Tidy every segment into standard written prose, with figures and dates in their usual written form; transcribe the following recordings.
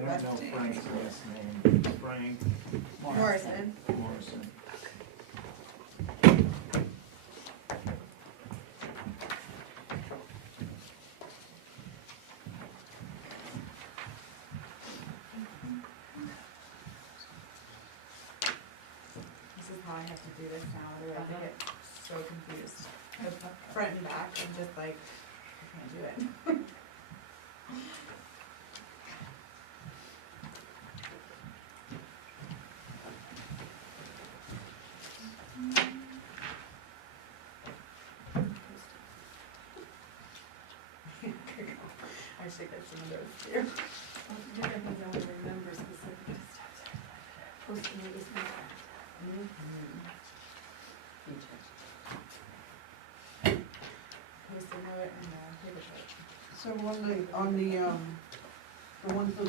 don't left know name. Frank's last name. Frank Morrison. Morrison. This is how I have to do this now, otherwise I get so confused. Front and back, I'm just like, I can't do it. I should get some of those too. Different things I want to remember specific steps. Posting it is not. Post a note and paper clip. So the one for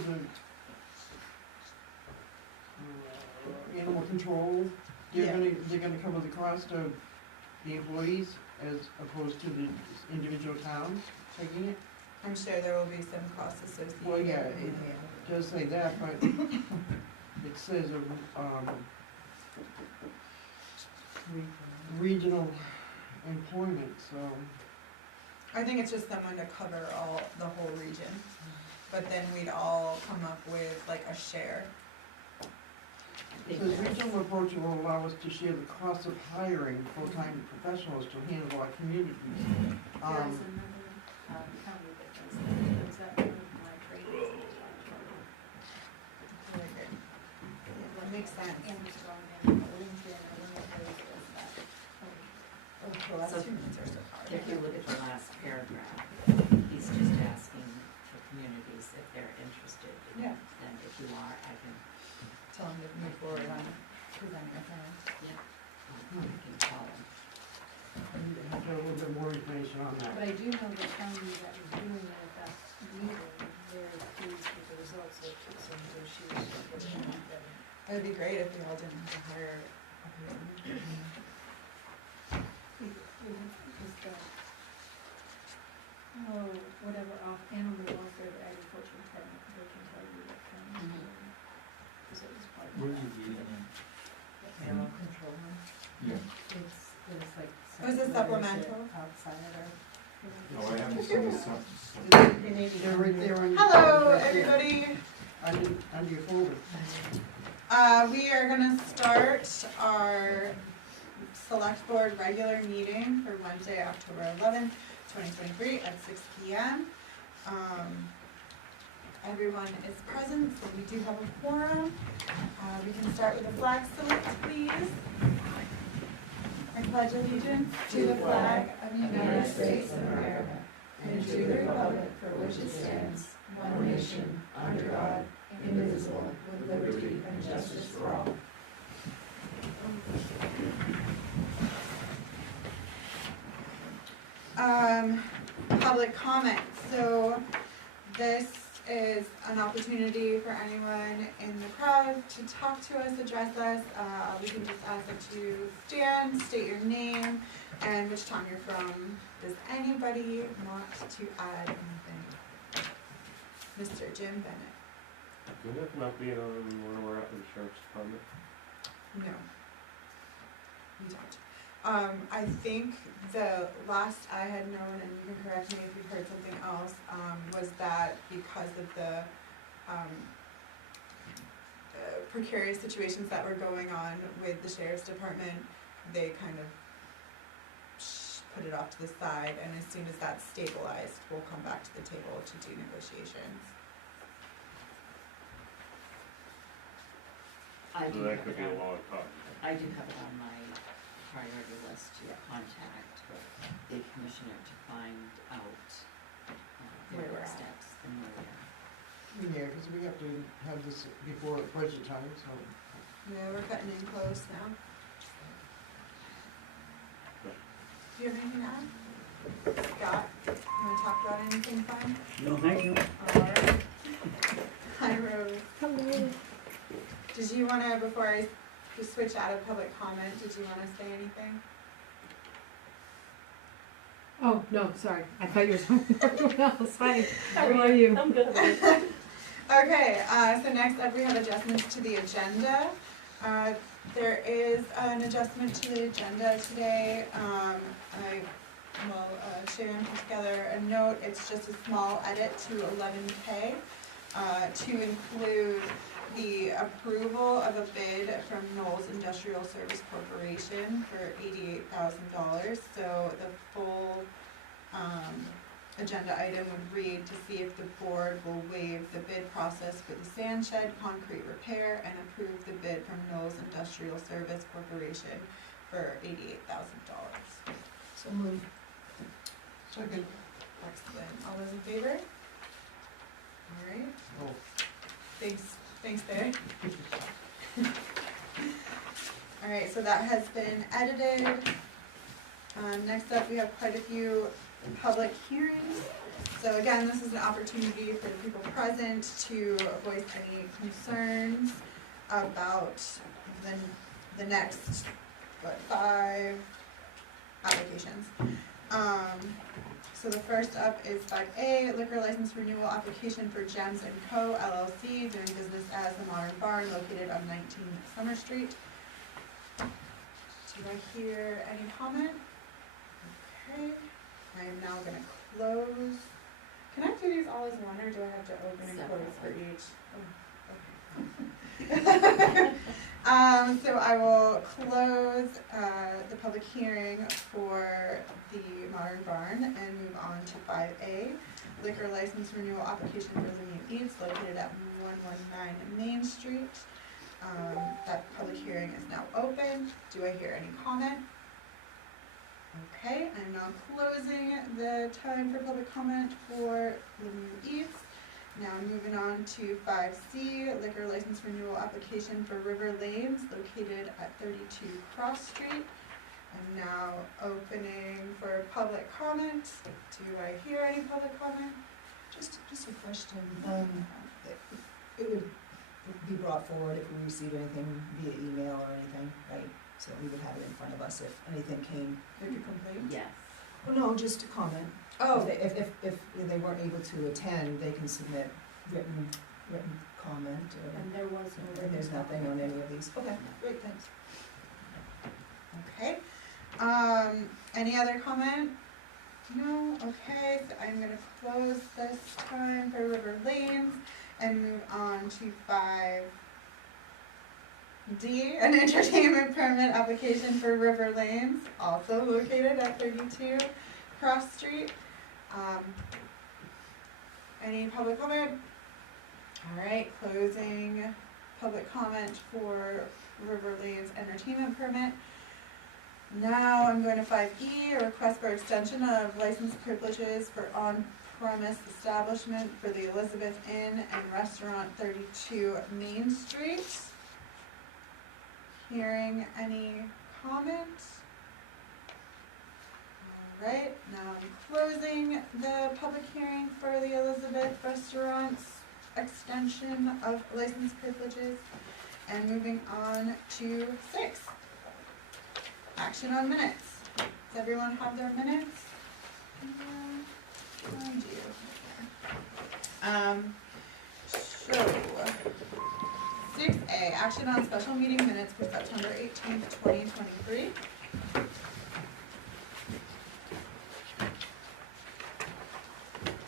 the animal control, Yeah. they're gonna cover the cost of the employees as opposed to the individual towns taking it? I'm sure there will be some costs associated. Well, yeah, it does say that, but it says, regional employment, so. I think it's just someone to cover the whole region, but then we'd all come up with like a share. It says regional approach will allow us to share the cost of hiring full-time professionals to handle our communities. There's another county that does that. Is that one of my trades? Really good. Yeah, that makes sense. Armstrong and Lincoln, and one of those does that. Oh, well, that's So- 2 minutes are so hard. If you look at the last paragraph, he's just asking for communities if they're interested. Yeah. And if you are, I can Tell them to move forward on presenting a plan. call them. I need to have a little bit more information on that. But I do know the county that was doing it at that meeting, they're pleased with the results of some negotiations. It would be great if we all didn't have to hire a person. Whatever, animal welfare, the agriculture department, they can tell you what kind of, because it was part of Where that. did you get it? Animal control. Yeah. It's like. Was it supplemental? Outside or. Oh, I haven't seen this up. They're right there on. Hello, right there. everybody. Under your folder. We are gonna start our select board regular meeting for Wednesday, October 11th, 2023 at 6 p.m. Everyone is present, so we do have a quorum. We can start with a flag salute, please. I pledge allegiance to the flag of the United States of America and to the republic for which it stands, one nation, under God, indivisible, with liberty and justice for all. Public comment. So this is an opportunity for anyone in the crowd to talk to us, address us. We can just ask that you stand, state your name, and which town you're from. Does anybody want to add anything? Mr. Jim Bennett. Would that not be on where we're at with the sheriff's department? No. We don't. I think the last I had known, and you can correct me if you've heard something else, was that because of the precarious situations that were going on with the sheriff's department, they kind of put it off to the side, and as soon as that's stabilized, we'll come back to the table to do negotiations. I So do that have could it be a on, long time. I do have it on my priority list to contact the commissioner to find out Where their we're next at. steps and where we are. Yeah, because we have to have this before budget time, so. Yeah, we're cutting in close now. Do you have anything to add? Scott, you wanna talk about anything fun? No, thank you. Alright. Hi, Rose. Hello. Did you wanna, before I switch out of public comment, did you wanna say anything? Oh, no, sorry. I thought you were talking to everyone else. Hi, how are you? I'm good. Okay, so next up we have adjustments to the agenda. There is an adjustment to the agenda today. I will, Sharon put together a note, it's just a small edit to 11K, to include the approval of a bid from Knowles Industrial Service Corporation for $88,000. So the full, agenda item would read to see if the board will waive the bid process for the sand shed concrete repair and approve the bid from Knowles Industrial Service Corporation for $88,000. So moved. Second. Excellent. All those in favor? Alright, Oh, thanks there. Alright, so that has been edited. Next up, we have quite a few public hearings. So again, this is an opportunity for the people present to voice any concerns about the next, 5 applications. So the first up is 5A, liquor license renewal application for Gems & Co. LLC, doing business as the Modern Barn located on 19 Summer Street. Do I hear any comment? Okay, I am now gonna close. Can I do these all as one, or do I have to open and close for each? Oh, okay. So I will close the public hearing for the Modern Barn and move on to 5A, liquor license renewal application for Lemieux Eats located at 119 Main Street. That public hearing is now open. Do I hear any comment? Okay, I'm now closing the time for public comment for Lemieux Eats. Now moving on to 5C, liquor license renewal application for River Lanes located at 32 Cross Street. I'm now opening for public comment. Do I hear any public comment? Just a question, it would be brought forward if we received anything via email or anything, right? So we would have it in front of us if anything came. Like a complaint? Yes. Well, no, just a comment. Oh, If they weren't able to attend, they can submit written comment, And there was no. and there's nothing on any of these. Okay, great, thanks. okay. Any other comment? No? Okay, so I'm gonna close this time for River Lanes and move on to 5D, an entertainment permit application for River Lanes, also located at 32 Cross Street. Any public comment? Alright, closing public comment for River Lanes entertainment permit. Now I'm going to 5E, a request for extension of license privileges for on-premise establishment for the Elizabeth Inn and Restaurant 32 Main Street. Hearing any comments? Alright, now I'm closing the public hearing for the Elizabeth Restaurants extension of license privileges and moving on to 6. Action on minutes. Does everyone have their minutes? I do. So, 6A, action on special meeting minutes for September 18th, 2023.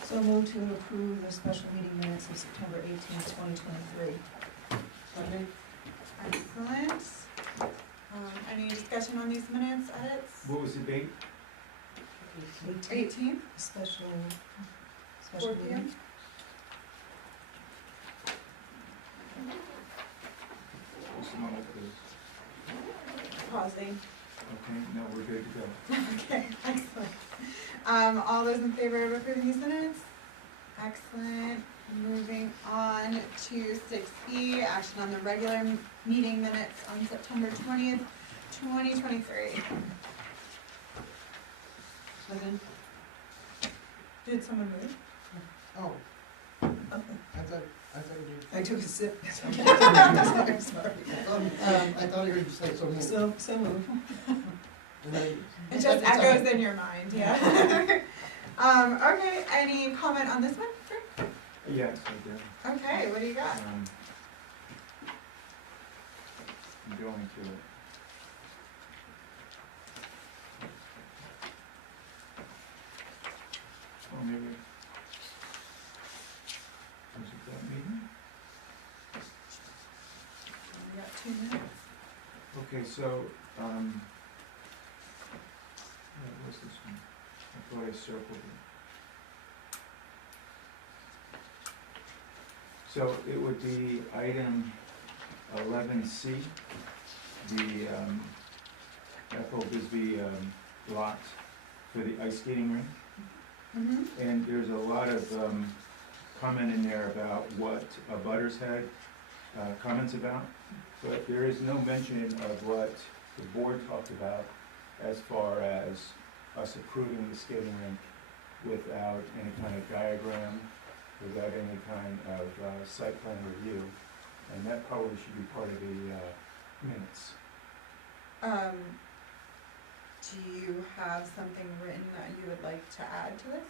So move to approve the special meeting minutes of September 18th, 2023. Excellent. Any discussion on these minutes, edits? What was the date? 18th, Special 4 p.m. meeting. It's not open. Pausing. Okay, no, we're good to go. Okay, excellent. All those in favor of approving these minutes? Excellent. Moving on to 6E, action on the regular meeting minutes on September 20th, 2023. Did someone move? oh, Okay. I thought you I took a sip. Sorry. I thought you were going to say something. So move. It just echoes in your mind, yeah. Okay, any comment on this one? Yes, I did. Okay, Okay, what do you got? I'm going to it. Oh, maybe. Was it that meeting? We got 2 minutes. Okay, so, what's this one? I thought I circled it. So it would be item 11C, the Bethel Bisbee lot for the ice skating rink. Mm-hmm. And there's a lot of comment in there about what abutters had comments about, but there is no mention of what the board talked about as far as us approving the skating rink without any kind of diagram, without any kind of site plan review, and that probably should be part of the minutes. Do you have something written that you would like to add to this?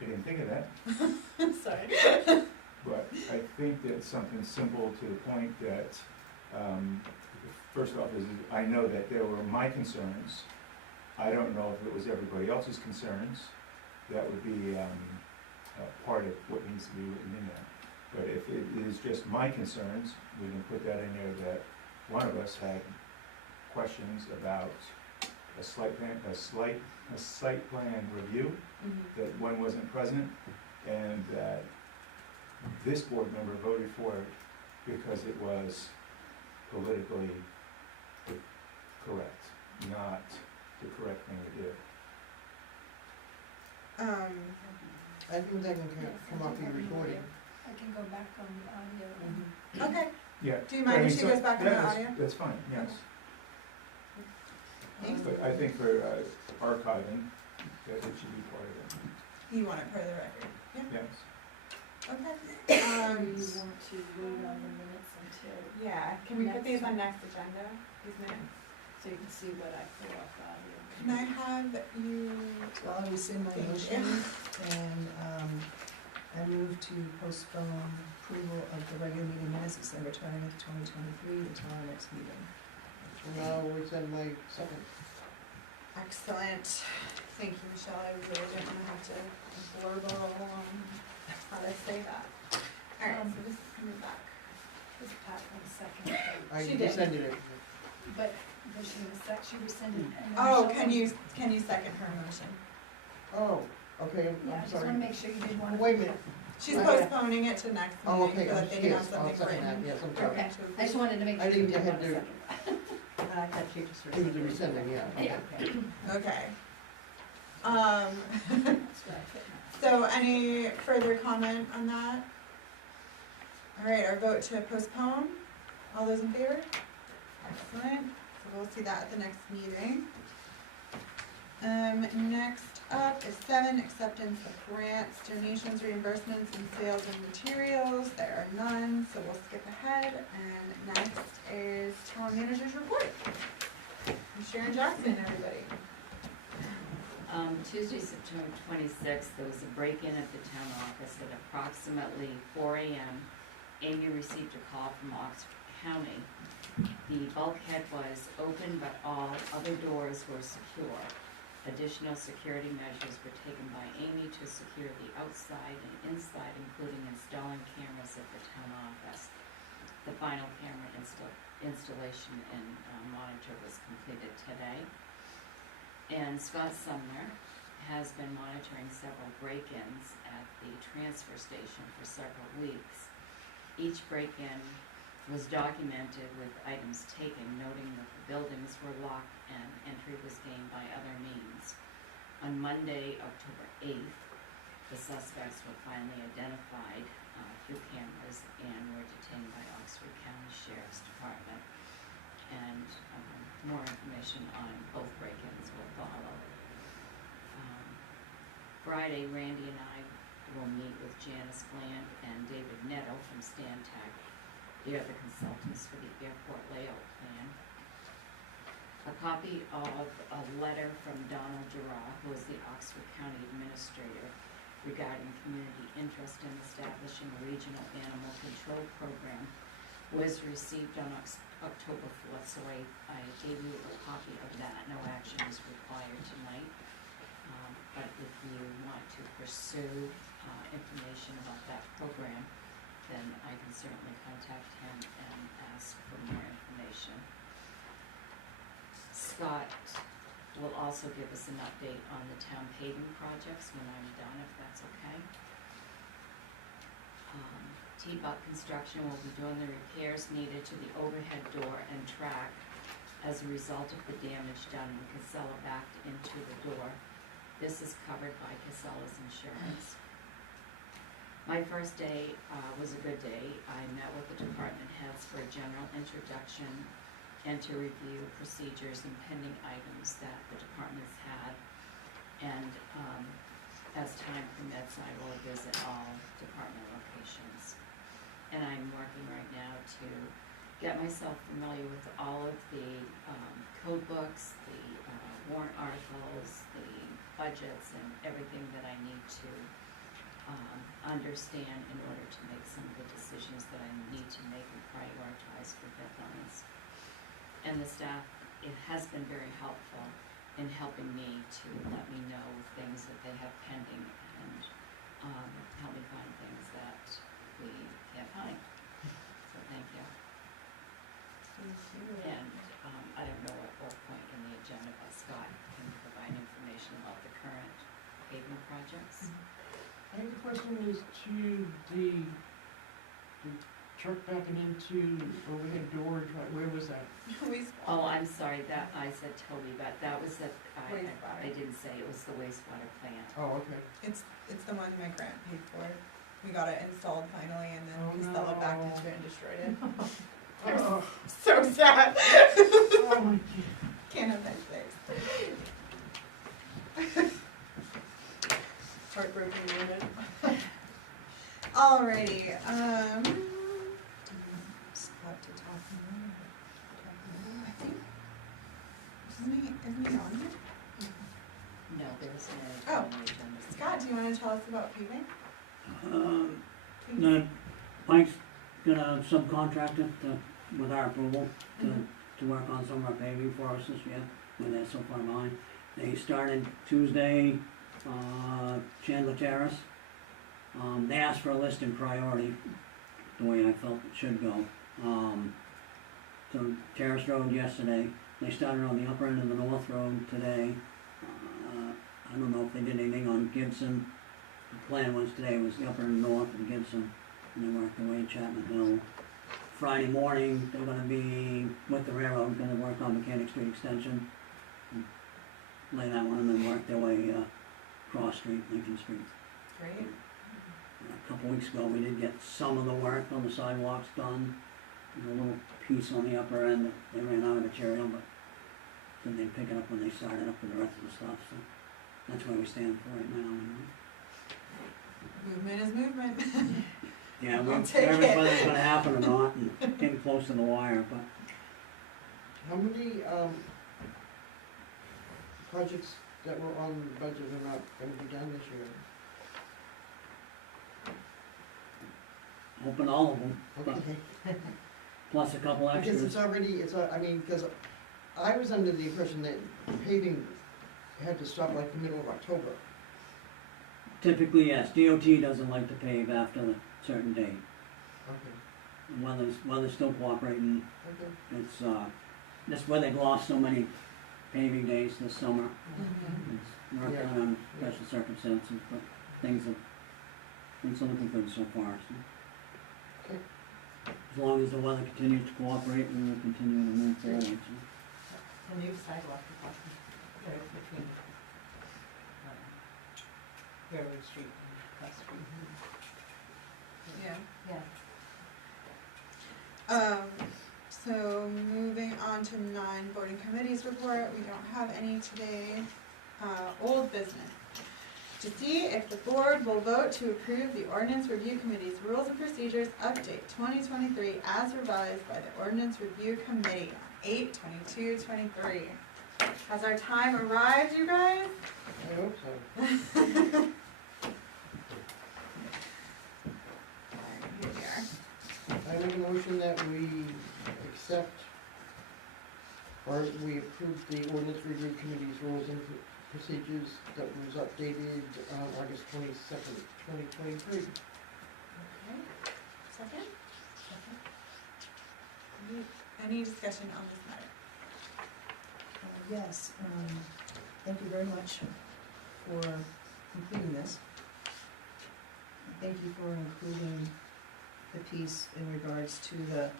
I didn't think of that. Sorry. But I think that something simple to the point that, first off, is I know that there were my concerns. I don't know if it was everybody else's concerns. That would be part of what needs to be written in there. But if it is just my concerns, we can put that in there that one of us had questions about a site plan review, that one wasn't present, and that this board member voted for it because it was politically correct, not the correct thing to do. I think that can come up in recording. I can go back on the audio. Okay, Yeah. do you mind if she so- goes back on the yeah, that's- audio? That's fine, yes. Thanks. But I think for archiving, that it should be part of it, You want it for the record? Yeah. yes. Okay. Do you want to wait on the minutes until, Yeah, can we put these on next agenda, these minutes? so you can see what I pull off the audio? Can I have you, So I'll rescind my Thank motion, you. and I move to postpone approval of the regular meeting minutes December 20th, 2023 until our next meeting. Now we send my second. excellent, thank you, Michelle, I really didn't wanna have to blurb all on how to say that. Alright, so this is coming back. This Pat on the second, I She did. rescinded it. but was she she rescinded? and then Oh, Michelle- can you second her motion? Oh, okay, Yeah, I I'm just sorry. wanna make sure you did want to. Wait a minute. She's Oh, yeah. postponing it to next Oh, meeting, okay, so that they can have yes, I'll something second that, written. yes, I'm sorry. Okay, I just wanted to make I sure you didn't did get want to to- second. I thought you just It was the rescinding, yeah. Yeah. Okay. That's what I put. So any further comment on that? Alright, our vote to postpone, all those in favor? Excellent, so we'll see that at the next meeting. Next up is 7, acceptance of grants, donations, reimbursements, and sales of materials. There are none, so we'll skip ahead. And next is town manager's report. Sharon Jackson, everybody. Tuesday, September 26th, there was a break-in at the town office at approximately 4 AM. Amy received a call from Oxford County. The bulkhead was open, but all other doors were secure. Additional security measures were taken by Amy to secure the outside and inside, including installing cameras at the town office. The final camera installation and monitor was completed today. And Scott Sumner has been monitoring several break-ins at the transfer station for several weeks. Each break-in was documented with items taken, noting that the buildings were locked and entry was gained by other means. On Monday, October 8th, the suspects were finally identified through cameras and were detained by Oxford County Sheriff's Department. And more information on both break-ins will follow. Friday, Randy and I will meet with Janice Bland and David Netto from Stantec. They are the consultants for the airport layout plan. A copy of a letter from Donald Giroux, who is the Oxford County Administrator, regarding community interest in establishing a regional animal control program was received on October 4th, so I gave you a copy of that. No action is required tonight. But if you want to pursue information about that program, then I can certainly contact him and ask for more information. Scott will also give us an update on the town paving projects when I'm done, if that's okay. T-Buck Construction will be doing the repairs needed to the overhead door and track as a result of the damage done when Casella backed into the door. This is covered by Casella's insurance. My first day was a good day. I met with the department heads for a general introduction and to review procedures and pending items that the departments had. And as time permits, I will visit all department locations. And I'm working right now to get myself familiar with all of the code books, the warrant articles, the budgets, and everything that I need to understand in order to make some of the decisions that I need to make and prioritize for deadlines. And the staff, it has been very helpful in helping me to let me know things that they have pending and help me find things that we can't find. So thank you. And I don't know at what point in the agenda, but Scott can provide information about the current pavement projects. I think the question is to the truck backing into overhead door, where was that? Oh, I'm sorry, that, I said Toby, but that was the, I Wastewater. didn't say, it was the wastewater plant. Oh, okay. It's the one my grant paid for. We got it installed finally, and then Oh, Casella backed no. into it and destroyed it. Oh, So sad. oh my God. Can't have nice things. Heartbroken unit. Alrighty, Scott to talk more. I think, isn't he on here? No, there's no Oh, on the agenda. Scott, do you wanna tell us about paving? The Mike's gonna subcontract it with our approval to work on some of our paving for us this year, when they're so far behind. They started Tuesday, Chandler Terrace. They asked for a list in priority, the way I felt it should go. So Terrace Road yesterday, they started on the upper end of the North Road today. I don't know if they did anything on Gibson. The plan was today was the upper and north of Gibson, and they worked their way Chapman Hill. Friday morning, they're gonna be with the railroad, gonna work on Mechanic Street Extension, and lay that one, and then work their way, Cross Street, Lincoln Street. Great. A couple weeks ago, we did get some of the work on the sidewalks done, and a little piece on the upper end, they ran out of material, but then they'd pick it up when they started up with the rest of the stuff, so that's where we stand for right now, anyway. Movement is movement. Yeah, I'll we're take nervous it. whether it's gonna happen or not, and getting close to the wire, but How many, projects that were on the budget are not gonna be done this year? hoping all of them, but Okay. plus a couple Because extras. it's already, I mean, because I was under the impression that paving had to stop like the middle of October. Typically, yes, DOT doesn't like to pave after a certain date. Okay, Weather's still cooperating, okay. it's, just where they've lost so many paving days this summer. Mhm. It's working Yeah. on special circumstances, but things are looking good so far, so. Okay. As long as the weather continues to cooperate, we will continue to move forward, so. A new sidewalk across between Railroad Street and Cross Street. Yeah. Yeah. So moving on to non-board and committees report, we don't have any today. Old business. To see if the board will vote to approve the ordinance review committee's rules and procedures update 2023 as revised by the ordinance review committee on 8/22/23. Has our time arrived, you guys? I hope so. motion that we accept or we approve the ordinance review committee's rules and procedures that was updated on August 22nd, 2023. Okay. Second? Any discussion on this matter? Yes, thank you very much for completing this. Thank you for including the piece in regards to the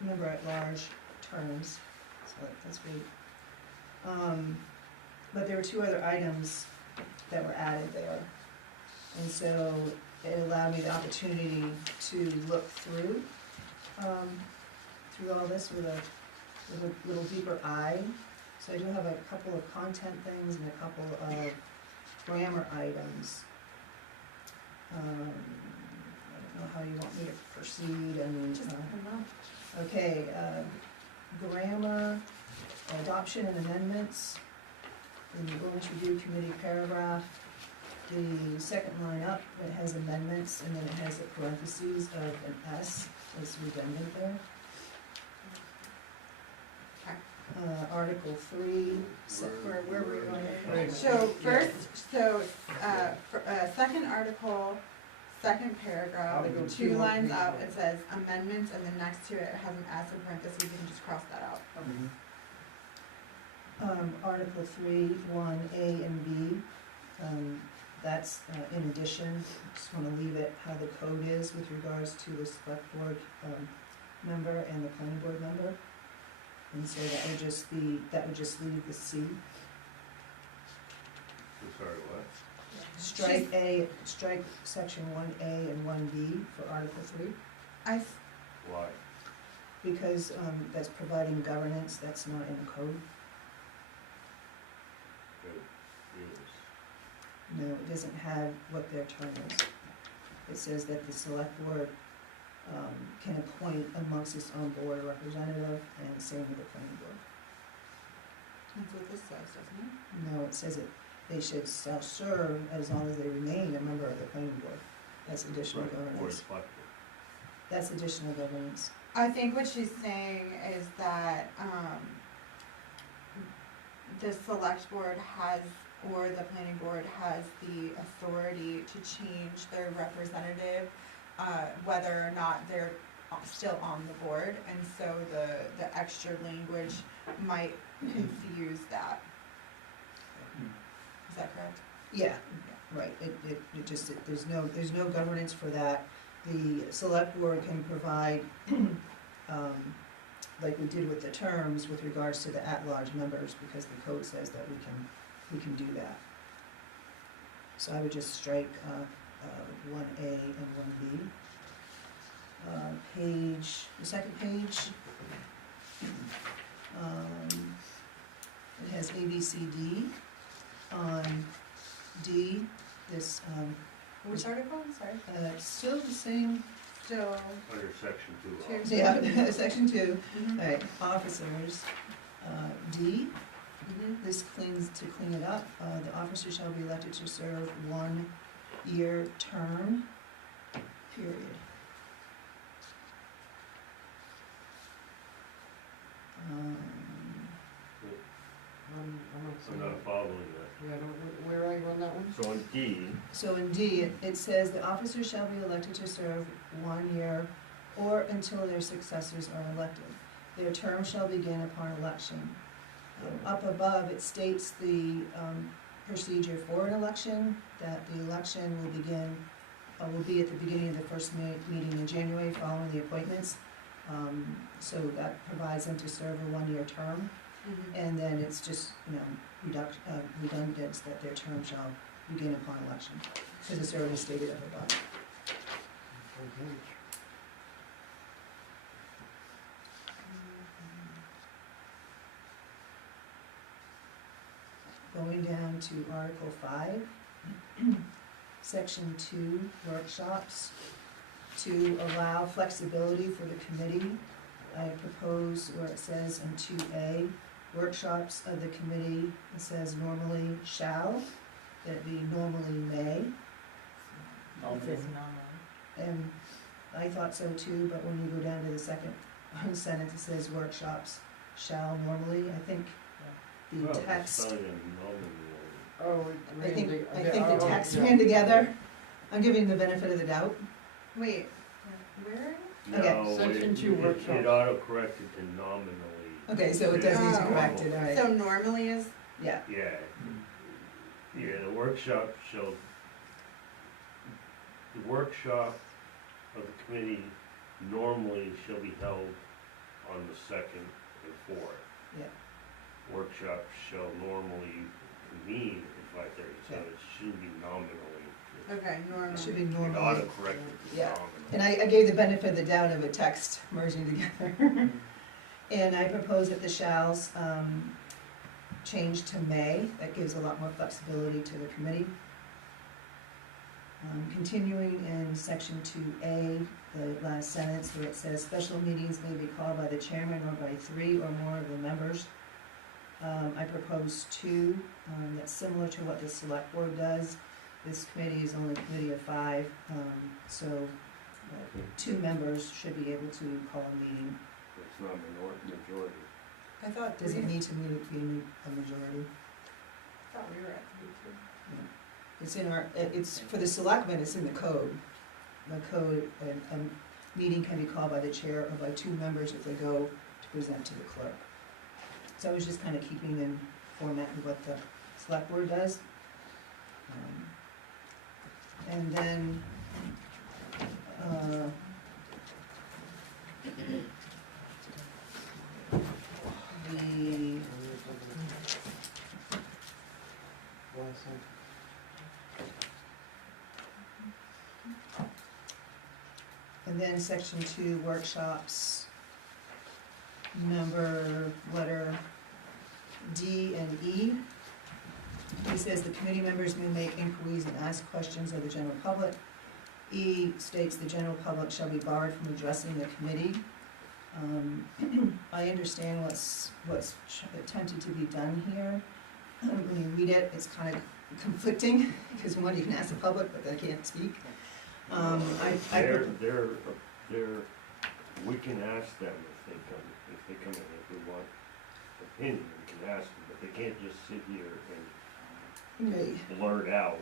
member at large terms, so that's great. But there were two other items that were added there. And so it allowed me the opportunity to look through all this with a little deeper eye. So I do have a couple of content things and a couple of grammar items. I don't know how you want me to proceed, and, Just come on. okay, grammar, adoption and amendments, in the ordinance review committee paragraph, the second line up, it has amendments, and then it has a parentheses of an S, so it's redundant there. Article 3, where were we going? So first, second article, second paragraph, I'll go two two lines more up, pages. it says amendments, and then next to it, it has an S in parentheses, you can just cross that out. Article 3, 1A and B, that's in addition, just wanna leave it how the code is with regards to the select board member and the planning board member. And so that would just leave the C. Sorry, what? Strike section 1A and 1B for Article 3, Why? because that's providing governance, that's not in the code. No, it doesn't have what their term is. It says that the select board can appoint amongst its own board a representative, and same with the planning board. That's what this says, doesn't it? No, it says they should self-serve as long as they remain a member of the planning board. That's additional Or governance. select That's additional governance. I think what she's saying is that, the select board has, or the planning board has the authority to change their representative, whether or not they're still on the board, and so the extra language might confuse that. Is that correct? Yeah, right, it just, there's no governance for that. The select board can provide, like we did with the terms with regards to the at-large members, because the code says that we can do that. So I would just strike 1A and 1B. The second page, it has A, B, C, D. On D, this, Which article, sorry? still the same, So, Under section 2. Two. yeah, section 2. mhm, All right, officers, D, mhm. this to clean it up, the officer shall be elected to serve 1-year term, period. I'm not following that. Yeah, I don't, where are you on that one? So on D, So in D, it says the officers shall be elected to serve 1 year or until their successors are elected. Their term shall begin upon election. Up above, it states the procedure for an election, that the election will be at the beginning of the first meeting in January following the appointments. So that provides them to serve a 1-year term. Mhm. And then it's just, redundant that their term shall begin upon election, because it's already stated up above. Going down to Article 5, Section 2, workshops. To allow flexibility for the committee, I propose where it says in 2A, workshops of the committee, it says normally shall, that be normally may. It says normally. And I thought so too, but when you go down to the second sentence, it says workshops shall normally, I think the text, Oh, I think the oh, text yeah. ran together. I'm giving the benefit of the doubt. Wait, where? Okay. No, Section it- two it- workshops. It auto-corrected to nominally. Okay, so it does need to Oh. correct it, all right, So normally is, yeah, Yeah, yeah, the workshop of the committee normally shall be held on the second and fourth. Yeah. Workshop shall normally convene at 5:30, so Yeah. it should be nominally. okay, it should normally. be It normal. auto-corrected to Yeah. nominal. And I gave the benefit of the doubt of a text merging together. And I propose that the shalls, change to may, that gives a lot more flexibility to the committee. Continuing in section 2A, the last sentence where it says, special meetings may be called by the chairman or by 3 or more of the members. I propose 2, that's similar to what the select board does. This committee is only a committee of 5, so 2 members should be able to call a meeting. It's not majority. I thought Does we, it need to be a majority? thought we were at 3 too. It's in our, it's, for the selectmen, it's in the code. The code, a meeting can be called by the chair or by 2 members if they go to present to the clerk. So I was just kind of keeping in format with what the select board does. And then, the, Last one. and then section 2, workshops, letter D and E. He says the committee members may make inquiries and ask questions of the general public. E states the general public shall be barred from addressing the committee. I understand what's attempted to be done here. When you read it, it's kind of conflicting, because one, you can ask the public, but they can't speak. We can ask them if they come in, if we want opinion, we can ask them, but they can't just sit here Right. and blurt out,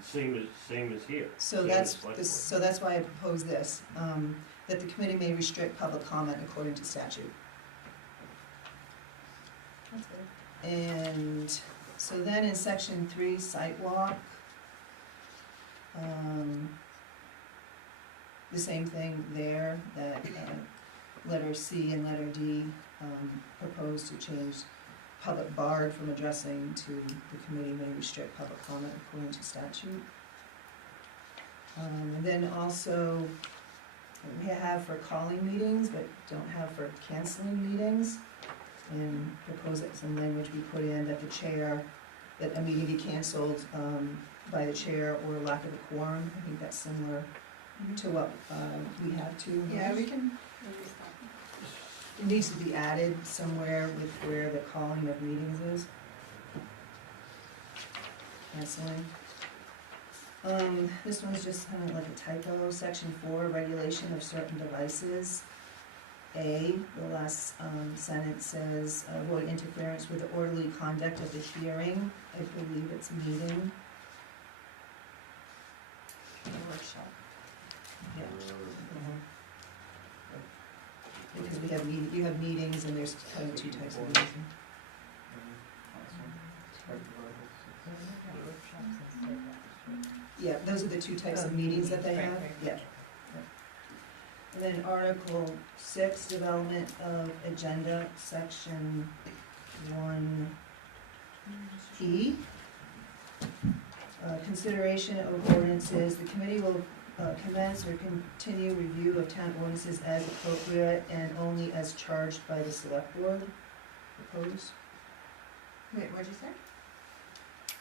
same as here. So same that's, as select this, so that's why I propose this, that the committee may restrict public comment according to statute. That's good. And so then in section 3, sidewalk, the same thing there, that letter C and letter D propose to change public barred from addressing to the committee may restrict public comment according to statute. And then also, we have for calling meetings, but don't have for canceling meetings. And propose that some language be put in that the chair, that a meeting be canceled by the chair or lack of a quorum. I think that's similar to what we have too. Yeah, we can release that. It needs to be added somewhere with where the calling of meetings is. Canceling. This one's just kind of like a typo, section 4, regulation of certain devices. A, the last sentence says, avoid interference with the orderly conduct of the hearing. I believe it's meeting. The workshop. Yeah. Because we have you have meetings and there's kind of 2 types of meetings. Yeah, those are the 2 types of meetings that they have, yeah. And then Article 6, development of agenda, section 1E. Consideration of ordinances, the committee will commence or continue review of town ordinances as appropriate and only as charged by the select board. Proposed. Wait, what'd you say?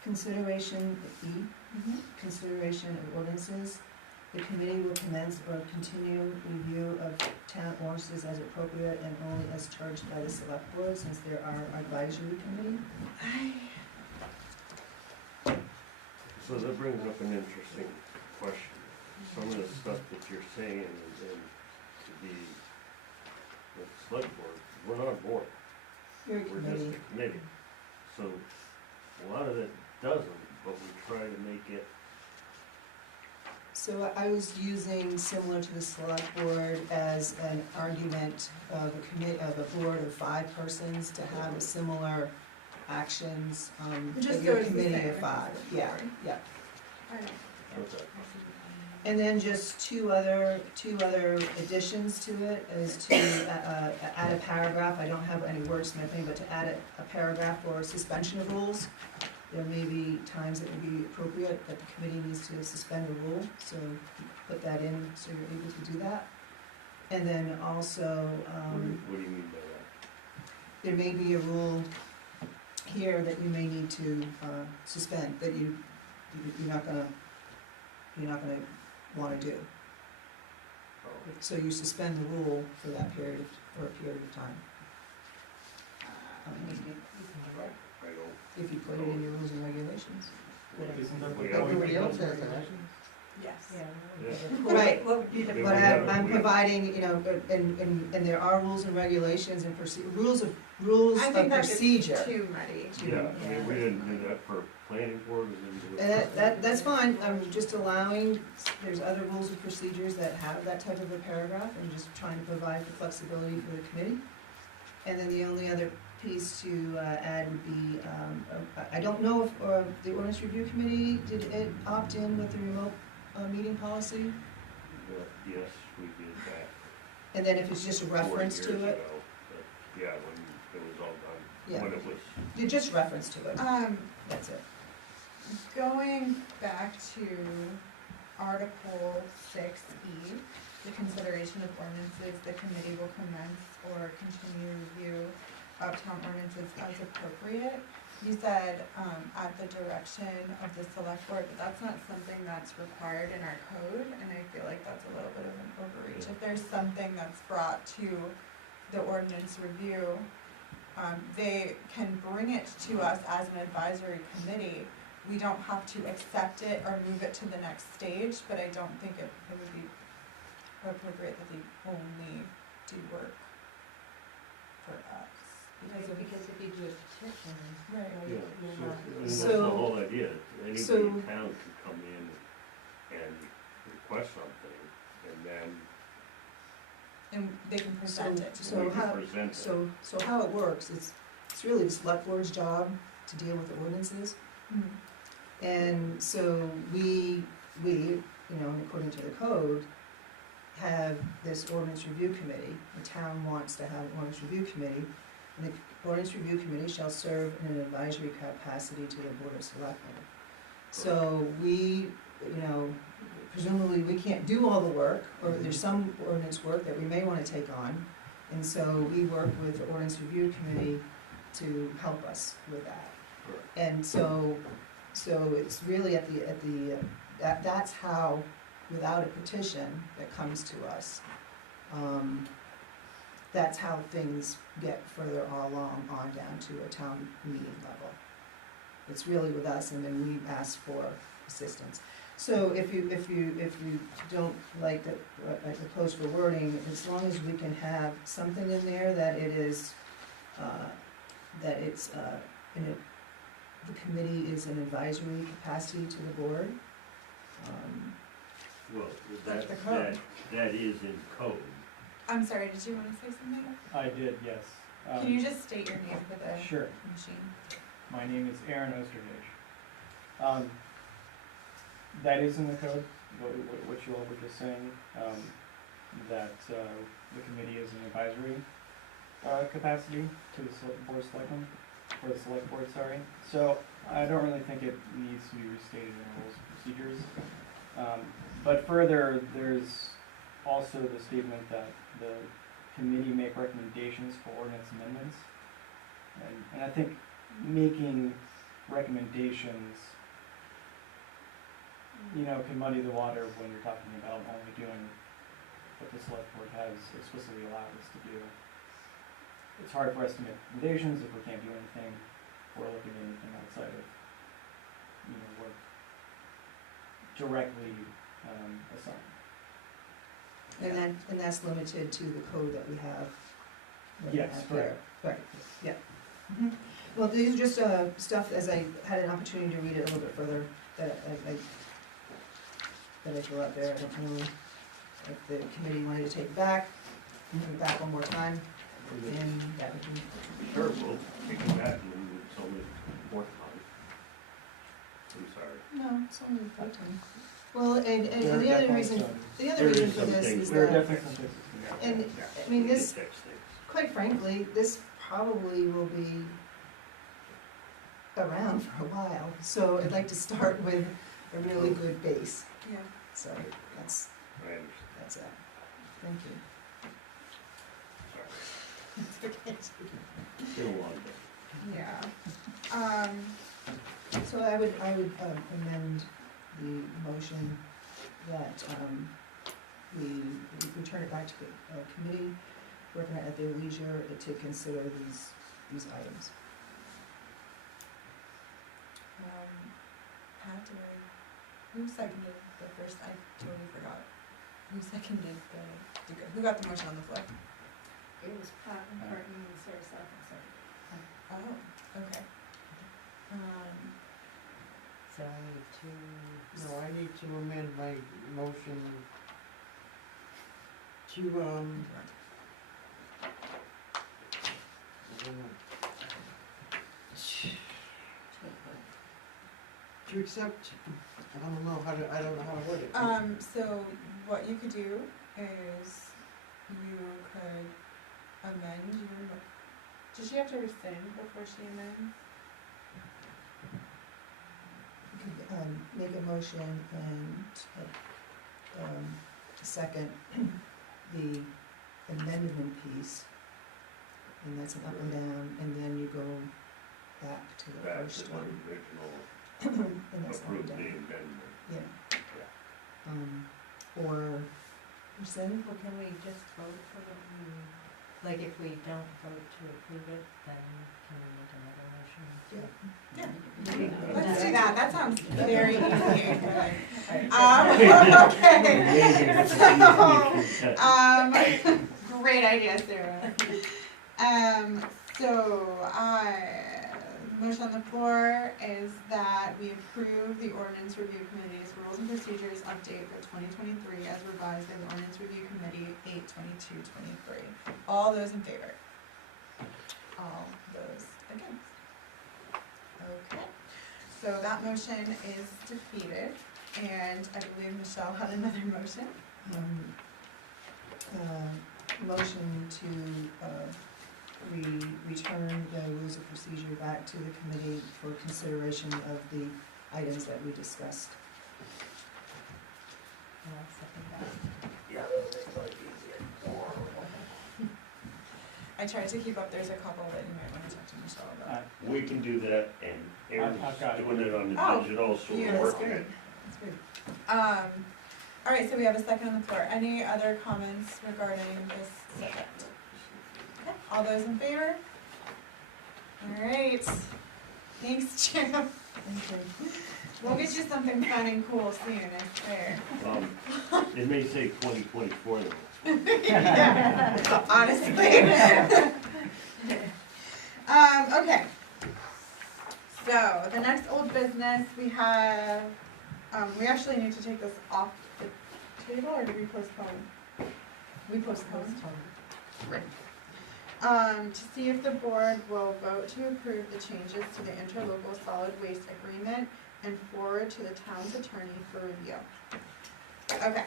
Consideration, E, consideration of ordinances. The committee will commence or continue review of town ordinances as appropriate and only as charged by the select board, since there are advisory committee. So that brings up an interesting question. some of the stuff that you're saying and to be with the select board, we're not a board, You're a we're just committee. a committee. So a lot of it doesn't, but we try to make it, So I was using, similar to the select board, as an argument of of a board of 5 persons to have similar actions, Just but so your it's the committee same of 5, yeah, yeah. Alright. okay. And then just two other additions to it is to add a paragraph, I don't have any wordsmithing, but to add a paragraph for suspension of rules. There may be times it would be appropriate that the committee needs to suspend a rule, so put that in so you're able to do that. And then also, What do you mean by that? there may be a rule here that you may need to suspend, that you're not gonna wanna do. Oh, So you suspend the rule for that period, for a period of time. I don't, If you put it in your rules and regulations. Everybody else has that. Yes. yeah, Right, What would be the? Yeah, but we have- I'm we- providing, you know, and there are rules and regulations and rules of I think that gets procedure. too muddy. yeah, I mean, we didn't do that for planning board, we didn't do it. And for- that's fine, I'm just allowing, there's other rules and procedures that have that type of a paragraph, and just trying to provide for flexibility for the committee. And then the only other piece to add would be, I don't know if the ordinance review committee, did it opt in with the remote meeting policy? But yes, we did that. And then if it's just a 4 reference to years it, ago, but yeah, when it was all done, yeah, when it was, you just reference to it, that's it. Going back to Article 6E, the consideration of ordinances, the committee will commence or continue review of town ordinances as appropriate. You said, at the direction of the select board, but that's not something that's required in our code, and I feel like that's a little bit of an overreach. If there's something that's brought to the ordinance review, they can bring it to us as an advisory committee. We don't have to accept it or move it to the next stage, but I don't think it would be appropriate that they only do work for us. Because if you do a petition, Right. yeah, you're not. and that's the So- whole idea. Anybody so- in town can come in and request something, and then And they can present it. So we how- can present it. So how it works, it's really the select board's job to deal with the ordinances. Mhm. And so we, you know, according to the code, have this ordinance review committee. The town wants to have an ordinance review committee, and the ordinance review committee shall serve in an advisory capacity to the board of selectmen. So we, you know, presumably we can't do all the work, or there's some ordinance work that we may wanna take on. And so we work with the ordinance review committee to help us with that. Correct. And so it's really that's how, without a petition that comes to us, that's how things get further along on down to a town meeting level. It's really with us, and then we ask for assistance. So if you don't like the proposed for wording, as long as we can have something in there that it is, that it's, the committee is an advisory capacity to the board. Well, That's that, the code. that is in code. I'm sorry, did you wanna say something? I did, yes. Can you just state your name for the Sure. machine? My name is Aaron Osterhage. That is in the code, what you all were just saying, that the committee is an advisory capacity to the board of selectmen, or the select board, sorry. So I don't really think it needs to be restated in rules and procedures. But further, there's also the statement that the committee make recommendations for ordinance amendments. And I think making recommendations, you know, can muddy the water when you're talking about only doing what the select board has explicitly allowed us to do. It's hard for us to make recommendations if we can't do anything, or looking at anything outside of, you know, what directly assigned. And that's limited to the code that we have. Yes, up there. Right, yeah. Well, these are just, stuff, as I had an opportunity to read it a little bit further, that I threw out there, I don't know if the committee wanted to take it back, move it back one more time, and that would be. Sure, we'll take it back and then it's only fourth time. I'm sorry. No, it's only part time. Well, and There are the other definitely reason, some- the other There reason is for some this things is There are that, definitely some fixes to be had. and, Yeah, I mean, we can this, fix things. quite frankly, this probably will be around for a while, so I'd like to start with a really good base, Yeah. so that's, I understand. that's it. Thank you. Sorry. It's been a long day. Yeah. So I would amend the motion that, we return it back to the committee, working at their leisure to consider these items. Pat, who seconded the first, I totally forgot. Who seconded who got the motion on the floor? It was Pat and Courtney and Sarah Stephenson. Oh, okay. So I need to, no, I need to amend my motion to, to accept, I don't know how to word it. So what you could do is you could amend your, does she have to rescind before she amends? You could, make a motion and, second the amendment piece, and that's an up and down, and then you go back to the Back to first the one, original, and that's up approve and the down, amendment. yeah. Or rescind, Well, can we just vote for the, like, if we don't vote to approve it, then can we make another motion? Yeah. Let's do that, that sounds very easy. Okay. So, great idea, Sarah. Motion on the floor is that we approve the ordinance review committee's rules and procedures update for 2023 as revised by the ordinance review committee 8/22/23. All those in favor? All those against? Okay, so that motion is defeated, and I believe Michelle had another motion. motion to, return the rules of procedure back to the committee for consideration of the items that we discussed. I tried to keep up, there's a couple that you might want to talk to Michelle about. We can do that, and Aaron's I've got it. doing it on Oh, the digital, so yeah, we're that's working good. it. That's good. All right, so we have a second on the floor. Any other comments regarding this subject? Okay, all those in favor? All right, thanks, Jim. Thank you. We'll get you something fun and cool soon, I swear. It may say 2024 though. Honestly. Okay. So, the next old business, we have, we actually need to take this off the table, or do we postpone? We postpone. Right. To see if the board will vote to approve the changes to the interlocal solid waste agreement and forward to the town's attorney for review. Okay.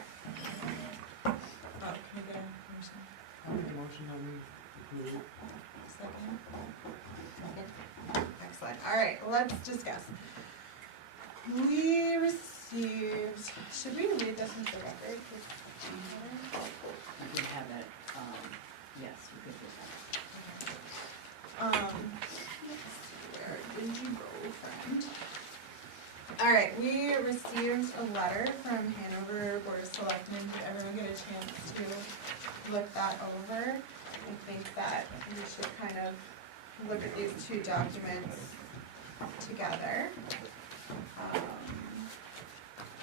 Oh, can we get a motion? I'll make a motion that we approve. Second? Second. Excellent. All right, let's discuss. We received, should we read this into the record? You can have it, yes, you could do that. Where did you go, friend? All right, we received a letter from Hanover Board of Selectmen. Did everyone get a chance to look that over? I think that we should kind of look at these two documents together.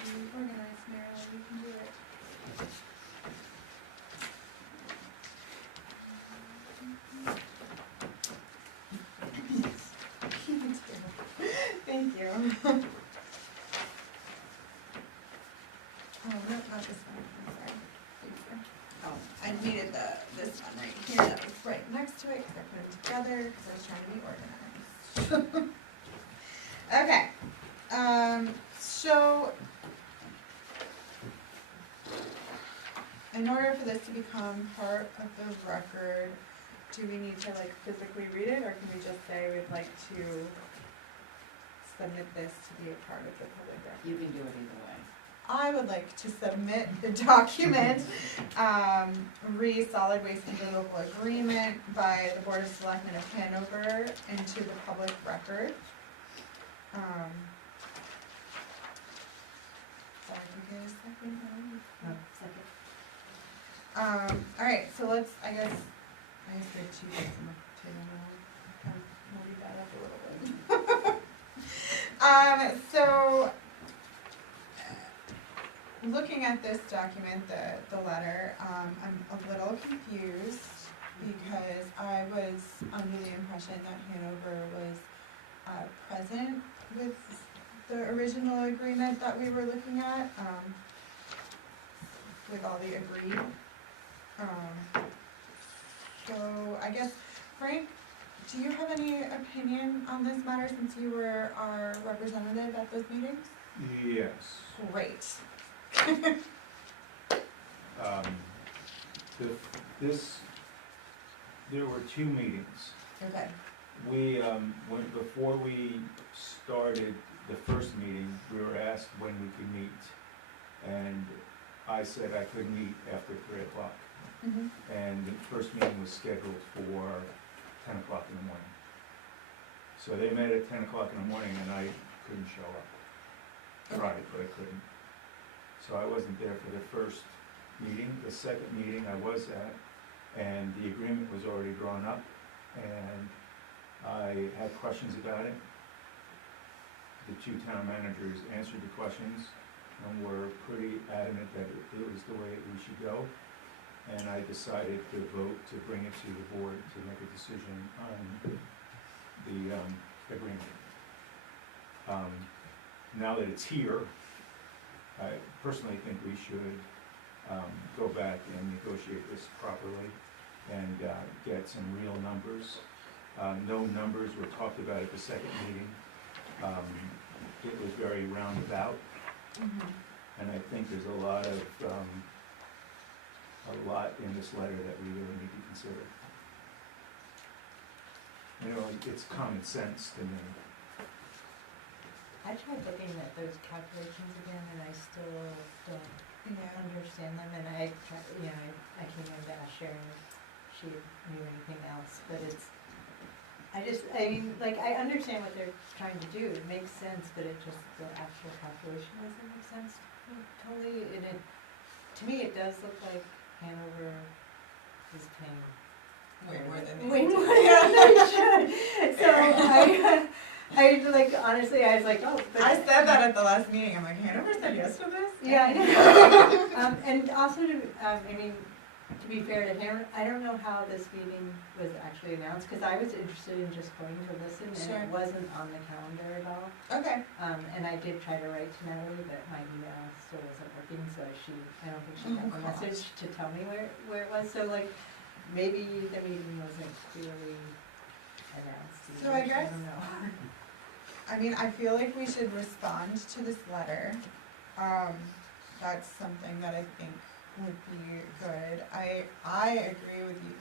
You organized, Marilyn, you can Oh, no, not this one, I'm sorry. Here. Oh, I needed this one right here, that was right next to it, cause I put them together, cause I was trying to be organized. Okay, so, in order for this to become part of the record, do we need to like physically read it, or can we just say we'd like to submit this to be a part of the public record? You can do it either way. I would like to submit the document, solid waste interlocal agreement by the Board of Selectmen of Hanover into the public record. Sorry, can you get a second? Alright, so let's, I guess there are two things on the table now. We'll leave that up a little bit. So, looking at this document, the letter, I'm a little confused because I was under the impression that Hanover was present with the original agreement that we were looking at, with all the agreed. So I guess, Frank, do you have any opinion on this matter since you were our representative at those meetings? Yes. Great. There were two meetings. Okay. Before we started the first meeting, we were asked when we could meet, and I said I could meet after 3 o'clock. Mm-hmm. And the first meeting was scheduled for 10 o'clock in the morning. So they met at 10 o'clock in the morning, and I couldn't show up. Tried, but I couldn't. So I wasn't there for the first meeting. The second meeting I was at, and the agreement was already drawn up, and I had questions about it. The two town managers answered the questions and were pretty adamant that it was the way we should go. And I decided to vote to bring it to the board to make a decision on the agreement. Now that it's here, I personally think we should go back and negotiate this properly and get some real numbers. No numbers were talked about at the second meeting. It was very roundabout, and I think there's a lot in this letter that we really need to consider. You know, it's common sense to me. I tried looking at those calculations again and I still don't understand them, and I came in to ask Sharon if she knew anything else, but I understand what they're trying to do, it makes sense, but it just, the actual calculation doesn't make sense to me totally, and to me, it does look like Hanover is paying Way more than they should, so honestly, I was like, oh. But I said that at the last meeting. I'm like, Hanover said yes to this? Yeah, I know. And also, to be fair to him, I don't know how this meeting was actually announced, because I was interested in just going to listen, and Sure. it wasn't on the calendar at all. Okay. And I did try to write to Natalie, but my email still wasn't working, so I don't think she got the message to tell me where it was, so maybe the meeting wasn't clearly announced. So I guess- don't know. I feel like we should respond to this letter. That's something that I think would be good. I agree with you.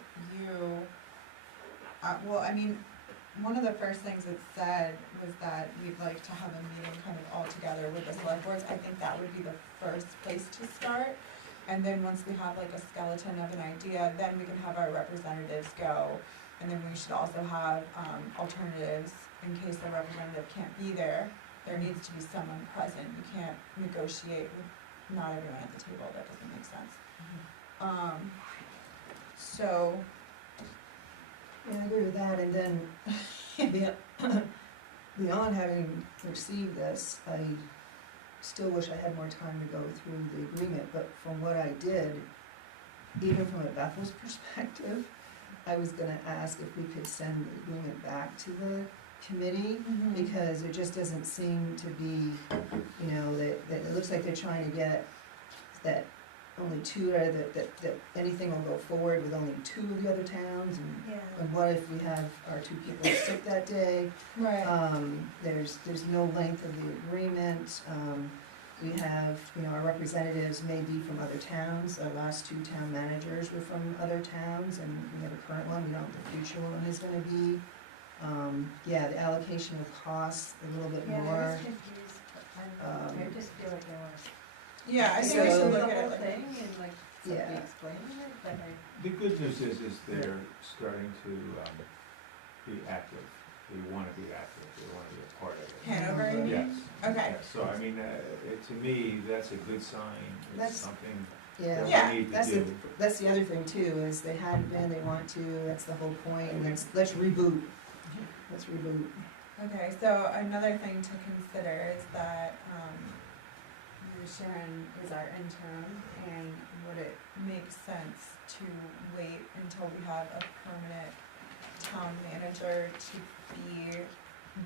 One of the first things it said was that we'd like to have a meeting kind of all together with the select boards. I think that would be the first place to start. And then once we have like a skeleton of an idea, then we can have our representatives go. And then we should also have alternatives in case the representative can't be there. There needs to be someone present. You can't negotiate with not everyone at the table. That doesn't make sense. So, Yeah, I agree with that, and then beyond having received this, I still wish I had more time to go through the agreement, but from what I did, even from a Bethel's perspective, I was gonna ask if we could send the agreement back to the committee, Mhm. because it just doesn't seem to be, you know, that it looks like they're trying to get that only two, or that anything will go forward with only two of the other towns, and what if we have our two people sick that day? Right. There's no length of the agreement, we have, you know, our representatives may be from other towns, our last two town managers were from other towns, and we have a current one, we don't know what the future one is gonna be. Yeah, the allocation of costs, a little bit Yeah, I more. was confused, I just feel like I want to. Yeah, I think we So- should The look at whole it like. thing and like somebody Yeah. explaining it, but I. The good news is they're starting to, be active, they wanna be active, they wanna be a part of it. Hanover, you mean? Yes. Okay. Yes. So I mean, to me, that's a good sign, it's That's- something Yeah, that Yeah, we need to that's do. that's the other thing too, is they hadn't been, they want to, that's the whole point, and let's reboot. Let's reboot. Okay, so another thing to consider is that, Sharon is our interim, and would it make sense to wait until we have a permanent town manager to be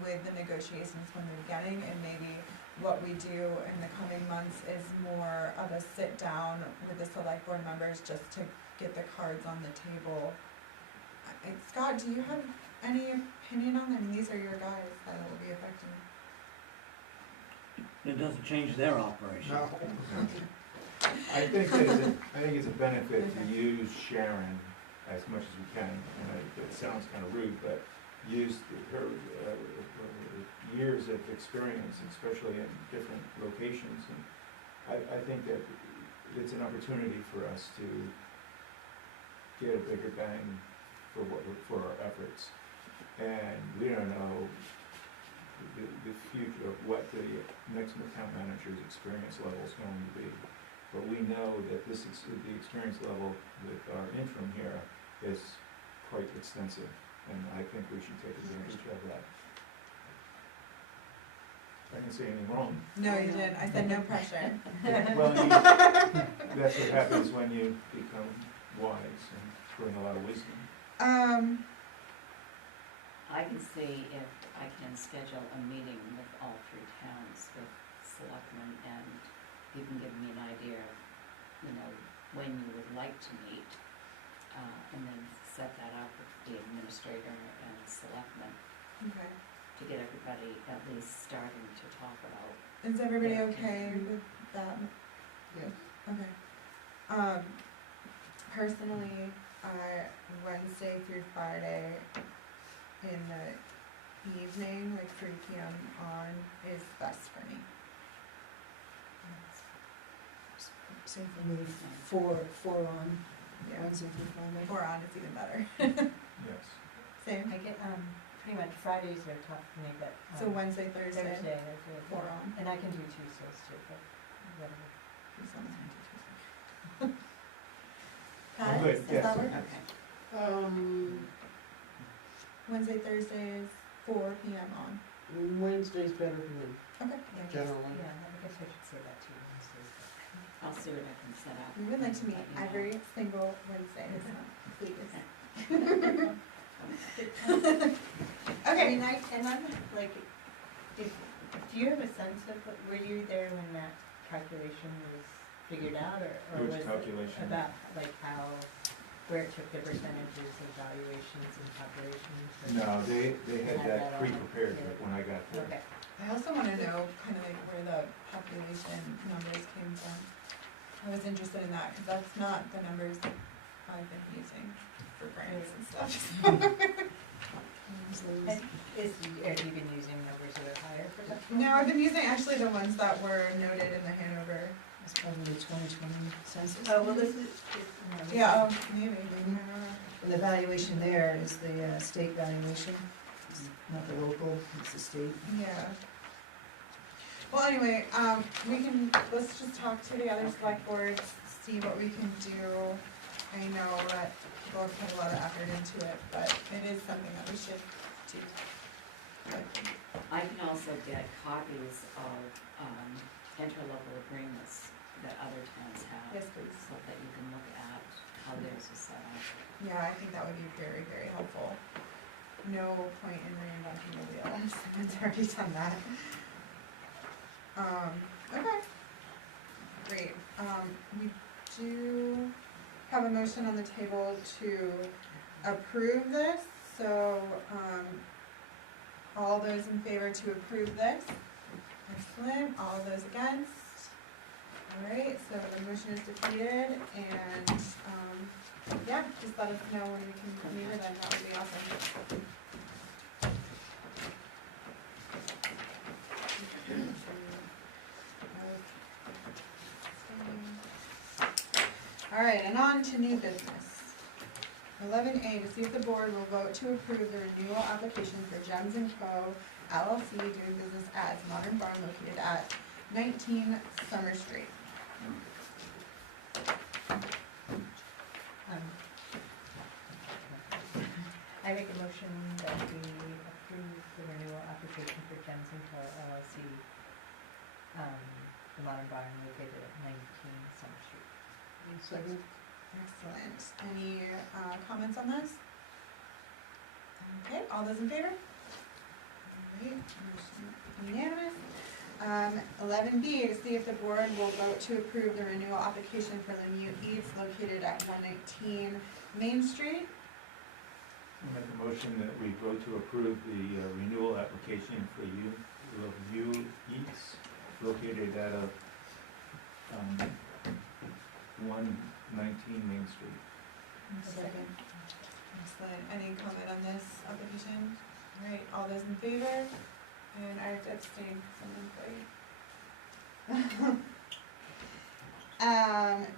with the negotiations from the beginning, and maybe what we do in the coming months is more of a sit down with the select board members just to get the cards on the table. Scott, do you have any opinion on that? I mean, these are your guys that it will be affecting. It doesn't change their operation. No. I think it's a benefit to use Sharon as much as we can, and it sounds kind of rude, but use her years of experience, especially in different locations, and I think that it's an opportunity for us to get a bigger bang for our efforts. And we don't know the future of what the next town manager's experience level is going to be. But we know that the experience level with our interim here is quite extensive, and I think we should take advantage of that. I didn't say anything wrong. No, you didn't. I said no pressure. Well, that's what happens when you become wise and bring a lot of wisdom. I can see if I can schedule a meeting with all three towns, with Selectmen, and you can give me an idea of, you know, when you would like to meet, and then set that up with the administrator and Selectmen Okay. to get everybody at least starting to talk about. Is everybody okay with that? Yes. Okay. Personally, Wednesday through Friday in the evening, like 3 p.m. on, is best for me. Same for me, four on, Yeah. Wednesday through Friday. 4 on is even better. Yes. Same. I get, pretty much Fridays are tough for me, but. So Wednesday, Thursday, Thursday, that's really 4 good. on. And I can do Tuesdays too, but whatever. I'm Pat, good, does yes. that work? Okay. Wednesday, Thursday is 4 p.m. on. Wednesday's better for me, Okay. Yeah, I guess- generally. Yeah, I guess I should say that too, Wednesdays, but. I'll see what I can set up. We would like to meet Let you know. every single Wednesday, so please. I Okay. mean, and I'm like, do you have a sense of, were you there when that calculation was figured out, or Which was it calculation? about, like, where it took the percentages of valuations and populations? No, they had Had that that on. pre-prepared when I got there. Okay, I also wanna know kind of like where the population numbers came from. I was interested in that, cause that's not the numbers I've been using for grants and stuff. and have you been using numbers that are higher for that? No, I've been using actually the ones that were noted in the Hanover. It's probably the 2020 census. Oh, well, this is, Yeah, oh, maybe, I don't know. And the valuation there is the state valuation, it's not the local, it's the state. Yeah. Well, anyway, let's just talk to the other select boards, see what we can do. I know that people have put a lot of effort into it, but it is something that we should do. I can also get copies of, interlocal agreements that other towns have. Yes, please. So that you can look at how theirs is set up. Yeah, I think that would be very, very helpful. no point in reinventing the wheel, someone's already done that. Okay. Great, we do have a motion on the table to approve this, so, all those in favor to approve this? Excellent, all those against? Alright, so the motion is defeated, and, yeah, just let us know when we can meet with them, that would be awesome. Alright, and on to new business. 11A, to see if the board will vote to approve the renewal application for Gems & Co. LLC doing business as Modern Barn located at 19 Summer Street. I make a motion that we approve the renewal application for Gems & Co. LLC, the Modern Barn located at 19 Summer Street. Second? Excellent. Any comments on this? Okay, all those in favor? Alright, motion unanimous. 11B, to see if the board will vote to approve the renewal application for Lemieux Eats located at 119 Main Street. I'll make a motion that we vote to approve the renewal application for Lemieux Eats located at 119 Main Street. Second. Excellent. Any comment on this application? All right, all those in favor? And I have to abstain from employee.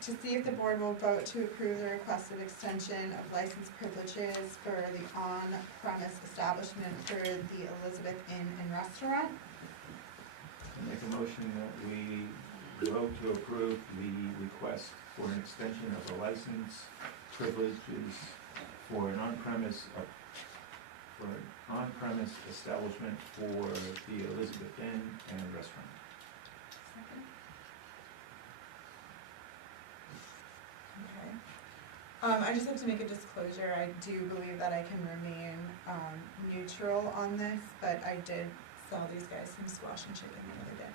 To see if the board will vote to approve the requested extension of license privileges for the on-premise establishment for the Elizabeth Inn and Restaurant. I make a motion that we vote to approve the request for an extension of the license privileges for an on-premise establishment for the Elizabeth Inn and Restaurant. Second. Okay. I just have to make a disclosure. I do believe that I can remain neutral on this, but I did sell these guys some squash and chicken the other day.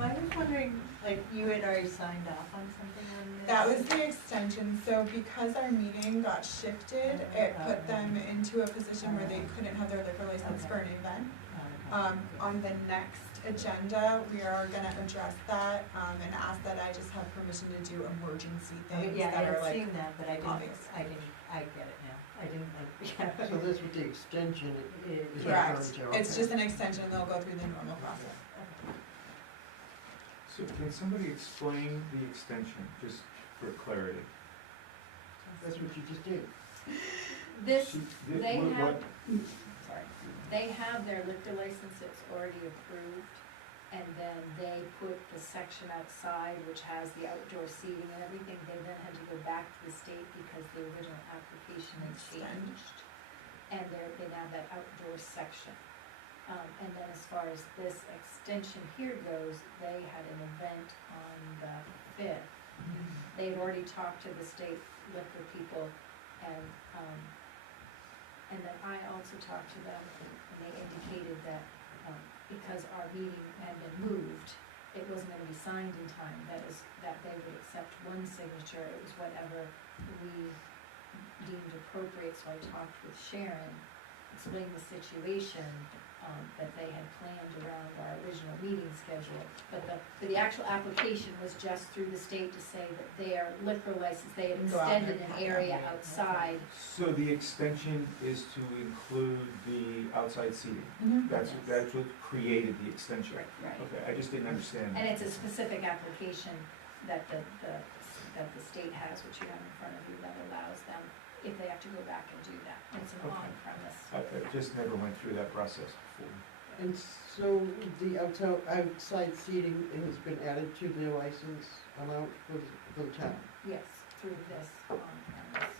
I was wondering, like, you had already signed off on something on this? That was the extension, so because our meeting got shifted, it put them into a position where they couldn't have their liquor license for an event. On the next agenda, we are gonna address that, and ask that I just have permission to do emergency things Yeah, that I are had like, seen that, but obvious. I get it now. I didn't, like, So this with the extension is correct. referred to, It's okay. just an extension, they'll go through the normal process. So can somebody explain the extension, just for clarity? That's what you just did. This, She- they what- have, sorry, they have their liquor license that's already approved, and then they put the section outside, which has the outdoor seating and everything, they then had to go back to the state because the original application had changed. And they now have that outdoor section. And then as far as this extension here goes, they had an event on the 5th. They had already talked to the state liquor people, and then I also talked to them, and they indicated that, because our meeting had been moved, it wasn't gonna be signed in time, that they would accept one signature, it was whatever we deemed appropriate, so I talked with Sharon, explained the situation, that they had planned around our original meeting schedule, but the actual application was just through the state to say that their liquor license, they had Go out there. extended an area outside. So the extension is to include the outside seating? That's what created the extension? Right. Okay, I just didn't understand that. And it's a specific application that the state has, which you have in front of you, that allows them, if they have to go back and do that. It's an Okay. on-premise. I just never went through that process before. And so the outside seating has been added to their license amount for the town? Yes, through this on-premise.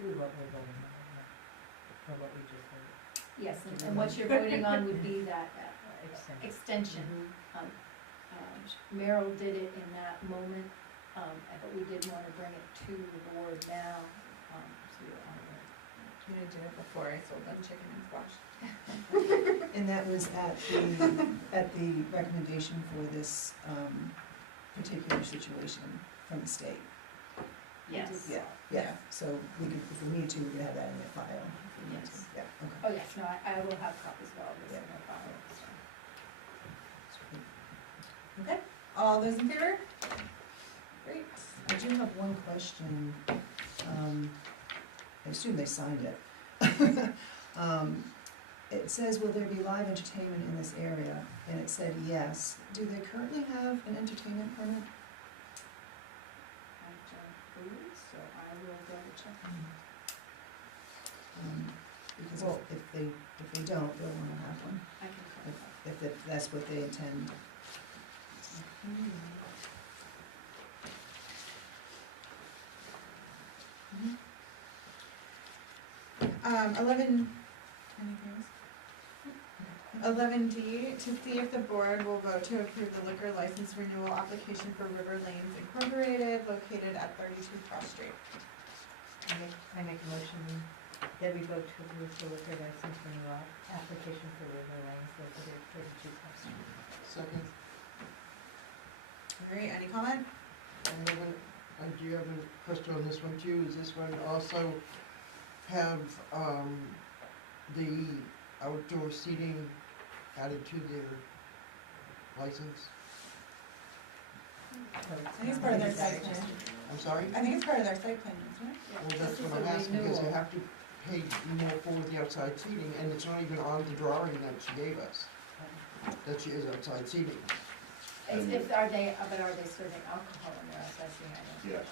through what we're voting on, or what we just heard. Yes, and what you're voting on would be that Extension. extension. Merrill did it in that moment, but we did want to bring it to the board now, so you're on it. Katrina did it before, I sold them chicken and squash. And that was at the recommendation for this, particular situation from the state. Yes. Yeah, so we could, if we need to, we could have that in the file. if we need to. Yes. Yeah, okay. Oh, yes, no, I will have copies of all this in my file, so. Okay, all those in favor? Great. I do have one question. I assume they signed it. It says, will there be live entertainment in this area? And it said yes. Do they currently have an entertainment permit? I don't believe so, I will double check. Because Well- if they don't, they'll wanna have one, I can clarify. if that's what they intend. 11, anything else? 11D, to see if the board will vote to approve the liquor license renewal application for River Lanes Incorporated located at 32 Cross Street. I make a motion that we vote to approve the liquor license renewal application for River Lanes located at 32 Cross Street. Second, All right, any comment? I do have a question on this one too. Is this one also have, the outdoor seating added to their license? I think it's part of their site plan. I'm sorry? I think it's part of their site plan, isn't it? Well, that's what I'm asking, because they have to pay more for the outside seating, and it's not even on the drawing that she gave us, that she is outside seating. It's, are they serving alcohol in their outside seating? I don't Yes,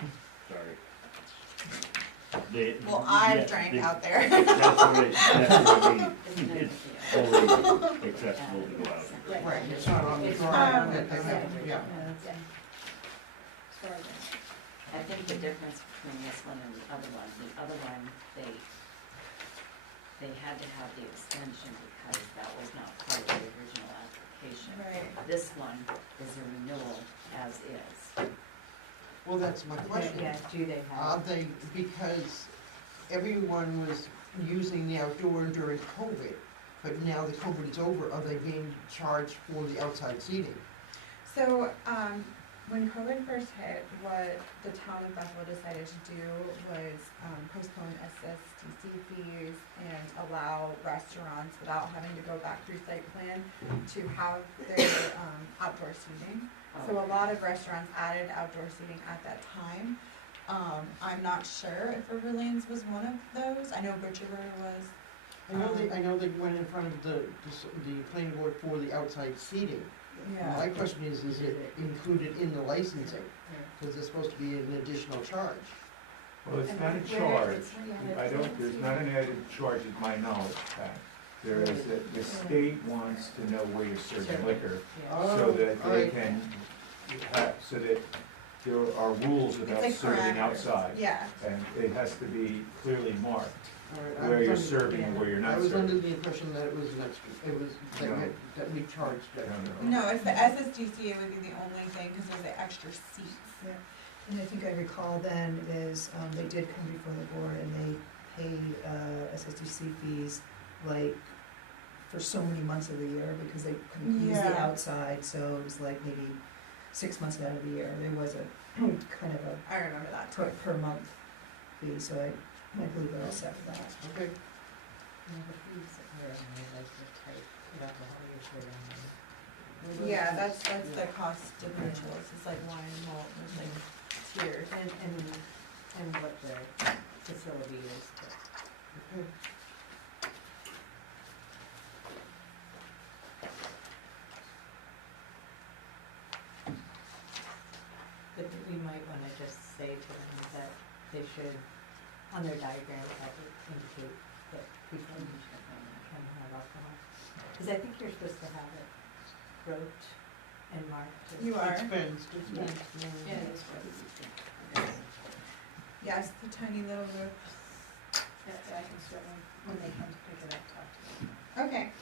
know. sorry. They- Well, I've yeah, drank they- out there. That's what Isn't it it's the- only accessible to go out. Right. Right, it's not on the It's drawing not- that they have, yeah. Yeah. Sorry. I think the difference between this one and the other one, they had to have the extension because that was not part of the original application. Right. This one is a renewal as is. Well, that's my question. Yeah, do they Are have? they, because everyone was using the outdoor during COVID, but now the COVID is over, are they being charged for the outside seating? So, when COVID first hit, what the town of Bethel decided to do was postpone SSDC fees and allow restaurants, without having to go back through site plan, to have their outdoor seating. So a lot of restaurants added outdoor seating at that time. I'm not sure if River Lanes was one of those. I know Butcher Burger was. I know they went in front of the planning board for the outside seating. My question is it included in the licensing? Because it's supposed to be an additional charge. Well, it's not a And where charge. is- I don't, there's not an added charge in my knowledge, Pat. There is that the state wants to know where you're serving liquor, so that Oh, they alright. can have, so that there are rules about like serving parameters. outside. Yeah, And it has to be clearly marked Alright, I where was you're under- serving and where you're I not was under serving. the impression that it was an extra, it was, that we charged I extra. don't know. no, if the SSDC, it would be the only thing, because there's the extra seats. Yeah, and I think I recall then is, they did come before the board and they paid, SSDC fees, like, for so many months of the year, because they couldn't use the Yeah. outside, so it was like maybe 6 months out of the year, there was a kind of a I remember that. per month fee, so I believe they're all set for that. Okay. Yeah, that's the cost differentials. It's like wine, malt, there's like tiers. And what the facility is. Okay. But we might wanna just say to them that they should, on their diagram, that would indicate that people can have alcohol. Cause I think you're supposed to have it wrote and marked. You are. It's fenced, it's fenced, Yeah, it is wrote. Yes, the tiny little booth. Yeah, so I can certainly, when they come to pick it up, talk to them. Okay.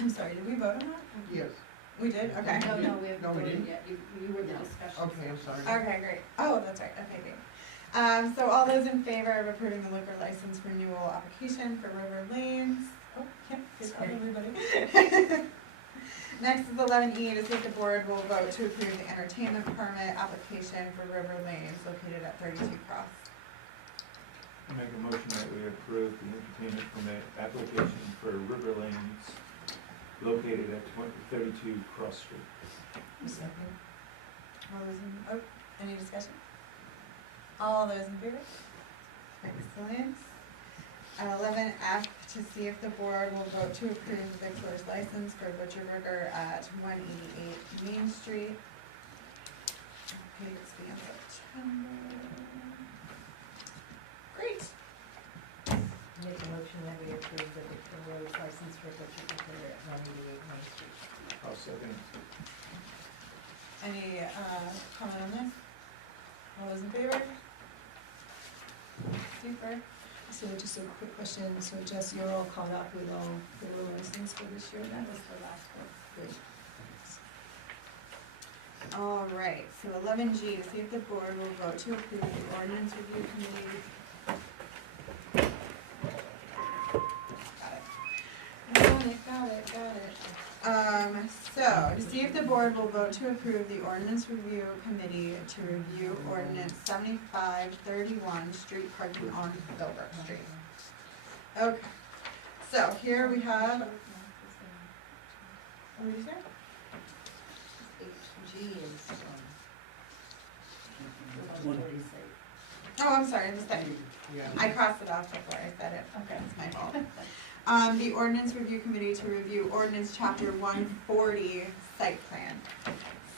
I'm sorry, did we vote on that? Yes, We did, okay. No, we haven't No, we voted didn't? yet, you were the discussion. okay, I'm sorry. Okay, great. Oh, that's right, okay, great. So all those in favor of approving the liquor license renewal application for River Lanes? Oh, yeah, good job, everybody. Next is 11E, to see if the board will vote to approve the entertainment permit application for River Lanes located at 32 Cross. I make a motion that we approve the entertainment permit application for River Lanes located at 32 Cross Street. Second. All those in, any discussion? All those in favor? Excellent. 11F, to see if the board will vote to approve the victualler's license for Butcher Burger at 188 Main Street. Okay, it's the end of September. Great. Make a motion that we approve the victualler's license for Butcher Burger at 188 Main Street. I'll second. Any, comment on this? All those in favor? Super. So just a quick question, so Jess, you're all caught up with all the license for this year? That was the last one. Good. All right, so 11G, to see if the board will vote to approve the ordinance review committee. Got it. So, to see if the board will vote to approve the ordinance review committee to review ordinance 7531, street parking on Filbert Street. Okay, so here we have, what did you say? HG is, One. Oh, I'm sorry, I missed that. Yeah. I crossed it off before I said it. Okay, it's my fault. The ordinance review committee to review ordinance chapter 140 site plan.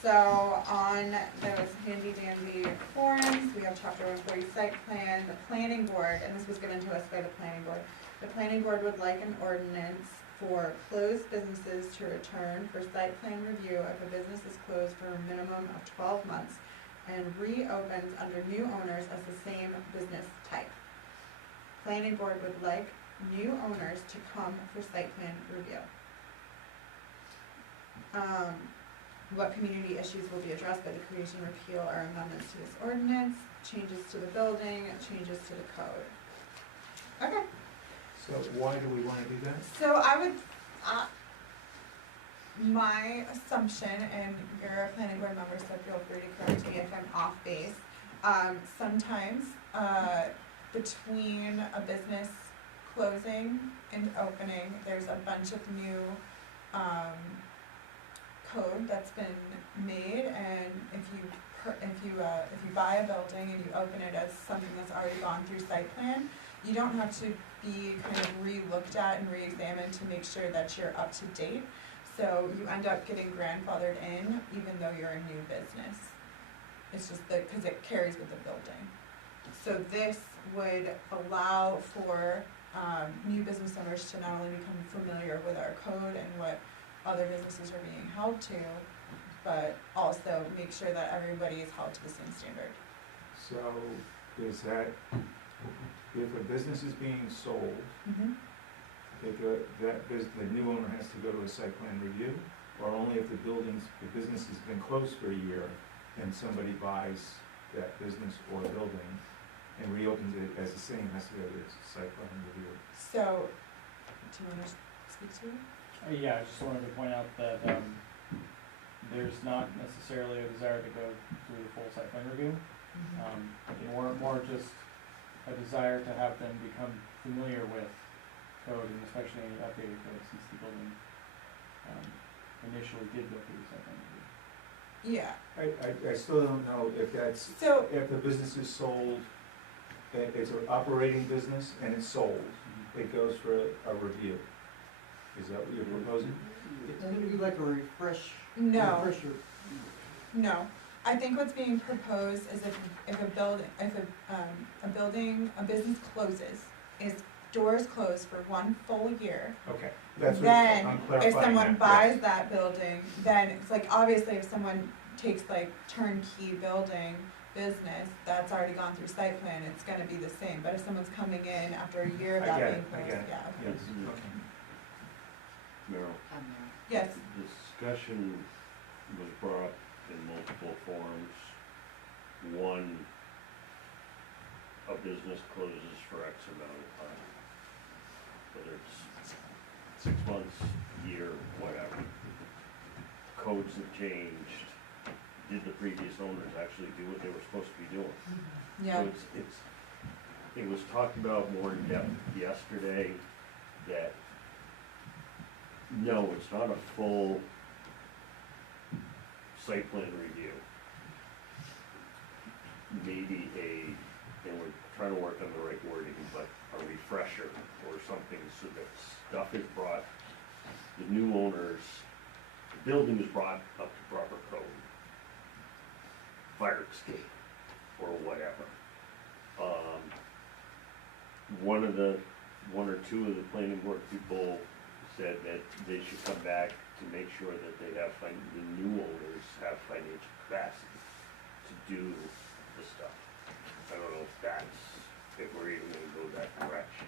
So on those handy dandy forms, we have chapter 140 site plan, the planning board, and this was given to us by the planning board. The planning board would like an ordinance for closed businesses to return for site plan review if a business is closed for a minimum of 12 months and reopens under new owners as the same business type. Planning board would like new owners to come for site plan review. What community issues will be addressed by the creation, repeal, or amendments to this ordinance, changes to the building, changes to the code. Okay, So why do we wanna do that? so I would, my assumption, and you're a planning board member, so feel free to correct me if I'm off base. Sometimes, between a business closing and opening, there's a bunch of new, code that's been made, and if you buy a building and you open it as something that's already gone through site plan, you don't have to be kind of re-looked at and re-examined to make sure that you're up to date. So you end up getting grandfathered in even though you're a new business. It's just that, cause it carries with the building. So this would allow for, new business owners to not only become familiar with our code and what other businesses are being held to, but also make sure that everybody is held to the same standard. So is that, if a business is being sold, the new owner has to go to a site plan review? Or only if the business has been closed for a year and somebody buys that business or building and reopens it as the same, has to go to a site plan review? So, do you wanna speak to it? Yeah, I just wanted to point out that, there's not necessarily a desire to go through the full site plan review. More just a desire to have them become familiar with code, and especially any updated code, since the building, initially did go through the site plan review. Yeah, I still don't know if that's, so, if the business is sold, it's an operating business and it's sold, it goes for a review. Is that what you're proposing? It's gonna be like a refresher. no, I think what's being proposed is if a business closes, its doors close for one full year, Okay, that's what then I'm clarifying. if someone that, buys yes. that building, then it's like, obviously, if someone takes like turnkey building business that's already gone through site plan, it's gonna be the same, but if someone's coming in after a year of I that get being it, I closed, get it. yeah. Yes, okay. Meryl, Yes, discussion was brought up in multiple forms. One, a business closes for X amount of time. Whether it's 6 months, year, whatever. Codes have changed. Did the previous owners actually do what they were supposed to be doing? Yeah. So it was talked about more in depth yesterday, that, no, it's not a full site plan review. Maybe and we're trying to work on the right wording, but a refresher or something, so that stuff is brought, the new owners, the building is brought up to proper code. Fire escape, or whatever. One or two of the planning board people said that they should come back to make sure that they have, the new owners have financial capacity to do the stuff. I don't know if we're even gonna go that direction.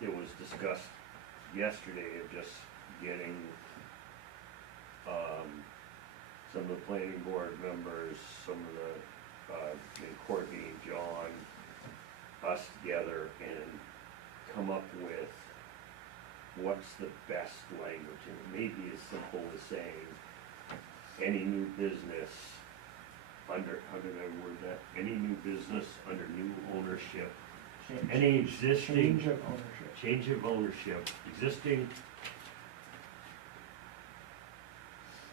It was discussed yesterday of just getting, some of the planning board members, some of the, Courtney, John, us together and come up with what's the best language. And it may be as simple as saying, any new business under, how did I word that? Any new business under new ownership, any existing. Change of ownership. Change of ownership, existing,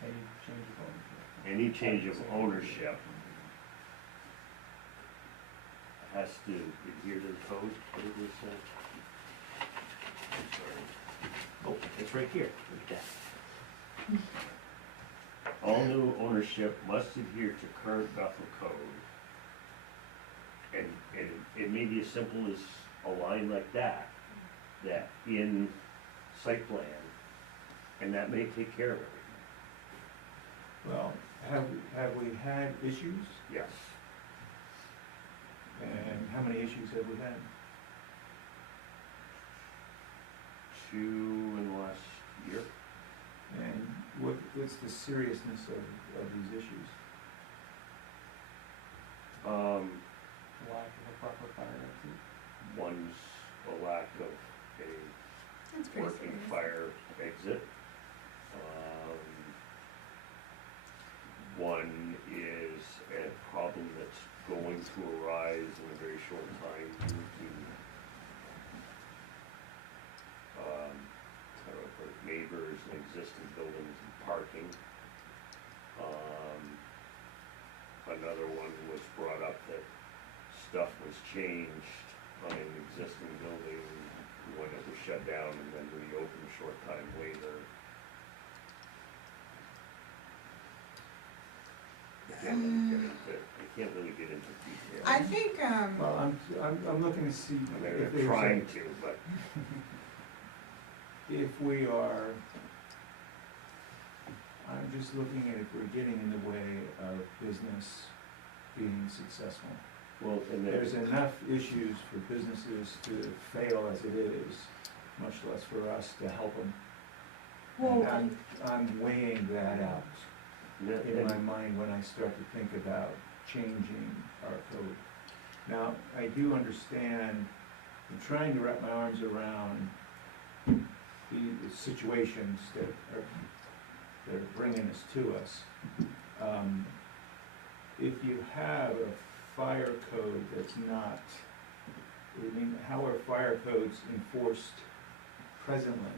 Any change of ownership. any change of ownership has to adhere to the code, what did we say? Sorry. Oh, it's right here, look at that. All new ownership must adhere to current Bethel code. And it may be as simple as a line like that, that in site plan, and that may take care of everything. Well, have we had issues? Yes. And how many issues have we had? 2 in the last year. And what's the seriousness of these issues? Lack of a proper fire exit. One's a lack of a That's pretty working serious. fire exit. One is a problem that's going to arise in a very short time due to, how do I put it, neighbors, and existing buildings and parking. Another one was brought up that stuff was changed on an existing building when it was shut down and then reopened a short time later. I can't really get into detail. I think, Well, I'm looking to see I mean, if they're there's trying to, but if we are, I'm just looking at if we're getting in the way of business being successful. well, and There's there's enough issues for businesses to fail as it is, much less for us to help them. And I'm weighing that out in my mind when I start to think about changing our code. Now, I do understand, I'm trying to wrap my arms around the situations that are bringing us to us. If you have a fire code that's not, I mean, how are fire codes enforced presently?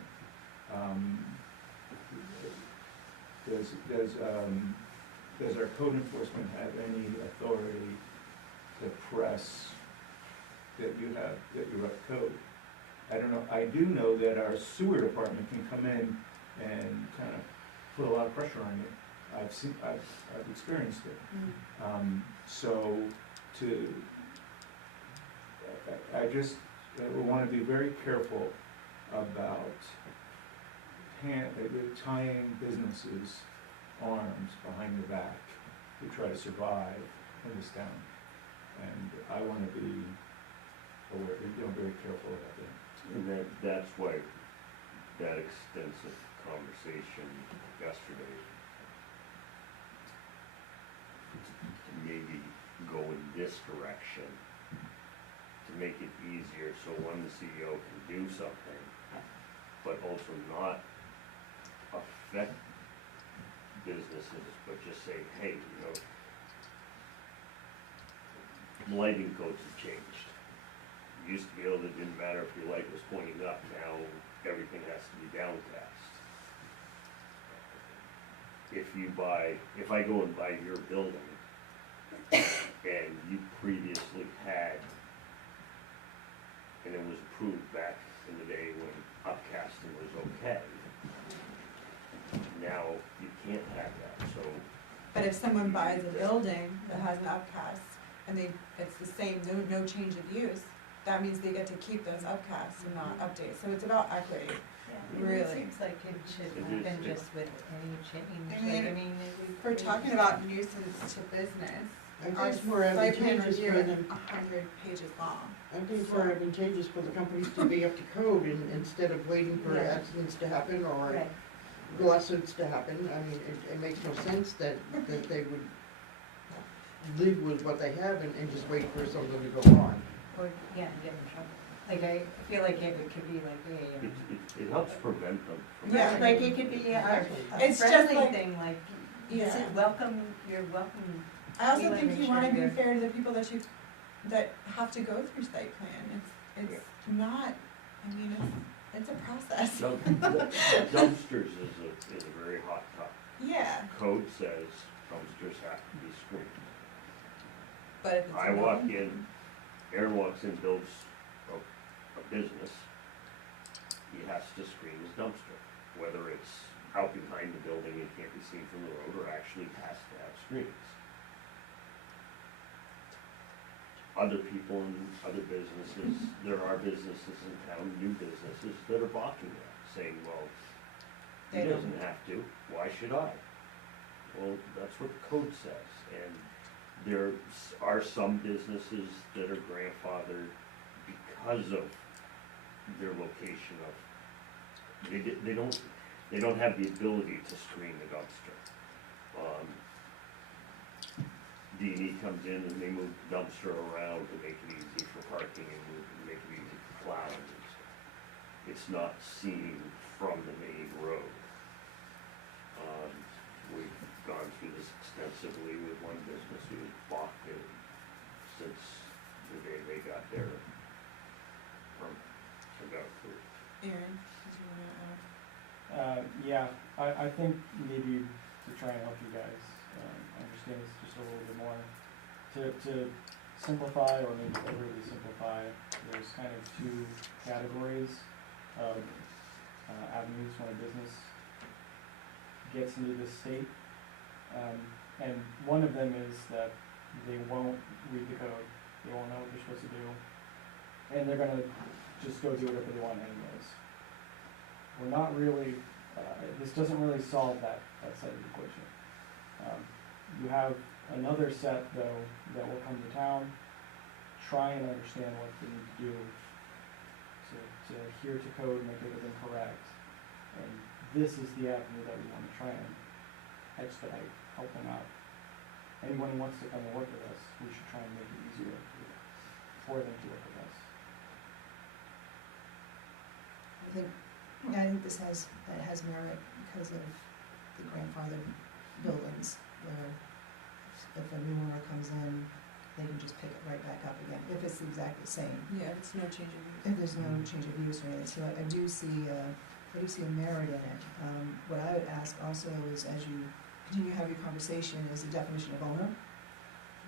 Does our code enforcement have any authority to press that you wrote code? I don't know, I do know that our sewer department can come in and kind of put a lot of pressure on you. I've experienced it. So I just want to be very careful about tying businesses' arms behind the back to try to survive in this town. And I want to be aware, very careful about that. And that's why that extensive conversation yesterday, to maybe go in this direction to make it easier, so one, the CEO can do something, but also not affect businesses, but just say, hey, lighting codes have changed. You used to be able to, it didn't matter if your light was pointing up, now everything has to be downcast. If I go and buy your building, and you previously had, and it was approved back in the day when upcasting was okay, now you can't have that, so. But if someone buys a building that has an upcast and it's the same, no change of use, that means they get to keep those upcasts and not update. So it's about equity. Yeah, Really? it seems like it should It is, happen yeah. just with any change, I mean, like, I mean, it- We're talking about nuisance to business. I Our think it's more site plan advantageous review for is them, 100 pages long. I think it's more advantageous for the companies to be up to code instead of waiting for Yeah. accidents to happen or right, lawsuits to happen. I mean, it makes no sense that they would live with what they have and just wait for something to go on. or, yeah, get in trouble. Like, I feel like if it could be like It helps prevent them from. Yeah. like, it could be a It's just friendly like- thing, like, this Yeah. is welcome, you're welcome. I also We wanna think make you sure wanna be you're- fair to the people that have to go through site plan. It's not, I mean, it's a process. Dumpsters is a very hot topic. Yeah, Code says dumpsters have to be screened. but if it's. I a walk no- in, Aaron walks in, builds a business, he has to screen his dumpster. Whether it's out behind the building and can't be seen from the road, or actually has to have screens. Other people in other businesses, there are businesses in town, new businesses, that are balking that, saying, well, he They don't. doesn't have to, why should I? Well, that's what the code says, and there are some businesses that are grandfathered because of their location of, they don't have the ability to screen the dumpster. D&E comes in and they move the dumpster around to make it easy for parking and make it easy for plowing and stuff. It's not seen from the main road. We've gone through this extensively with one business who has blocked it since the day they got their permit and got approved. Aaron, did you wanna Yeah, I think maybe to try and help you guys understand this just a little bit more, to simplify or maybe overly simplify, there's kind of two categories of avenues when a business gets into this state. And one of them is that they won't read the code, they won't know what they're supposed to do, and they're gonna just go do whatever they want anyways. We're not really, this doesn't really solve that side of the equation. You have another set, though, that will come to town, try and understand what they need to do to adhere to code, make everything correct. And this is the avenue that we want to try and expedite, helping out. Anyone who wants to come and work with us, we should try and make it easier for them to work with us. I think this has merit because of the grandfathered buildings, where if a new owner comes in, they can just pick it right back up again, if it's exactly the same. Yeah, it's no change of use. If there's no change of use or anything, so I do see a merit in it. What I would ask also is, as you continue to have your conversation, is the definition of owner,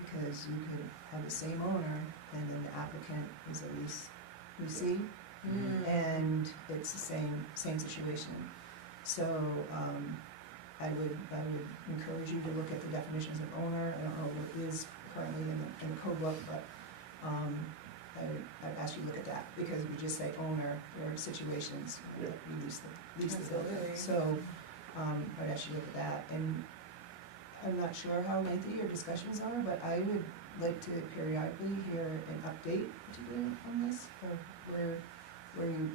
because you could have the same owner, and then the applicant is at least Lucy, and it's the same situation. So, I would encourage you to look at the definitions of owner. I don't know what is currently in the code book, but, I'd ask you to look at that, because if you just say owner, there are situations that you lease the building. Absolutely. So, I'd ask you to look at that, and I'm not sure how lengthy your discussions are, but I would like to periodically hear an update to you on this, of where you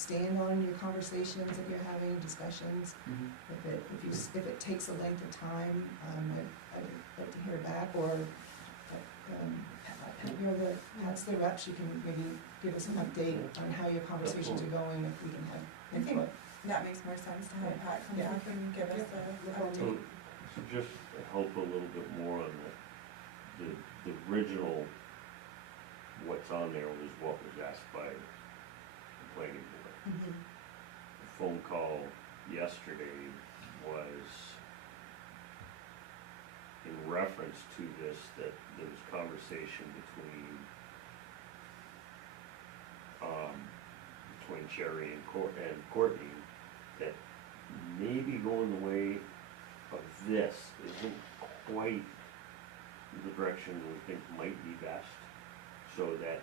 stand on your conversations that you're having, discussions. Mhm. If it takes a length of time, I'd like to hear back, or, Pat's the rep, she can maybe give us an update on how your conversations are going, if we can have I think input. that makes more sense to have Pat come Yeah. back and give us Yeah. a So, update. so just to help a little bit more on the original, what's on there was what was asked by the planning board. Mhm. The phone call yesterday was in reference to this, that there was conversation between Sherry and Courtney, that maybe going the way of this isn't quite the direction we think might be best, so that,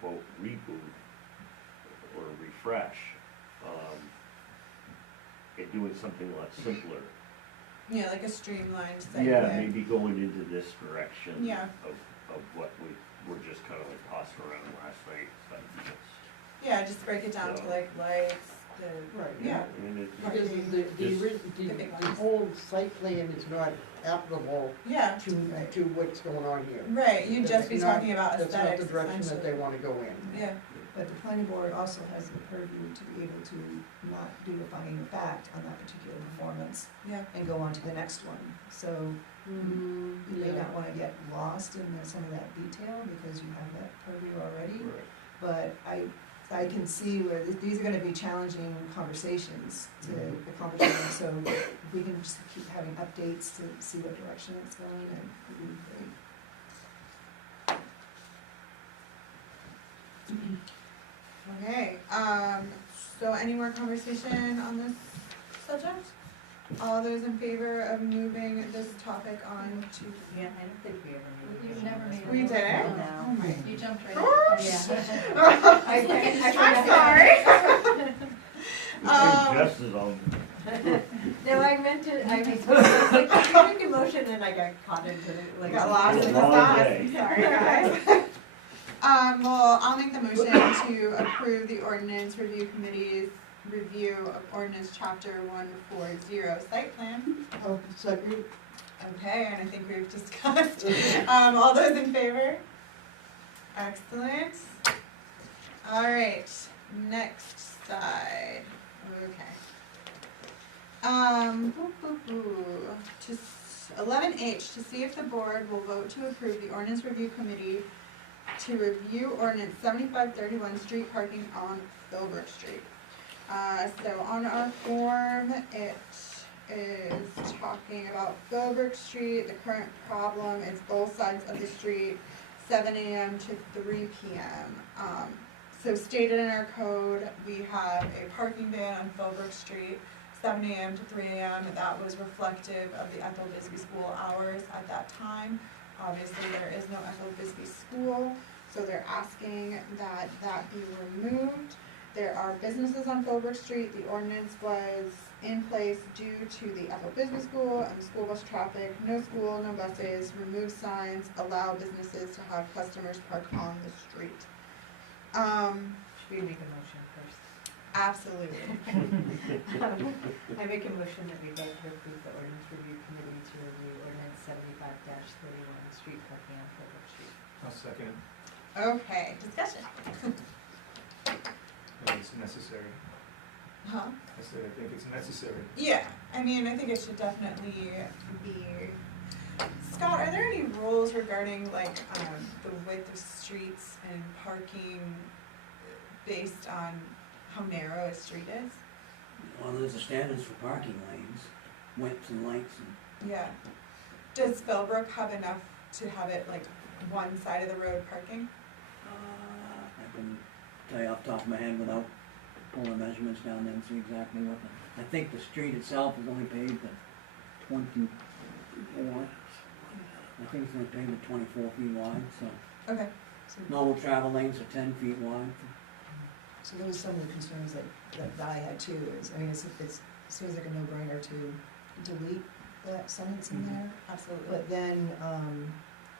quote, reboot or refresh, and doing something a lot simpler. Yeah, like a streamlined site Yeah, plan. maybe going into this direction Yeah. of what we were just kind of like tossing around last night, but it's, Yeah, just break it down to So- like lights, the, Right. yeah. I mean, it's, Because The big the ones. whole site plan is not applicable Yeah, to what's going on here. right, you'd just be That's not- talking about That's not aesthetics the direction that they essentially. wanna go in. Yeah, But the planning board also has the purview to be able to not do a finding of fact on that particular performance yeah, and go on to the next one. So you may Yeah. not wanna get lost in some of that detail because you have that purview already. right. But I can see where these are gonna be challenging conversations to accomplish, so if we can just keep having updates to see what direction it's going, it would be great. okay, so any more conversation on this subject? All those in favor of moving this topic on to, Yeah, I don't think we ever made. You've never made a we did it? No. Oh my. You jumped right Oops. in. I'm sorry. Jess is on, No, I meant to, I was like, I make a motion and I got caught into it, like. Got lost in the Wrong sauce, day. sorry guys. Well, I'll make the motion to approve the ordinance review committee's review of ordinance chapter 140 site plan. Oh, second, Okay, and I think we've discussed, all those in favor? Excellent. All right, next side, okay. To 11H, to see if the board will vote to approve the ordinance review committee to review ordinance 7531 street parking on Philbrook Street. So on our form, it is talking about Philbrook Street. The current problem is both sides of the street, 7 a.m. to 3 p.m. So stated in our code, we have a parking ban on Philbrook Street, 7 a.m. to 3 a.m. That was reflective of the Ethel Bisbee school hours at that time. Obviously, there is no Ethel Bisbee school, so they're asking that that be removed. There are businesses on Philbrook Street. The ordinance was in place due to the Ethel Bisbee School and the school bus traffic. No school, no buses, remove signs, allow businesses to have customers park on the street. Should we make a motion first? Absolutely. I make a motion that we vote to approve the ordinance review committee to review ordinance 75-31 street parking on Philbrook Street. I'll second. Okay, discussion. I think it's necessary. Huh? I said, I think it's necessary. Yeah, I mean, I think it should definitely be. Scott, are there any rules regarding like the width of streets and parking based on how narrow a street is? Well, there's the standards for parking lanes, widths and lengths, and Yeah. Does Philbrook have enough to have it like one side of the road parking? I can tell you off the top of my head without pulling measurements down there and see exactly what I think the street itself is only paved at 24. I think it's only paved at 24 feet wide, so Okay. normal travel lanes are 10 feet wide. So those are some of the concerns that I had too, is, I mean, it seems like a no-brainer to delete that sentence in there. Absolutely. But then,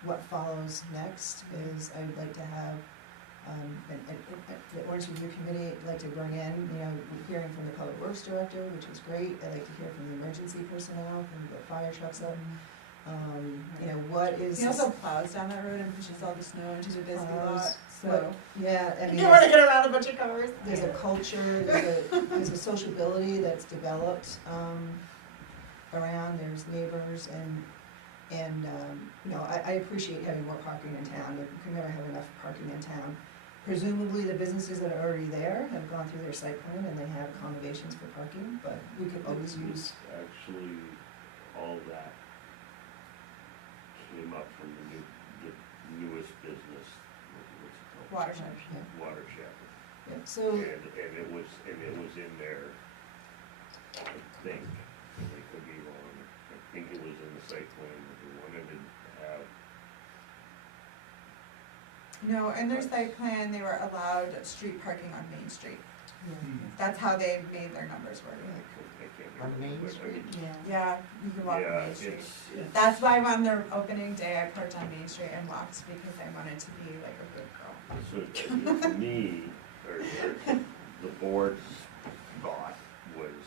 what follows next is I would like to have, and ordinance review committee, I'd like to bring in, hearing from the public works director, which was great. I'd like to hear from the emergency personnel, from the fire trucks up. What is. He also plows down that road and pushes all the snow into the busy lot, so. Yeah, I mean. You don't wanna get around a bunch of cars. There's a culture, there's a sociability that's developed, around, there's neighbors I appreciate having more parking in town. You can never have enough parking in town. Presumably, the businesses that are already there have gone through their site plan and they have accommodations for parking, but we could always use. Actually, all that came up from the newest business, what's it called? Watershed. Watershed. Yeah, so, And it was in there, I think, and they could be wrong, I think it was in the site plan that they wanted to have. No, in their site plan, they were allowed street parking on Main Street. Hmm. That's how they made their numbers work. I can't On remember, Main but I mean, Street? Yeah, you can walk yeah, on Main Street. it's, That's why on their opening day, I parked on Main Street and walked because I wanted to be like a good girl. so to me, or the board's thought was,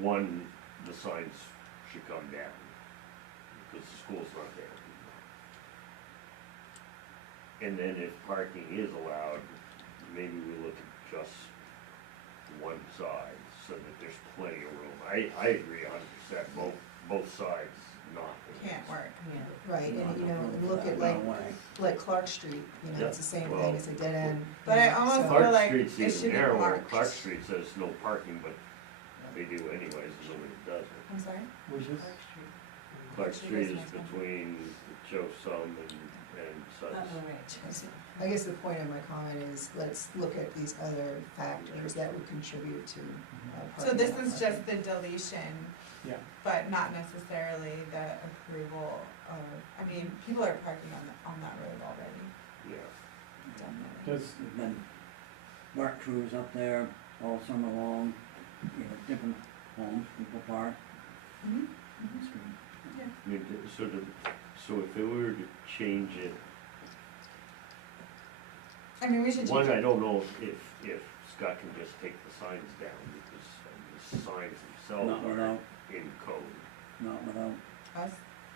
one, the signs should come down, because the school's not there. And then if parking is allowed, maybe we look at just one side, so that there's plenty of room. I agree 100%, both sides not. Can't work. right, and look at No way. like Clark Street, it's the same thing, it's a dead end. But I almost So- feel Clark like Street's it should even be narrower, marked. Clark Street says no parking, but they do anyways, and nobody does it. I'm sorry? Which is, Clark Street Street is is nice one. between Joe Sum and such. I guess the point of my comment is, let's look at these other factors that would contribute to So parking. this is just the deletion, yeah, but not necessarily the approval of, I mean, people are parking on that road already. Yeah. Definitely. does, There's been work crews up there all summer long, different homes, people park. Mhm. It's good. I mean, so if they were to change it, I mean, we should change one, I it. don't know if Scott can just take the signs down, because the signs themselves Not are without, in code, not without Us.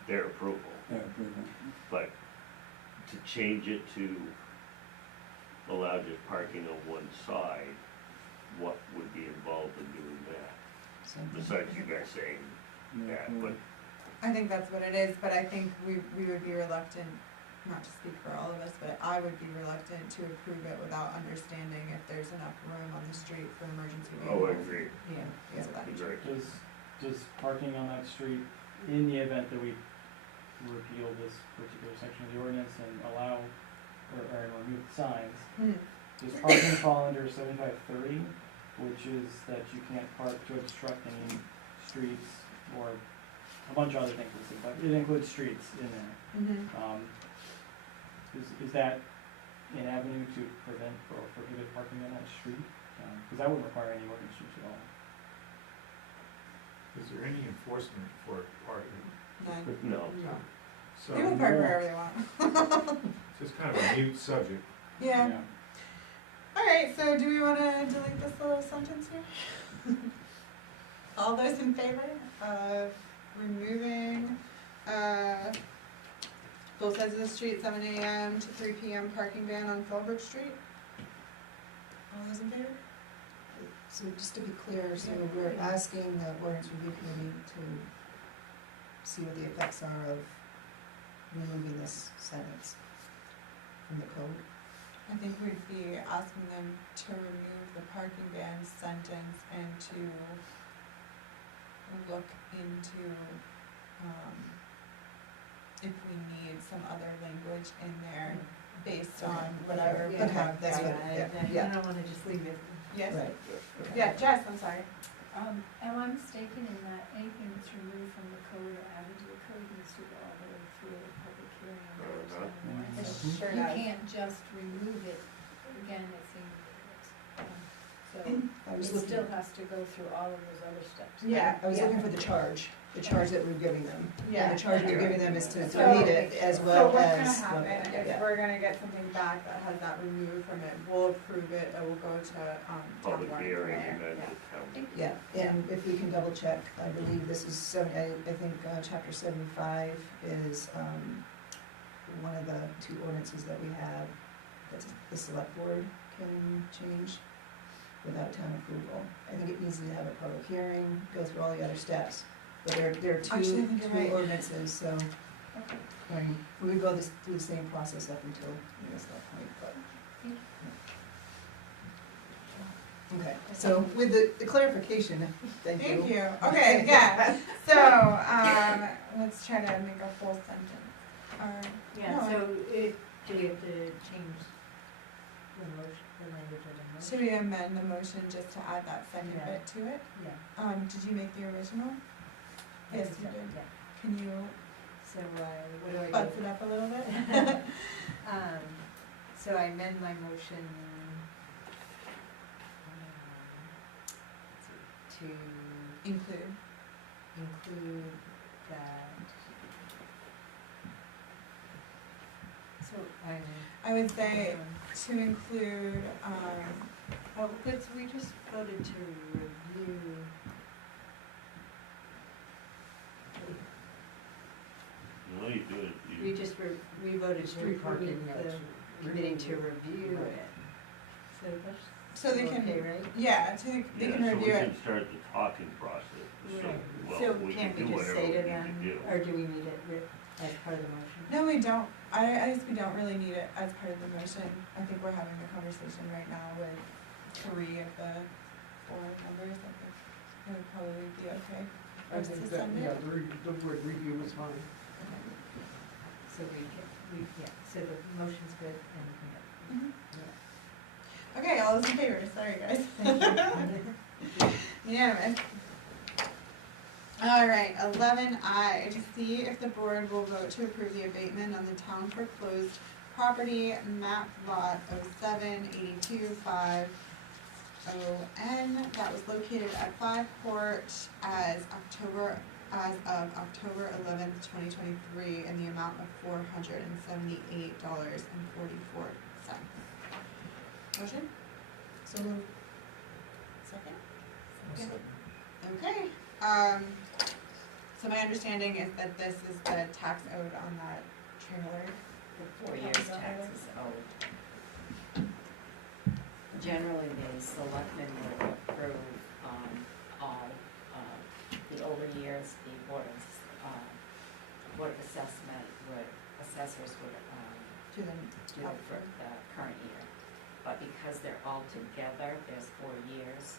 their approval. their approval. But to change it to allow just parking on one side, what would be involved in doing that? Besides you guys saying Their that, approval. but I think that's what it is, but I think we would be reluctant, not to speak for all of us, but I would be reluctant to approve it without understanding if there's enough room on the street for emergency vehicles. Oh, I agree, Yeah, things of that nature. agree. does parking on that street, in the event that we repeal this particular section of the ordinance and allow, or remove the signs, Hmm. does parking fall under 7530, which is that you can't park to obstruct any streets or a bunch of other things, but it includes streets in there. Mhm. Is that an avenue to prevent or prohibit parking on that street? Because that wouldn't require any ordinance use at all. Is there any enforcement for parking? None. No. So, People park wherever they want. it's just kind of a mute subject. Yeah. Alright, so do we wanna delete this little sentence here? All those in favor of removing, both sides of the street, 7 AM to 3 PM parking ban on Philbrook Street? All those in favor? So just to be clear, so we're asking the ordinance review committee to see what the effects are of removing this sentence from the code. I think we'd be asking them to remove the parking ban sentence and to look into, if we need some other language in there based on whatever we Okay, have that's there. what- I don't wanna just leave it. Yes, Right. yeah, Jess, I'm sorry. Am I mistaken in that anything that's removed from the code or added to the code needs to go all the way through a public hearing? and vote on the warrant? It So sure you does. can't just remove it, again, it seems, so I it was looking, still has to go through all of those other steps. Yeah, I was looking for the charge. the charge that we're giving them. Yeah. And the charge we're giving them is to So- meet it as So well what's gonna as. happen, if yeah. we're gonna get something back that has that removed from it, we'll approve it, it will go to, town Public warrant hearing from and there. then the town. Yeah, and if we can double check, I believe this is I think, chapter 75 is, one of the two ordinances that we have, that the select board can change without town approval. I think it needs to have a public hearing, go through all the other steps, but there are Actually, I two think you're right. ordinances, so, Okay. we would go through the same process up until, that point, but. Okay, so with the clarification, thank you. Thank you, okay, yeah, so, let's try to make a full sentence, or, Yeah, No, so do we have to change the motion, the language of the motion? should we amend the motion just to add that second Yeah. bit to it? Yeah. Did you make the original? I Yes, think you so, did. Yeah, Can you so what do I do? butts it up a little bit? So I amend my motion, to Include. include that. So I would say to include, oh, because we just voted to review. No, you do it, We just, we voted to Street parking, approve that's the committee to review it. So that's so they can, okay, right? yeah, so they can review Yeah, so we it. can start the talking process, so, Right. well, So we can't can we do just whatever say we to need them, to do. or do we need it as part of the motion? No, we don't. I guess we don't really need it as part of the motion. I think we're having a conversation right now with 3 of the 4 members. I think it would probably be okay for I us to think that, send yeah, it. the word review is fine. So yeah, so the motion's good and we can Mhm. Okay, all those in favor? Sorry, guys. Unanimous. All right, 11I, to see if the board will vote to approve the abatement on the town foreclosed property, map lot 07825ON, that was located at 5 Court as of October 11th, 2023, in the amount of $478.44. Motion? So moved. Second? Okay, so my understanding is that this is the tax owed on that trailer. The 4 years taxes owed. Generally, the selectmen would approve, all, the older years, the board of assessment assessors would, To them. do it for the current year. But because they're all together, there's 4 years,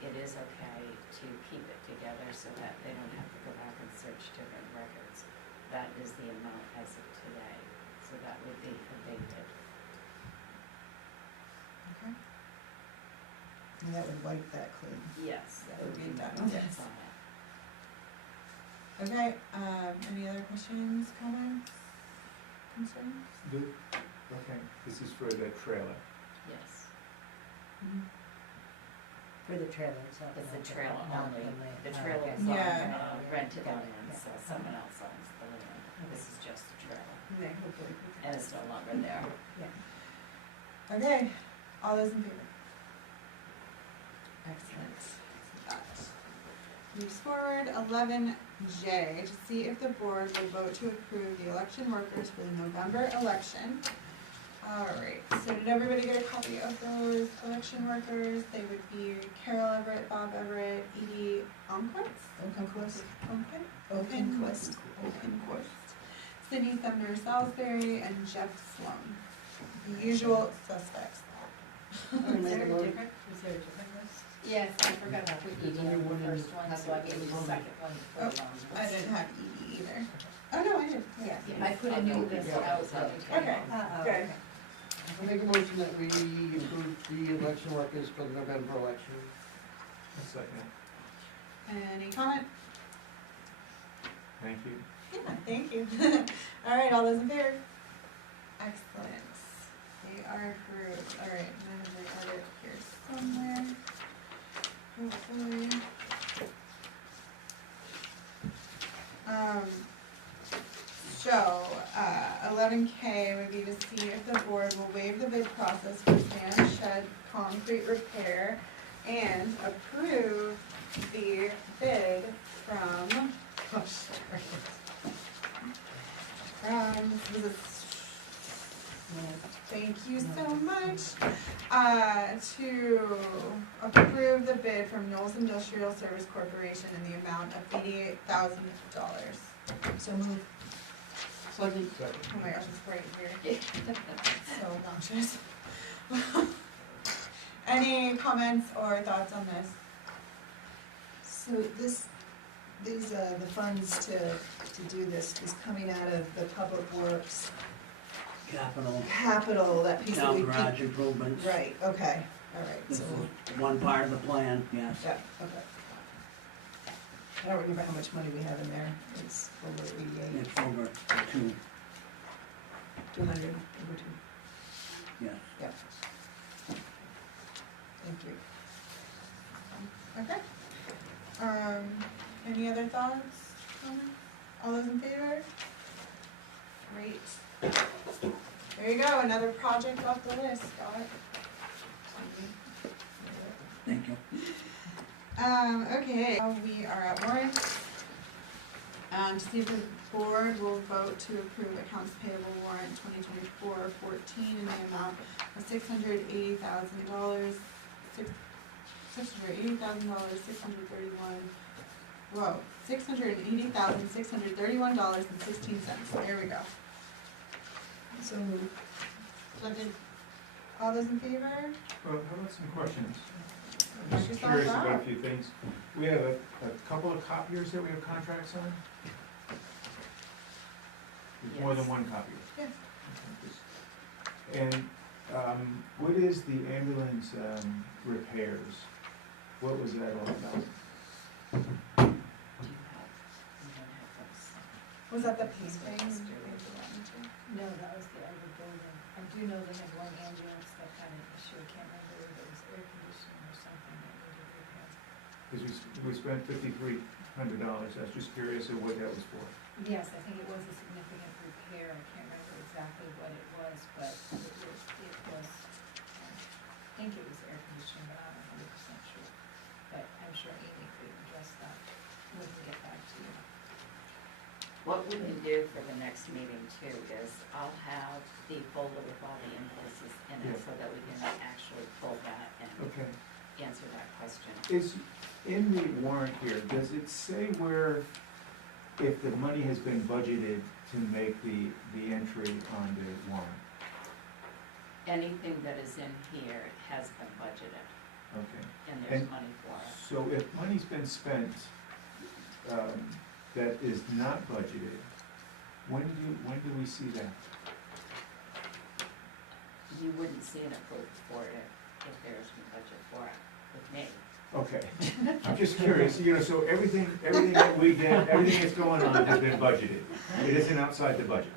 it is okay to keep it together so that they don't have to go back and search different records. That is the amount as of today, so that would be abated. Okay. And that would wipe that clean. Yes, that would be Yes. done, yes, on it. Okay, any other questions, comments, concerns? Okay, this is for the trailer. Yes, For the trailer itself. it's not the trailer not only, land. the Oh, trailer okay. is on, Yeah. rented land, so someone else owns the land. This is just a trailer, Okay, hopefully. and it's no longer there. Okay, all those in favor? Excellent. That moves forward. 11J, to see if the board will vote to approve the election workers for the November election. All right, so did everybody get a copy of those election workers? They would be Carol Everett, Bob Everett, Edie Onquist? Oakenquist. Oakenquist. Sydney Sumner Salisbury, and Jeff Sloan. The usual suspects. Is there a different list? Yes, I forgot to put There's Edie only on one the in- first one, so I gave you the second one to Oh, put on. I didn't have Edie either. Oh, no, I did, yeah. I put a new list Yeah. out, so I can tell you. Okay. Good. I make a motion that we approve the election workers for the November election. Second. Any comment? Thank you. Yeah, thank you. All right, all those in favor? Excellent. They are approved. All right, I'm gonna record it here somewhere. Hopefully. 11K would be to see if the board will waive the bid process for sand shed concrete repair and approve the bid from, was it, thank you so much, to approve the bid from Knowles Industrial Service Corporation in the amount of $88,000. So move. Second. Oh my gosh, it's right here. So obnoxious. Any comments or thoughts on this? So the funds to do this is coming out of the Public Works capital, that piece that town we garage keep. improvements. Right, okay, all right, This so, is one part of the plan, yes. yeah, okay. I don't remember how much money we have in there, it's over 88, It's over 2, 200, over 2, yes. thank you. Okay. Any other thoughts, comments? All those in favor? Great. There you go, another project off the list, Scott. Thank you. Okay, we are at warrants. To see if the board will vote to approve accounts payable warrant 2024-14 in the amount of $680,000, $680,631.16. There we go. So move. All those in favor? Well, how about some questions? I'm Knock just yourself curious about a out. few things. We have a couple of copiers that we have contracts on? There's more than Yes. one copier? Yes. And, what is the ambulance, repairs? What was that all about? Do you have, you don't have those? Was that the painting? No, that was the other building. I do know they had one ambulance that had an issue, I can't remember if it was air conditioning or something that needed repair. Because we spent $5,300, I was just curious of what that was for. Yes, I think it was a significant repair, I can't remember exactly what it was, but it was, I think it was air conditioning, but I'm not 100% sure. But I'm sure Amy could address that when we get back to you. What we can do for the next meeting too is I'll have the folder with all the invoices in it Yeah. so that we can actually pull that and Okay. answer that question. Is, in the warrant here, does it say where, if the money has been budgeted to make the entry on the warrant? Anything that is in here has been budgeted Okay. and there's And money for it. So if money's been spent, that is not budgeted, when do we see that? You wouldn't see an approval for it if there's no budget for it with me. Okay, I'm just curious, so everything that we did, everything that's going on has been budgeted, it isn't outside the budget.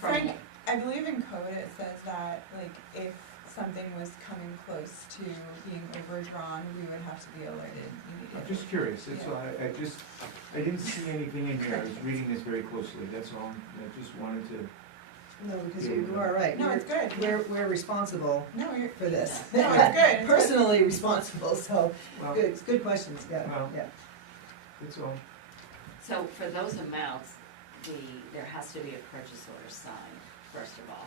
Frank, I believe in code it says that, like, if something was coming close to being overdrawn, we would have to be alerted immediately. I'm just curious, that's all, I didn't see anything in here, I was reading this very closely, that's all, I just wanted to, No, because you are right. No, it's good. We're responsible No, you're, for this. no, it's good. It's good. Personally responsible, so, well, good, it's good questions, yeah, Well- yeah. that's all. So for those amounts, there has to be a purchase order signed, first of all.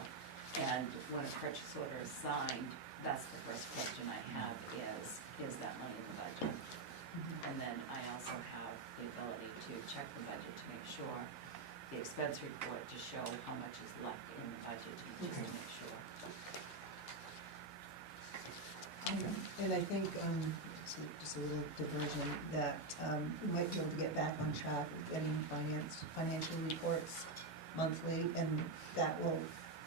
And when a purchase order is signed, that's the first question I have is that money in the budget? And then I also have the ability to check the budget to make sure, the expense report to show how much is left in the budget, just to make sure. And I think, so just a little diversion, that we might be able to get back on track with getting financial reports monthly, and that will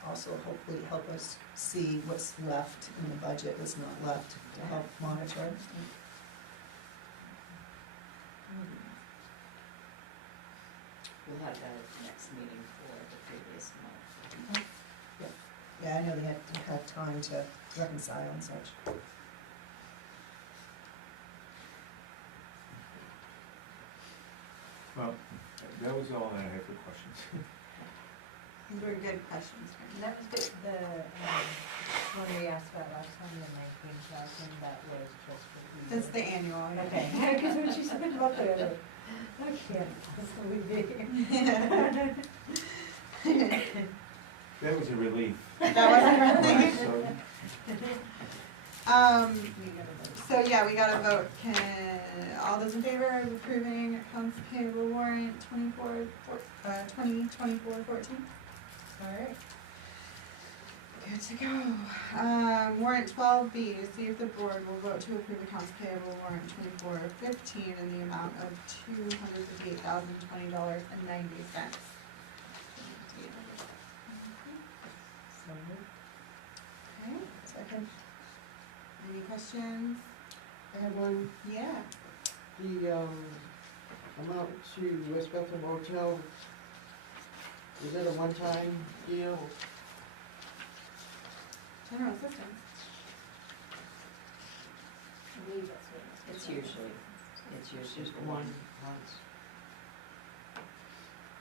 also hopefully help us see what's left in the budget, what's not left, to help monitor. We'll have that at the next meeting for the previous month. Yeah, I know they had to have time to reconcile and such. Well, that was all I had for questions. These were good questions for And me. that was good, the, one we asked about last time, the 19,000, that was just for the. That's the annual. yeah. Okay, because when she said about the other, I can't possibly be. That was a relief. That wasn't really. So, So yeah, we got a vote. Can, all those in favor of approving accounts payable warrant 2024-14? Alright. Good to go. Warrant 12B, to see if the board will vote to approve accounts payable warrant 24-15 in the amount of $258,020.90. So moved. Okay, second. Any questions? I have one, Yeah. the, amount to West Bethel Motel, is it a one-time deal? General assistance. I believe that's what It's usually Just the one once?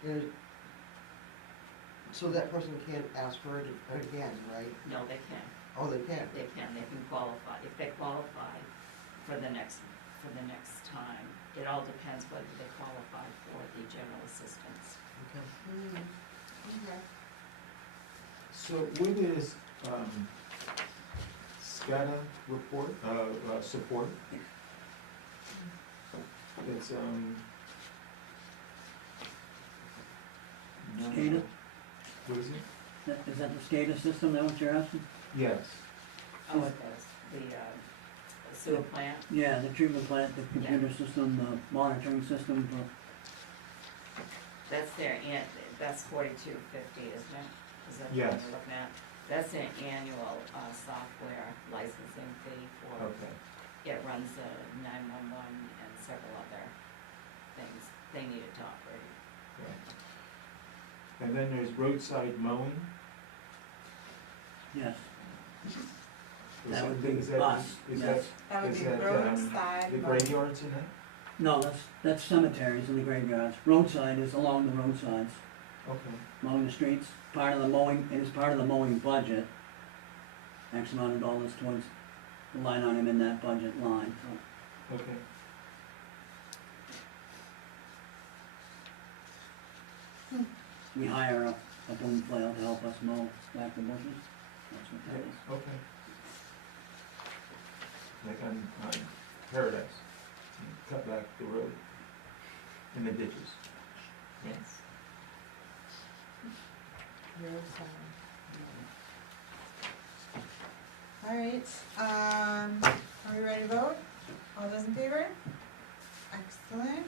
Is, so that person can't ask for it again, right? No, they can. Oh, they can? They can qualify, if they qualify for the next time. It all depends whether they qualify for the general assistance. Okay. Okay. so with this, SCADA report, support, it's, SCADA? What is it? Is that the SCADA system, that what you're asking? Yes. Oh, it does, the sewer plant, Yeah, the treatment plant, the computer system, the monitoring system for, that's their, that's 4250, isn't it? Is that what Yes. you're looking at? That's an annual, software licensing fee for, Okay. it runs the 911 and several other things they needed to operate. Right. And then there's roadside mowing. yes. Is That would be is that- us, is yes. That would is be that, roadside. the mowing. graveyards in that? No, that's cemeteries and the graveyards. Roadside is along the roadsides, Okay. mowing the streets, part of the mowing, it is part of the mowing budget. X amount of dollars towards the line item in that budget line, so. Okay. We hire a boom flail to help us mow back the bushes, that's what that is. Okay. Like on Paradise, you cut back the road in the ditches. Yes. Alright, are we ready to vote? All those in favor? Excellent.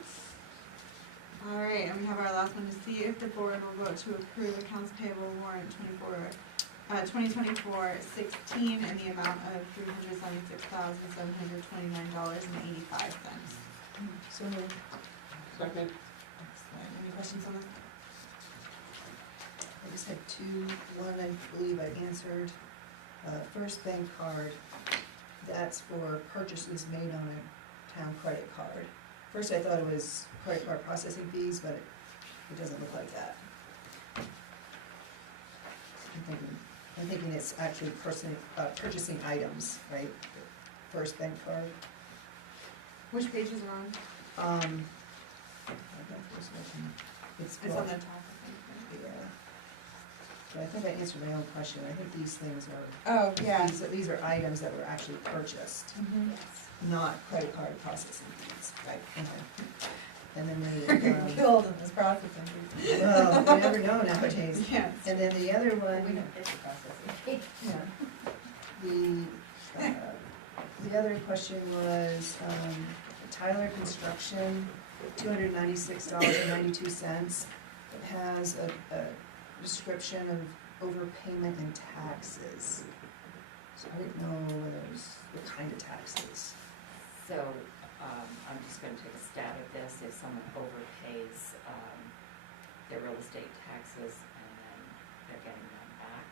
Alright, and we have our last one to see if the board will vote to approve accounts payable warrant 2024-16 in the amount of $376,729.85. So moved. Second? Excellent. Any questions on this? I just had two, one I believe I answered. First bank card, that's for purchases made on a town credit card. First I thought it was credit card processing fees, but it doesn't look like that. I'm thinking it's actually purchasing items, right? First bank card. Which pages are on? I got this one. It's on the top, I think. Yeah. But I think I answered my own question. I think these things are, Oh, yeah. these are items that were actually purchased, Mhm. Yes. not credit card processing fees. Right. Okay. And then You're the, killed in this processing. well, you never know nowadays. Yes. And then the other Well, we one, don't get the processing fee. the other question was, Tyler Construction, $296.92. It has a description of overpayment in taxes. So I didn't know whether it was what kind of taxes. So, I'm just gonna take a stab at this, if someone overpays, their real estate taxes and then they're getting them back.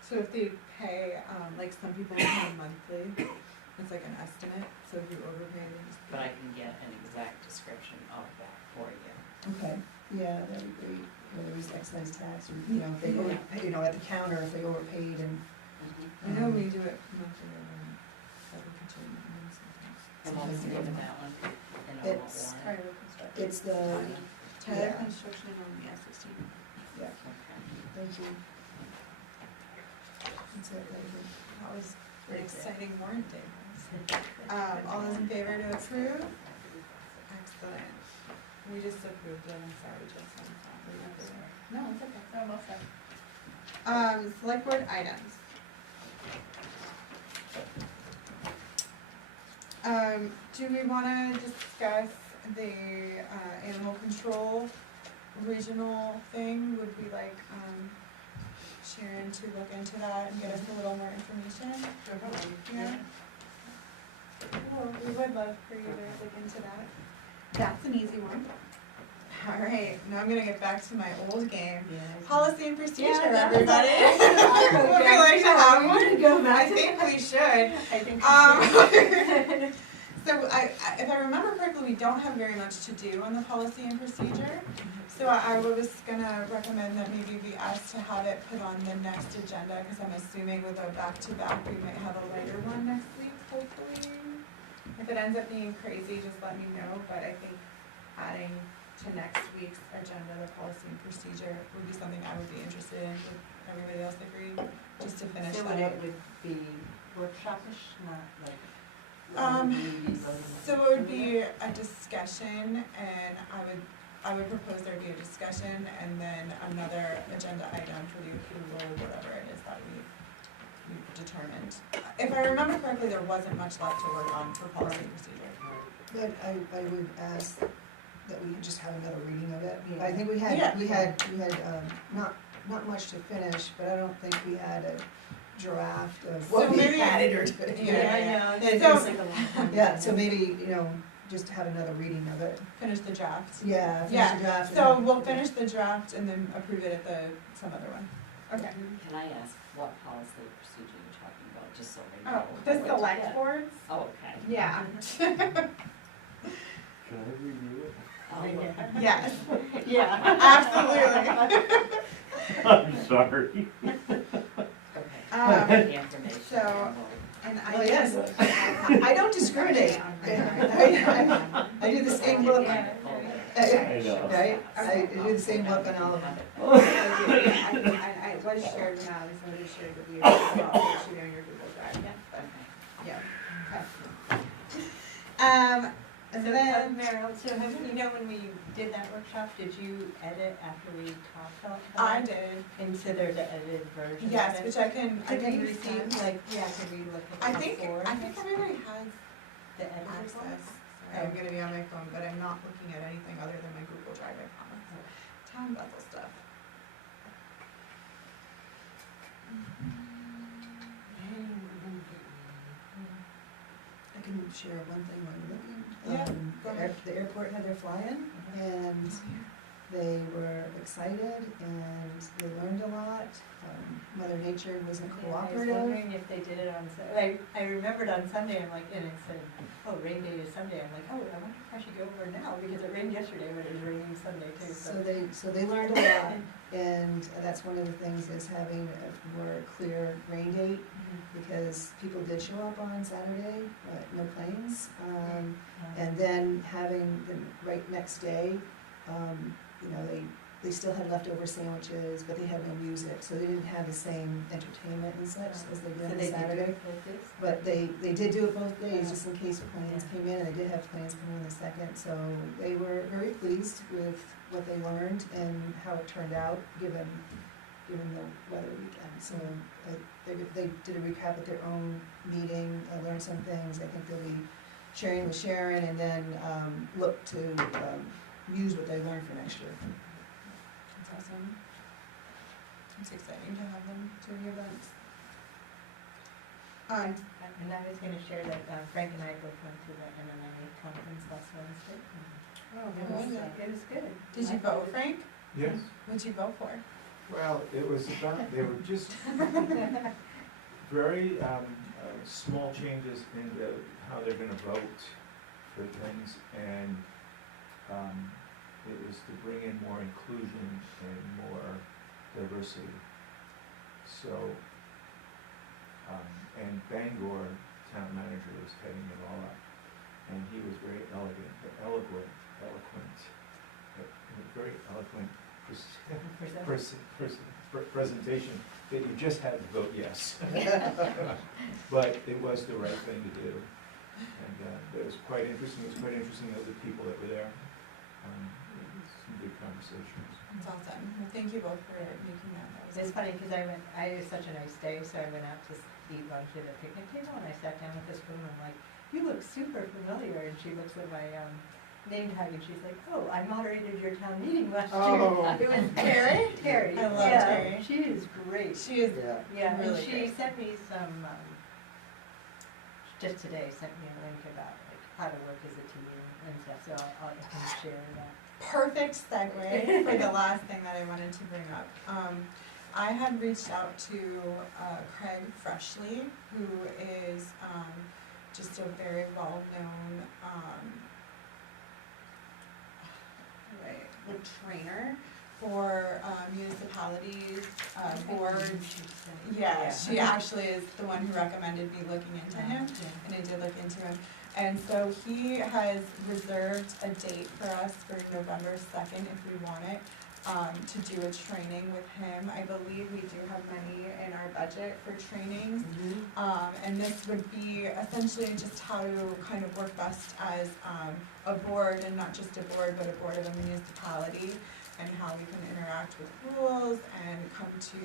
So if they pay, like some people pay monthly, it's like an estimate, so if you overpay, they just. But I can get an exact description of that for you. Okay. Yeah, that'd be great, whether it's excise tax, or, you know, if they over, you know, at the counter, if they overpaid and. I know we do it monthly over at the kitchen and sometimes. And what was the name of that one? And on what It's- warrant? Tyler construction. It's the, Tyler Yeah. Construction on the S16. yeah, Okay. thank you. That's it, thank you. That was an exciting warrant day. All those in favor to approve? Excellent. We just approved it, I'm sorry, just on that. No, it's okay. Oh, well said. Select board items. Do we wanna discuss the, animal control regional thing? Would we like, Sharon to look into that and get us a little more information? Yeah? Well, we would love for you to look into that. That's an easy one. All right, now I'm gonna get back to my old game. Policy and procedure, Yeah, that's everybody. okay. Would we like to have We one? should go back I to think we should. I think we should. So if I remember correctly, we don't have very much to do on the policy and procedure. So I was gonna recommend that maybe we ask to have it put on the next agenda, because I'm assuming with a back-to-back, we might have a lighter one next week, hopefully. If it ends up being crazy, just let me know, but I think adding to next week's agenda, the policy and procedure would be something I would be interested in. Would everybody else agree? Just to finish So that would up. it would be workshopish, not like? So it would be a discussion, and I would propose there be a discussion, and then another agenda item for the approval, whatever it is that we've determined. If I remember correctly, there wasn't much left to work on for policy and procedure. But I would ask that we could just have another reading of it. Yeah. I think Yeah. we had, not much to finish, but I don't think we had a draft of So what we maybe- added or did. Yeah. I know, Yeah, it so- feels like a long time. Yeah, so maybe, just have another reading of it. Finish the draft. Yeah, finish Yeah, the draft. So and- we'll finish the draft and then approve it at some other one. Okay. Can I ask what policy or procedure you're talking about, just so I Oh, know? the select boards? Oh, okay. Yeah. Can I review it? Oh, okay. Yes, Yeah. absolutely. I'm sorry. The information. so- And Oh, yes, I don't discriminate. I do the same look. I know. Right? I do the same look on all of them. I was shared now, so it is shared with you, so I'll shoot it on your Google Drive, yeah. Yeah, and So, then, Meryl, so have, when we did that workshop, did you edit after we talked about I that? did, And so there's an edited version of yes, it? which I can Could we resend. receive, like, could we look I at it think before? everybody has The edited one? access. Sorry, I'm gonna be on my phone, but I'm not looking at anything other than my Google Drive, I promise. Town Bethel stuff. I can share one thing while you're looking. Yeah, go The ahead. the airport had their fly-in, and they were excited, and they learned a lot. Mother Nature wasn't Yeah, I was cooperative. wondering if they did it on, I remembered on Sunday, I'm like, and it said, oh, rain day is Sunday, I'm like, oh, I wonder if I should go over now, because it rained yesterday, but it was raining Sunday too, So they learned a lot, and that's one of the things is having a more clear rain date, because people did show up on Saturday, but no planes. And then having the right next day, they still had leftover sandwiches, but they had no music, so they didn't have the same entertainment and such as they did on Saturday. But they did do it both days, just in case planes came in, and they did have planes coming in the second, so they were very pleased with what they learned and how it turned out, given the weather weekend. So they did a recap at their own meeting, learned some things. I think they'll be sharing with Sharon, and then look to use what they learned for next year. That's awesome. It's exciting to have them do the events. And I was gonna share that Frank and I both went to the MMA conference last Wednesday. It was good. Did you vote, Frank? Yes, What'd you vote for? well, it was about, they were just very, small changes in how they're gonna vote for things, and, It was to bring in more inclusion and more diversity. So, and Bangor town manager was heading it all up. And he was very eloquent, very eloquent presentation that you just had to vote yes. But it was the right thing to do. And it was quite interesting. It was quite interesting of the people that were there. Some good conversations. That's awesome. Well, thank you both for making that. It's funny, because I had such a nice day, so I went out to eat lunch at a picnic table, and I sat down with this woman, I'm like, you look super familiar, and she looks at my, name tag, and she's like, oh, I moderated your town meeting last year. Oh. It was Terry? Terry, I love yeah, Terry. she is great. She is Yeah. Yeah, and really she great. sent me some, just today, sent me a link about like how to work as a team and stuff, so I can share that. perfect segue for the last thing that I wanted to bring up. I had reached out to Craig Freshley, who is just a very well-known trainer for municipalities, boards. Yeah, she actually is the one who recommended me looking into him, and I did look into him. And so he has reserved a date for us for November 2nd if we want it, to do a training with him. I believe we do have money in our budget for trainings. And this would be essentially just how to kind of work best as a board, and not just a board, but a board of a municipality, and how we can interact with rules and come to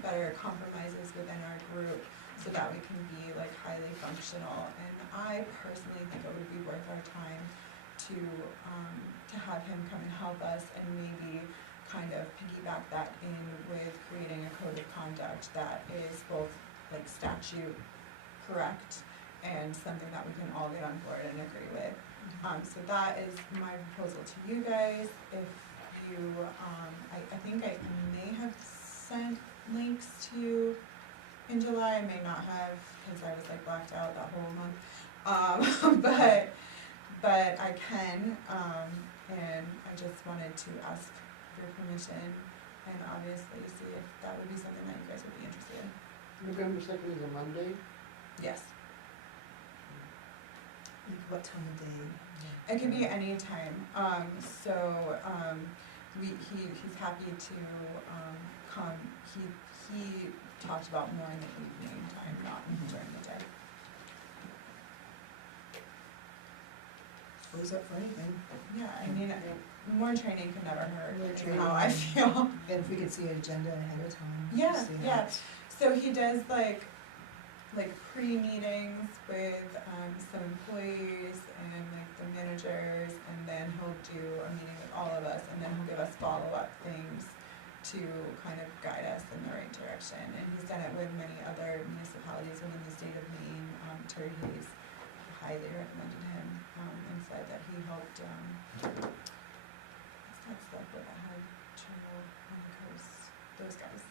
better compromises within our group, so that we can be like highly functional. And I personally think it would be worth our time to have him come and help us, and maybe kind of piggyback that in with creating a code of conduct that is both like statute correct and something that we can all get on board and agree with. So that is my proposal to you guys. If you, I think I may have sent links to you in July, I may not have, because I was like blacked out that whole month. But I can, and I just wanted to ask your permission, and obviously see if that would be something that you guys would be interested in. November 2nd is a Monday. Yes. What time of day? It can be any time. He's happy to come. He talked about more in the evening time, not during the day. Always up for anything. Yeah, I mean, more training can never hurt, More is training. how I feel. And if we could see an agenda ahead of time. Yeah, see how yeah. it's- So he does like pre-meetings with some employees and like the managers, and then he'll do a meeting with all of us, and then he'll give us follow-up things to kind of guide us in the right direction. And he's done it with many other municipalities within the state of Maine. Terry Hayes highly recommended him, and said that he helped, what's that stuff that I had trouble on the coast, those guys.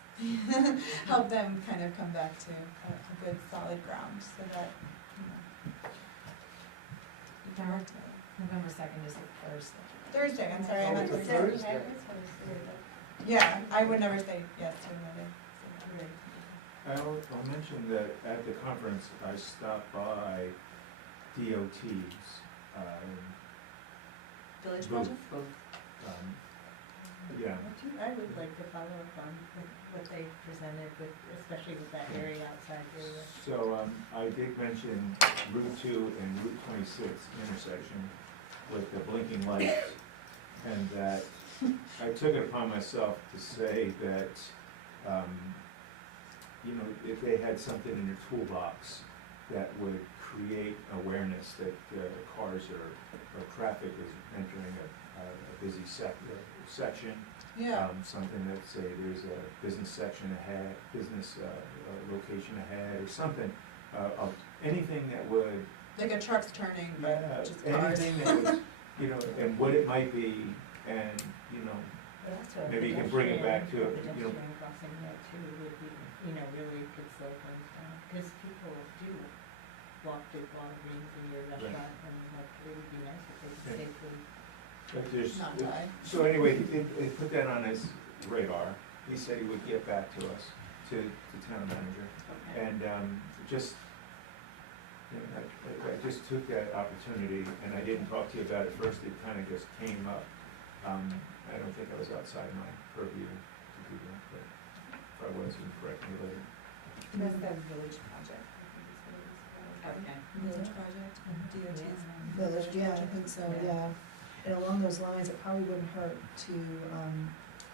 Help them kind of come back to a good solid ground, so that, you know. You can work together. November 2nd is the Thursday. Thursday, I'm sorry, I meant Oh, it's a Thursday. Thursday. Yeah, I would never say yes to another. I'll mention that at the conference, I stopped by DOT's, Village booth. budget? Yeah, I would like to follow up on what they presented with, especially with that area outside area. so I did mention Route 2 and Route 26 intersection with the blinking lights, and that I took it upon myself to say that, you know, if they had something in their toolbox that would create awareness that cars or traffic is entering a busy section. Yeah, Something that, say, there's a business section ahead, business location ahead, or something, of anything that would, like a truck's turning, but just cars. anything that was, you know, and what it might be, and, you know, But also a maybe you can bring it back to it, you know. pedestrian crossing there too would be, really could slow things down, because people do walk to Walgreens in your restaurant, and like, it would be nice if they could Yeah. safely But there's, not die. so anyway, he put that on his radar. He said he would get back to us, to the town manager. Okay. And just, you know, I just took that opportunity, and I didn't talk to you about it first, it kind of just came up. I don't think I was outside my purview to do that, but if I was, you can correct me later. That's that village project, I think is what it was called. Okay. Village project, DOT's. Village, yeah, I think so, yeah. And along those lines, it probably wouldn't hurt to,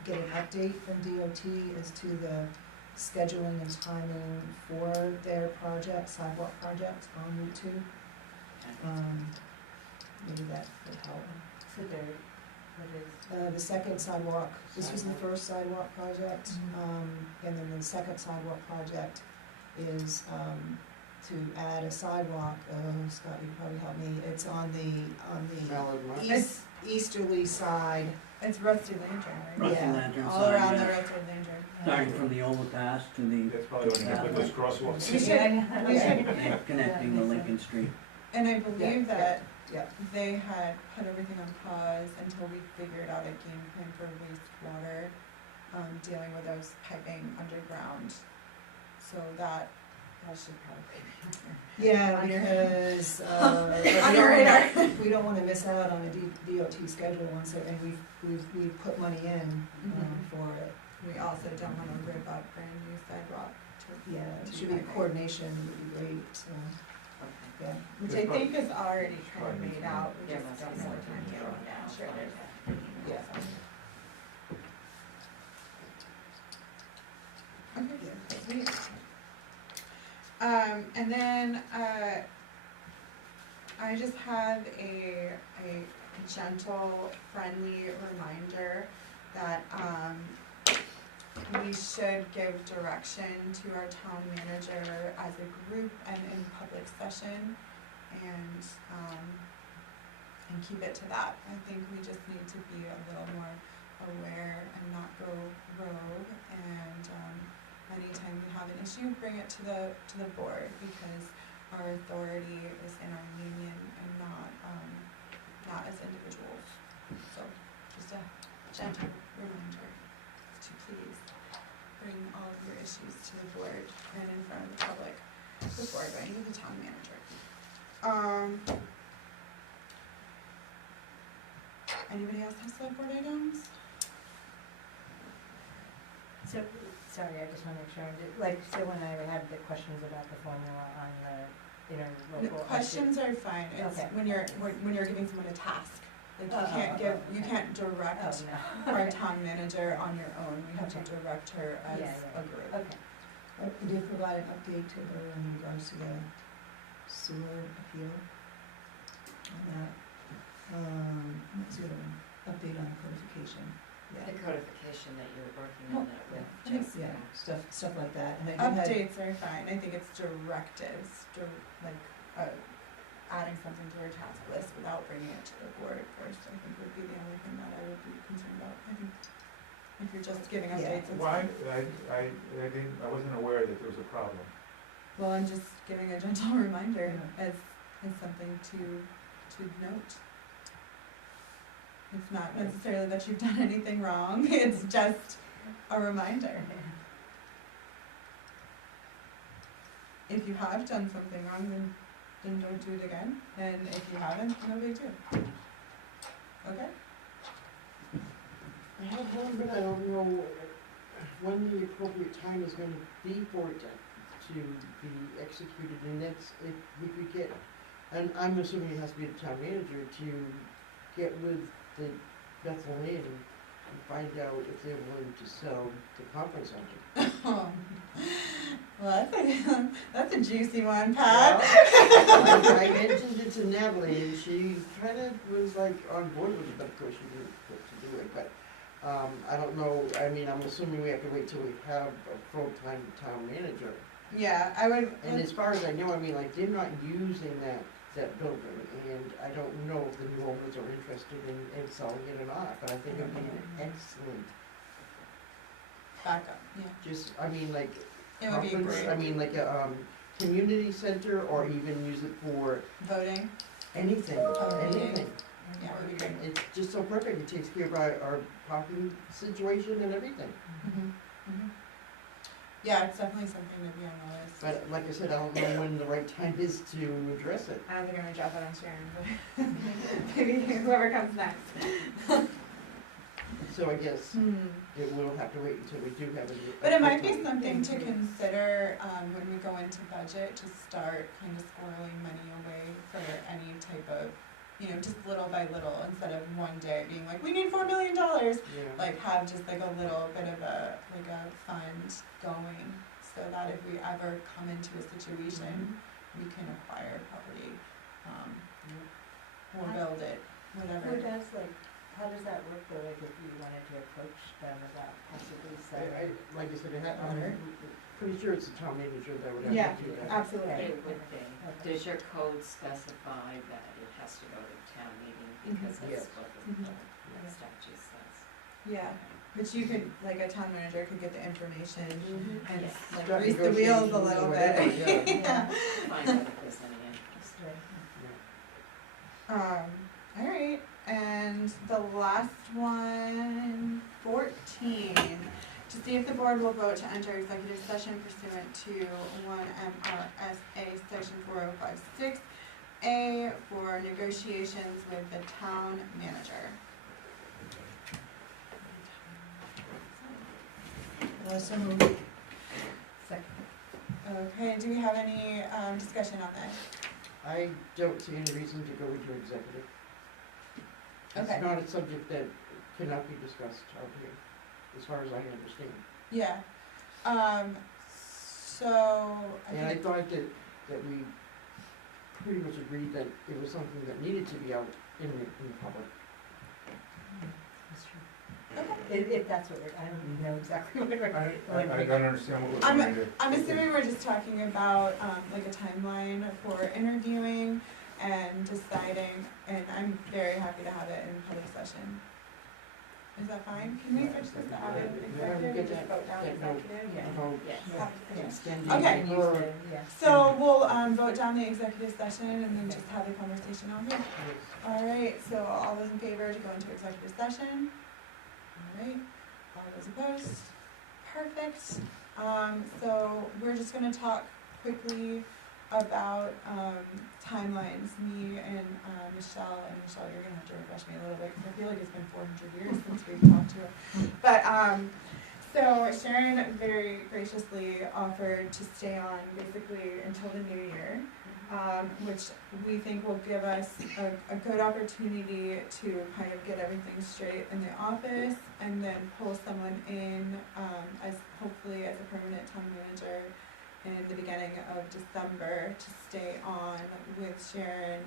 get an update from DOT as to the scheduling and timing for their project, sidewalk projects on Route 2. Maybe that would help. So there, what is? The second sidewalk, this was the first sidewalk project, and then the second sidewalk project is, to add a sidewalk, Scott, you probably help me, it's on the Valid mark. easterly side. It's Rusty Lantern, right? Rusty Yeah, Lantern All side, around yeah. the Rusty Lantern. Starting from the overpass to the, That's probably when you put those crosswalks. We should, we Yeah. should, connecting the Lincoln Street. and I believe that Yeah. they had put everything on pause until we figured out a game plan for wastewater, dealing with those piping underground. So that should probably be Yeah, On your- because, on your radar. we don't wanna miss out on a DOT schedule once, and we've put money in, for it. We also don't wanna rip up brand new sidewalk to. Yeah, it to should be piping. coordination would be great, so, Okay. yeah. Which I think is already kind of Probably made out, we There just must don't be know what something time here yet. on that. I'm sure there's. Yeah. Okay, sweet. And then, I just have a gentle, friendly reminder that, we should give direction to our town manager as a group and in public session, and keep it to that. I think we just need to be a little more aware and not go rogue, and, anytime we have an issue, bring it to the board, because our authority is in our union and not as individuals. So, just a gentle reminder to please bring all of your issues to the board and in front of the public before going to the town manager. Anybody else have select board items? So, sorry, I just wanna make sure, like, so when I had the questions about the formula on the The interlocal. questions are fine, it's Okay. when you're giving someone a task, like you can't direct Oh, no. our town manager on your own, we have to Okay. direct her as Yeah, a group. Okay, We did provide an update to her in regards to the sewer appeal on that. What's the other one? Update on codification, The yeah. codification that you were working on it with Yeah, Jessica. stuff like that, and I do have. Updates are fine, I think it's directives, adding something to our task list without bringing it to the board first, I think would be the only thing that I would be concerned about. I think if you're just giving Yeah. updates, it's Why, fine. I wasn't aware that there was a problem. Well, I'm just giving a gentle reminder as something to note. It's not necessarily that you've done anything wrong, it's just a reminder. If you have done something wrong, then don't do it again, and if you haven't, no big deal. Okay? I have one, but I don't know when the appropriate time is gonna be for it to be executed, and that's, if we could get, and I'm assuming it has to be the town manager, to get with the Bethel Inn and find out if they're willing to sell the conference center. Well, that's a juicy one, Pat. I mentioned it to Natalie, and she kinda was like on board with it, but of course she didn't get to do it, but, I don't know, I mean, I'm assuming we have to wait till we have a full-time town manager. Yeah, I would. And as far as I know, I mean, like, they're not using that building, and I don't know if the new owners are interested in selling it or not, but I think it would be an excellent, Backup, yeah. just, I mean, like, It would be conference, great. I mean, like a, community center, or even use it for Voting. anything, Oh, anything. Yeah, it would be great. It's just so perfect, it takes care of our parking situation and everything. Yeah, it's definitely something to be on the list. But like I said, I don't know when the right time is to address it. I don't think I'm gonna drop it on Sharon, but maybe whoever comes next. So I guess it will have to wait until we do have a. But it might be something to consider, when we go into budget, to start kind of squirreling money away for any type of, just little by little, instead of one day being like, we need $4 million. Yeah. Like have just like a little bit of a fund going, so that if we ever come into a situation, we can acquire property, or build it, whatever. Who does, how does that work though, if you wanted to approach them about possibly selling? Like I said, I'm pretty sure it's the town manager that would have Yeah, to do that. absolutely. It would be. Does your code specify that it has to go to town meeting because Yes. that's what the statute says? Yeah, but you could, like a town manager could get the information and Yes. like Start grease the wheels a negotiations little or bit. whatever, Yeah. Find out if there's any interest. Alright, and the last one, 14, to see if the board will vote to enter executive session pursuant to 1 MRSA section 4056A for negotiations with the town manager. So moved. Second. Okay, do we have any discussion on this? I don't see any reason to go into executive. Okay. It's not a subject that cannot be discussed out here, as far as I understand. Yeah, so And I thought that we pretty much agreed that it was something that needed to be out in the public. That's true. If that's what I don't know exactly what we're. I don't understand what we're I'm- trying to. I'm assuming we're just talking about, like a timeline for interviewing and deciding, and I'm very happy to have it in public session. Is that fine? Can we switch this to out of executive, get just that- vote down that note. executive? Yeah. About Yes. extending Okay. or- So we'll, vote down the executive session and then just have the conversation on here. Alright, so all those in favor to go into executive session? Alright, all those opposed? Perfect. So we're just gonna talk quickly about, timelines. Me and, Michelle, you're gonna have to refresh me a little bit, cause I feel like it's been 400 years since we've talked to her. But, so Sharon very graciously offered to stay on basically until the new year, which we think will give us a good opportunity to kind of get everything straight in the office and then pull someone in, as hopefully as a permanent town manager in the beginning of December to stay on with Sharon,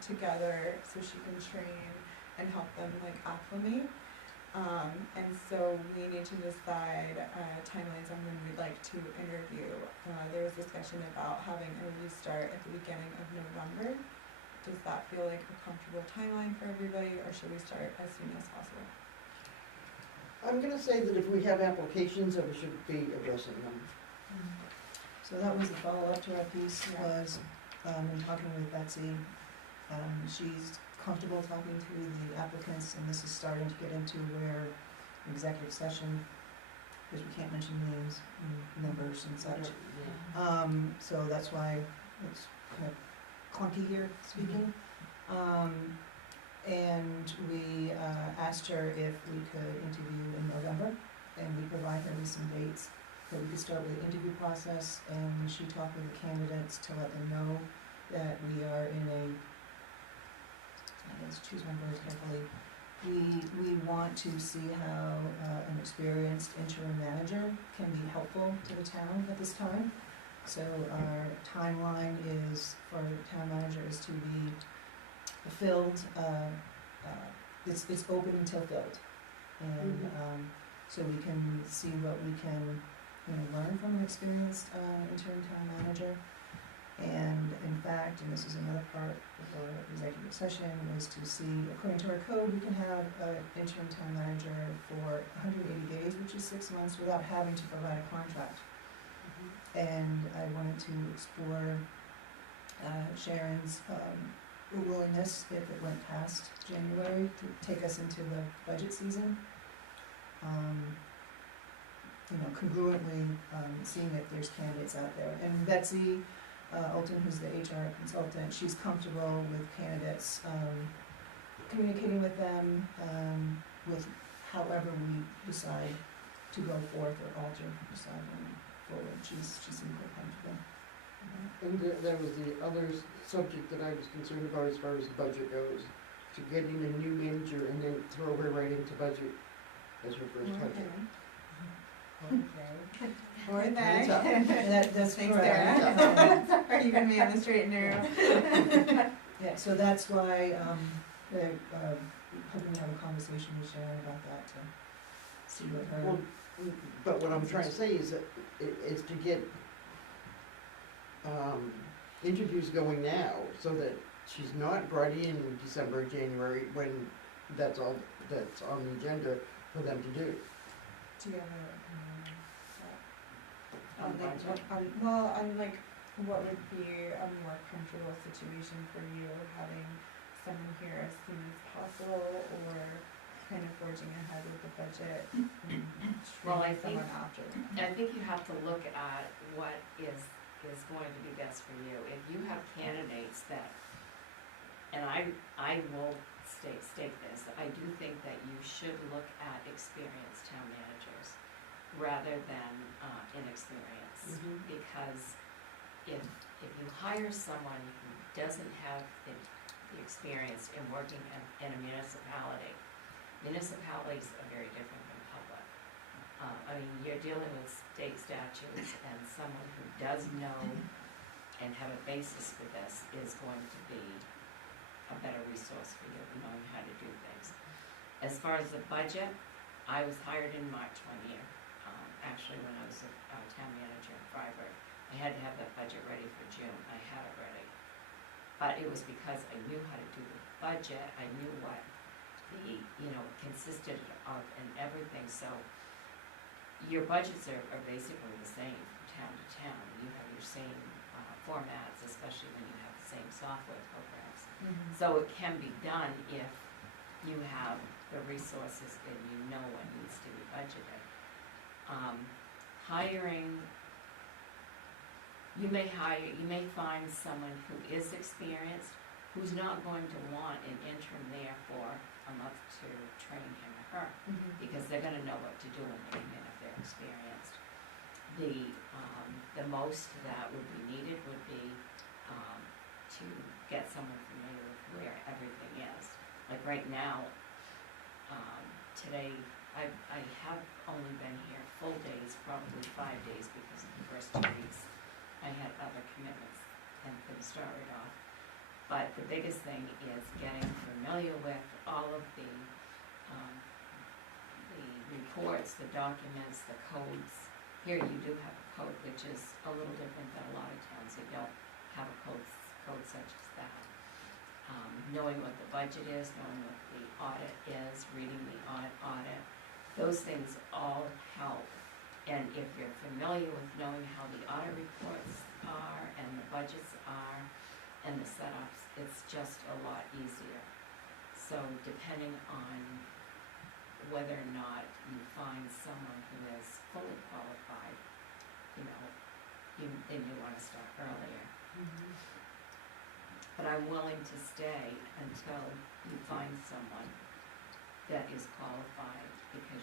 together so she can train and help them like acclimate. And so we need to decide timelines on when we'd like to interview. There was discussion about having interviews start at the beginning of November. Does that feel like a comfortable timeline for everybody, or should we start as soon as possible? I'm gonna say that if we have applications, that we should be addressing them. So that was the follow-up to our piece, Yeah. was, in talking with Betsy, she's comfortable talking to the applicants, and this is starting to get into where executive session, because we can't mention names and numbers and such. So that's why it's kind of clunky here speaking. And we asked her if we could interview in November, and we provide her with some dates that we could start with the interview process, and she talked with the candidates to let them know that we are in a, let's choose my words carefully, we want to see how an experienced interim manager can be helpful to the town at this time. So our timeline is, for town manager, is to be filled, it's open until filled. And so we can see what we can, learn from an experienced interim town manager. And in fact, and this is another part of our executive session, was to see, according to our code, we can have an interim town manager for 180 days, which is 6 months, without having to provide a contract. And I wanted to explore Sharon's willingness, if it went past January, to take us into the budget season. You know, congruently, seeing if there's candidates out there. And Betsy Olton, who's the HR consultant, she's comfortable with candidates, communicating with them, with however we decide to go forth or alter, decide going forward. She seemed quite comfortable. And that was the other subject that I was concerned about as far as the budget goes, to getting a new manager and then throw her right into budget as her first budget. Okay. Or they. That's Thanks, correct. Sarah. Are you gonna be on the straight and narrow? Yeah, so that's why, they're, hoping to have a conversation with Sharon about that, to see what her. Well, but what I'm trying to say is that is to get interviews going now, so that she's not brought in December, January, when that's all that's on the agenda for them to do. Do you have a On like, budget? like, what would be a more comfortable situation for you, having someone here as soon as possible, or kind of forging ahead with the budget and Well, I training think- someone after? I think you have to look at what is going to be best for you. If you have candidates that, and I will state this, I do think that you should look at experienced town managers rather than inexperienced. Because if you hire someone who doesn't have the experience in working in a municipality, municipalities are very different from public. I mean, you're dealing with state statutes, and someone who does know and have a basis for this is going to be a better resource for you, knowing how to do things. As far as the budget, I was hired in March one year, actually when I was a town manager in Freiburg. I had to have that budget ready for June, I had it ready. But it was because I knew how to do the budget, I knew what the, consisted of and everything, so your budgets are basically the same from town to town. You have your same formats, especially when you have the same software programs. So it can be done if you have the resources and you know what needs to be budgeted. Hiring, you may find someone who is experienced, who's not going to want an intern there for a month to train him or her, because they're gonna know what to do when they come in if they're experienced. The most that would be needed would be to get someone familiar with where everything is. Like right now, today, I have only been here full days, probably 5 days, because of the first 2 weeks I had other commitments and couldn't start right off. But the biggest thing is getting familiar with all of the reports, the documents, the codes. Here you do have a code, which is a little different than a lot of towns that don't have a code such as that. Knowing what the budget is, knowing what the audit is, reading the audit, those things all help. And if you're familiar with knowing how the audit reports are and the budgets are and the setups, it's just a lot easier. So depending on whether or not you find someone who is fully qualified, then you want to start earlier. But I'm willing to stay until you find someone that is qualified, because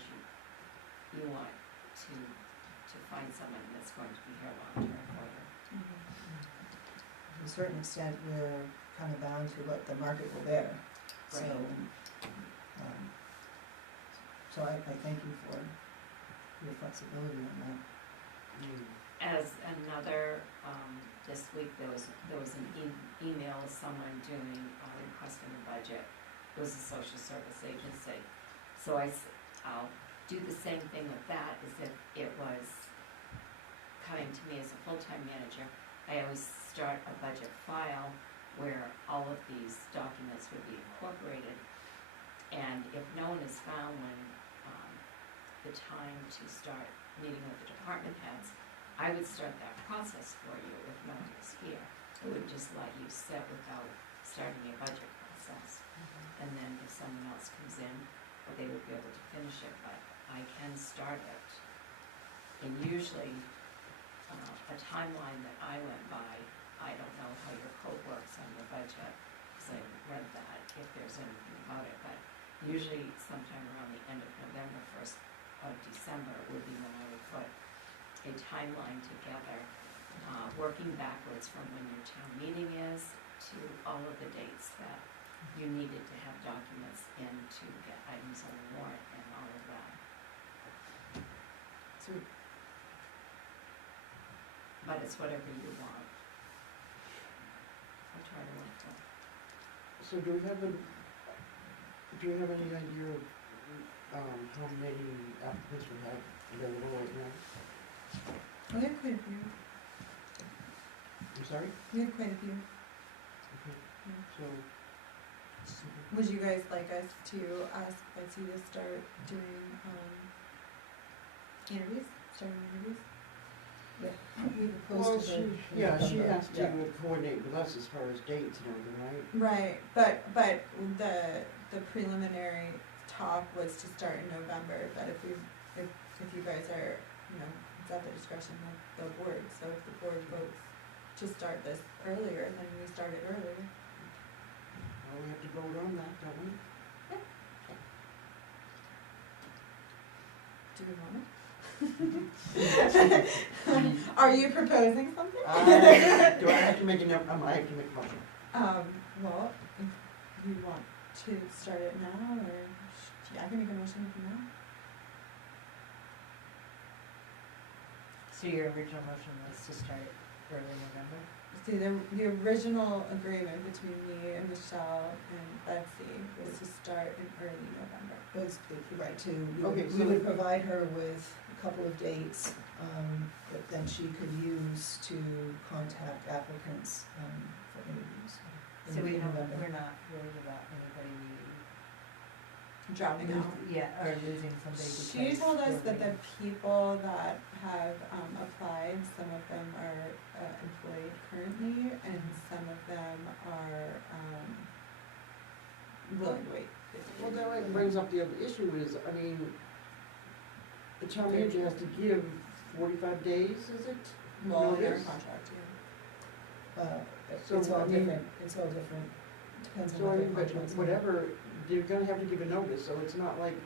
you want to find someone that's going to be here long term for you. To a certain extent, we're kind of bound to what the market will bear. So, so I thank you for your flexibility on that. As another, this week there was an email of someone doing, requesting a budget. It was a social service agency. So I'll do the same thing with that as if it was coming to me as a full-time manager. I always start a budget file where all of these documents would be incorporated. And if no one is found when the time to start meeting with the department heads, I would start that process for you if no one is here. It would just let you sit without starting a budget process. And then if someone else comes in, they would be able to finish it, but I can start it. And usually, a timeline that I went by, I don't know how your code works on your budget, because I read that, if there's anything about it, but usually sometime around the end of November, 1st of December would be when I would put a timeline together, working backwards from when your town meeting is to all of the dates that you needed to have documents in to get items on the warrant and all of that. So, But it's whatever you want. I'll try to work that. So do you have any idea of, how many applicants we have available right now? We have quite a few. I'm sorry? We have quite a few. Okay, so, Would you guys like us to ask Betsy to start doing, interviews, starting interviews? we well, proposed she, it. yeah, she has to Yeah. coordinate with us as far as dates and everything, right? Right, but the preliminary talk was to start in November, but if you guys are, it's at the discretion of the board, so if the board votes to start this earlier, then we start it earlier. Well, we have to vote on that, don't we? Do we want it? Are you proposing something? Do I have to make I have to make a motion? Well, if you want to start it now, or, I can make a motion for now. So your original motion was to start early November? See, the original agreement between me and Michelle and Betsy was to start in early November. It's, right, Okay, we so- would provide her with a couple of dates, that then she could use to contact applicants, for interviews. So in we're November. not worried about anybody, Dropping out. or losing somebody because. She told us that the we're- people that have applied, some of them are employed currently, and some of them are willing to wait. Well, that brings up the other issue is, I mean, the town manager has to give 45 days, is it? Well, their Notice? contract, So, It's all I mean- different, depends on So, I what their mean, but contract's. whatever, they're gonna have to give a notice, so it's not like,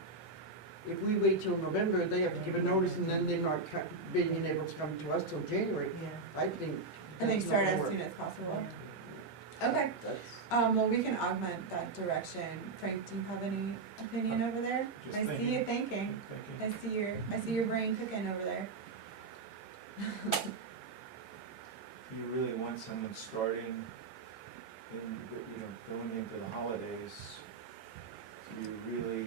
if we wait till November, they have to give a notice and then they're not being able to come to us till January. Yeah. I think I think that's start not as gonna soon work. as possible. Yeah. Okay, That's, well, we can augment that direction. Frank, do you have any opinion over there? Just I see thinking. you thinking. I see your brain cooking over there. You really want someone starting going into the holidays, do you really,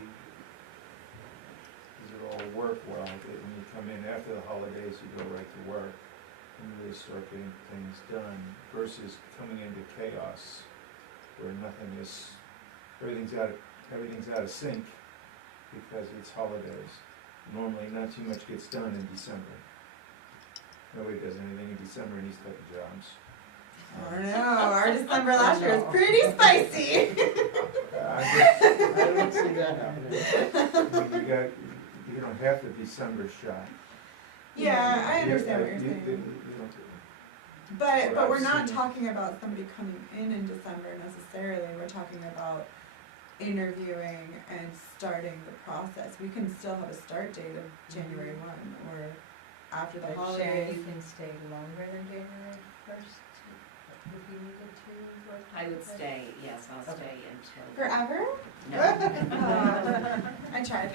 does it all work well, that when you come in after the holidays, you go right to work and really start getting things done, versus coming into chaos where everything's out of sync because it's holidays. Normally, not too much gets done in December. Nobody does anything in December in these type of jobs. I don't know, our December last year was pretty spicy. I don't see that happening. You don't have the December shot. Yeah, I understand what you're You- you- saying. you don't- But What we're I've not seen. talking about somebody coming in December necessarily, we're talking about interviewing and starting the process. We can still have a start date of January 1 or after the But Sharon, holidays. you can stay longer than January 1st, if you needed to work. I would with it? stay, yes, I'll Okay. stay until. Forever? No, I tried.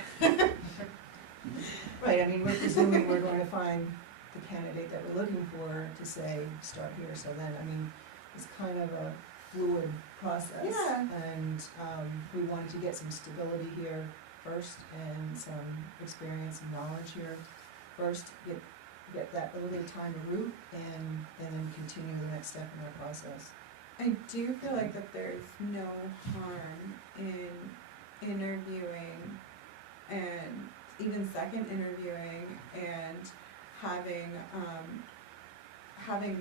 Right, I mean, we're presuming we're going to find the candidate that we're looking for to say, start here, so then, I mean, it's kind of a fluid process. Yeah. And, we wanted to get some stability here first, and some experience and knowledge here first, get that a little time to root, and then continue the next step in our process. I do feel like that there's no harm in interviewing and even second interviewing and having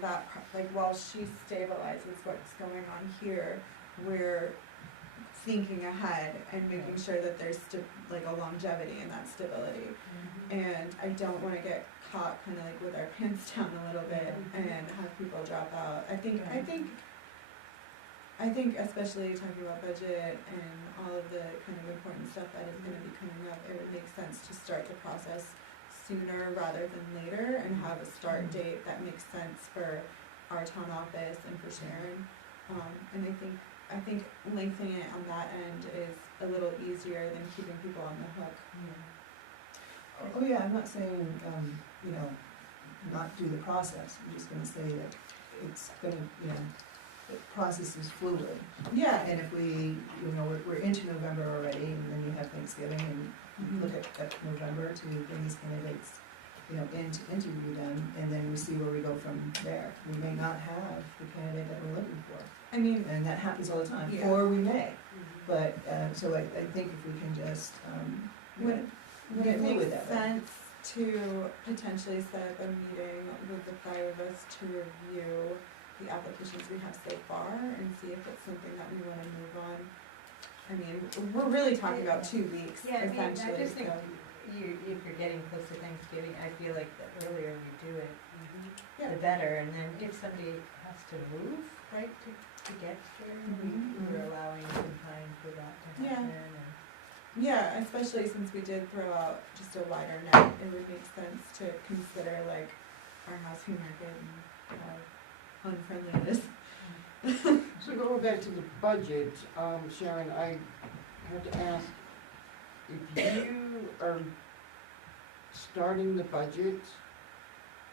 that, like, while she stabilizes what's going on here, we're thinking ahead and making sure that there's like a longevity in that stability. And I don't wanna get caught kinda like with our pants down a little bit and have people drop out. I think especially talking about budget and all of the kind of important stuff that is gonna be coming up, it would make sense to start the process sooner rather than later and have a start date that makes sense for our town office and for Sharon. And I think lengthening it on that end is a little easier than keeping people on the hook. Oh, yeah, I'm not saying, you know, not do the process, I'm just gonna say that it's gonna, you know, the process is fluid. Yeah, And if we, you know, we're into November already, and then you have Thanksgiving, and you look at November to bring these candidates, you know, into interview them, and then we see where we go from there. We may not have the candidate that we're looking for, I mean, and that happens all the time, Yeah. or we may. But, so I think if we can just, you know, would it fluid make that way. sense to potentially set up a meeting with the five of us to review the applications we have so far and see if it's something that we wanna move on? I mean, we're really talking about 2 weeks Yeah, I mean, I essentially, just think so. if you're getting close to Thanksgiving, I feel like the earlier we do it, Yeah. the better, and then if somebody has to move, right, to get here, we're allowing some time for that to Yeah. happen, and. Yeah, especially since we did throw out just a wider net, it would make sense to consider like our housing market and how unfriendly it is. So going back to the budget, Sharon, I had to ask, if you are starting the budget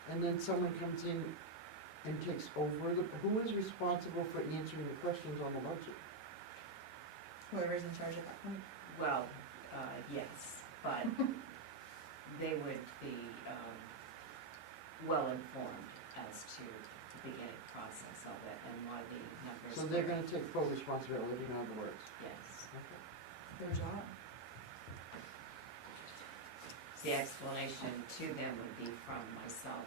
and then someone comes in and takes over who is responsible for answering the questions on the budget? Whoever's in charge at that point. Well, yes, but they would be, well informed as to the beginning process of it and why the numbers. So they're were- gonna take full responsibility, in other words? Yes. Their job. The explanation to them would be from myself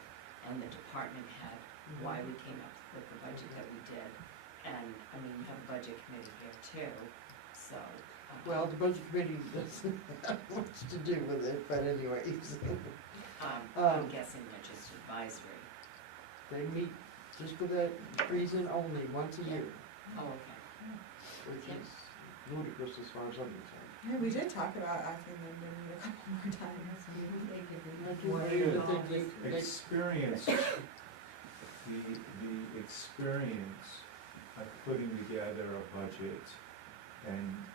and the department head, why we came up with the budget that we did. And, I mean, we have a budget committee here too, so. Well, the budget committee doesn't have much to do with it, but anyways. I'm guessing they're just advisory. They meet just for that reason only, once a year, Oh, okay. which Yep. is ludicrous as far as I'm concerned. Yeah, we did talk about asking them to meet a couple more times. What do you think they- Experience, the experience of putting together a budget and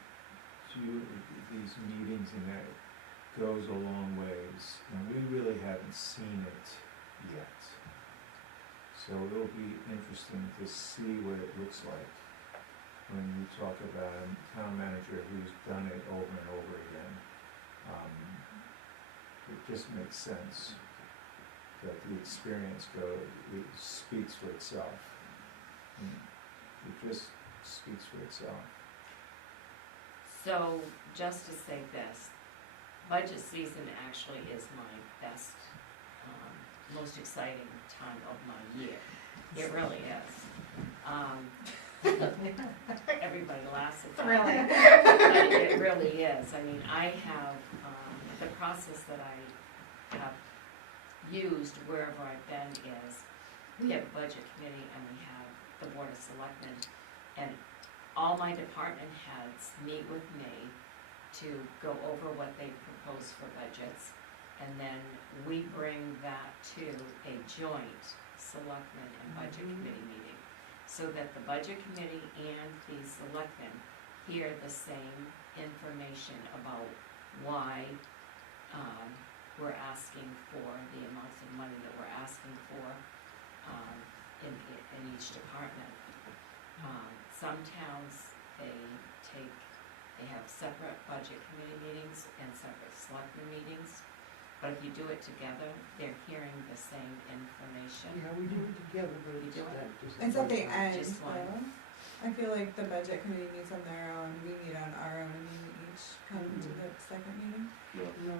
these meetings and that goes a long ways, and we really haven't seen it yet. So it'll be interesting to see what it looks like when you talk about a town manager who's done it over and over again. It just makes sense that the experience it speaks for itself. It just speaks for itself. So, just to say this, budget season actually is my best, most exciting time of my year. It really is. Everybody laughs at that. Thrilling. But it really is. I mean, I have, the process that I have used wherever I've been is, we have a budget committee and we have the board of selectmen, and all my department heads meet with me to go over what they propose for budgets, and then we bring that to a joint selectmen and budget committee meeting, so that the budget committee and the selectmen hear the same information about why we're asking for the amounts of money that we're asking for in each department. Some towns, they have separate budget committee meetings and separate selectmen meetings, but if you do it together, they're hearing the same information. Yeah, we do it together, but We it's do it. that, just. It's at the end, Just one. though. I feel like the budget committee meets on their own, we meet on our own, and we each come to the second meeting. No, No?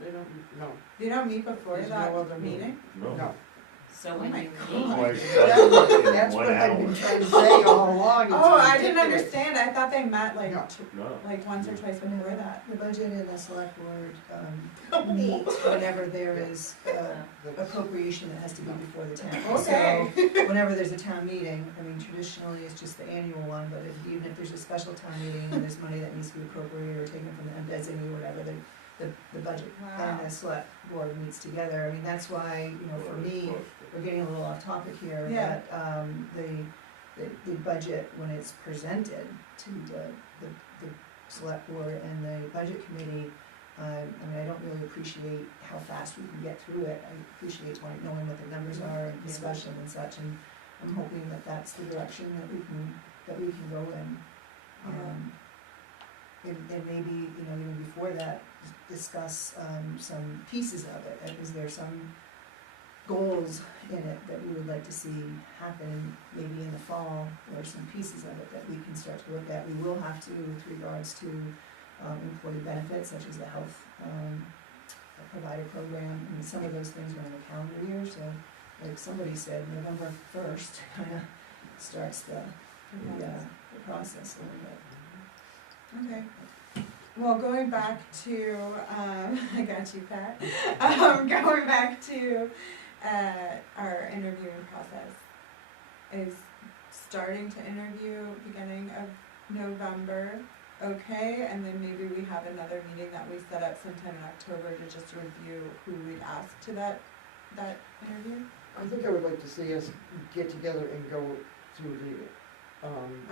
they don't, no, They don't meet before There's that no other meeting? no. So Oh when my you God. meet, Like, That's one what I've hour. been trying to say all along. It's Oh, I didn't ridiculous. understand, I thought they met like, No. No. like once or twice before that. The budget and the select board meet whenever there is appropriation that has to be before the town. Okay. So whenever there's a town meeting, I mean, traditionally it's just the annual one, but even if there's a special town meeting and there's money that needs to be appropriated or taken from the designee or whatever, the budget and Wow. the select board meets together. I mean, that's why, you know, for me, we're getting a little off topic here, Yeah. but the budget, when it's presented to the select board and the budget committee, I mean, I don't really appreciate how fast we can get through it. I appreciate knowing what the numbers are and discussion and such, and I'm hoping that that's the direction that we can go in. And maybe, you know, even before that, discuss some pieces of it. Is there some goals in it that we would like to see happen maybe in the fall? There are some pieces of it that we can start to look at. We will have to, with regards to employee benefits, such as the health provider program. I mean, some of those things are in the calendar year, so like somebody said, November 1st kind of starts the process a little bit. Okay. Well, going back to, I got you, Pat. Going back to our interviewing process is starting to interview beginning of November, okay? And then maybe we have another meeting that we set up sometime in October to just review who we'd ask to that interview. I think I would like to see us get together and go through the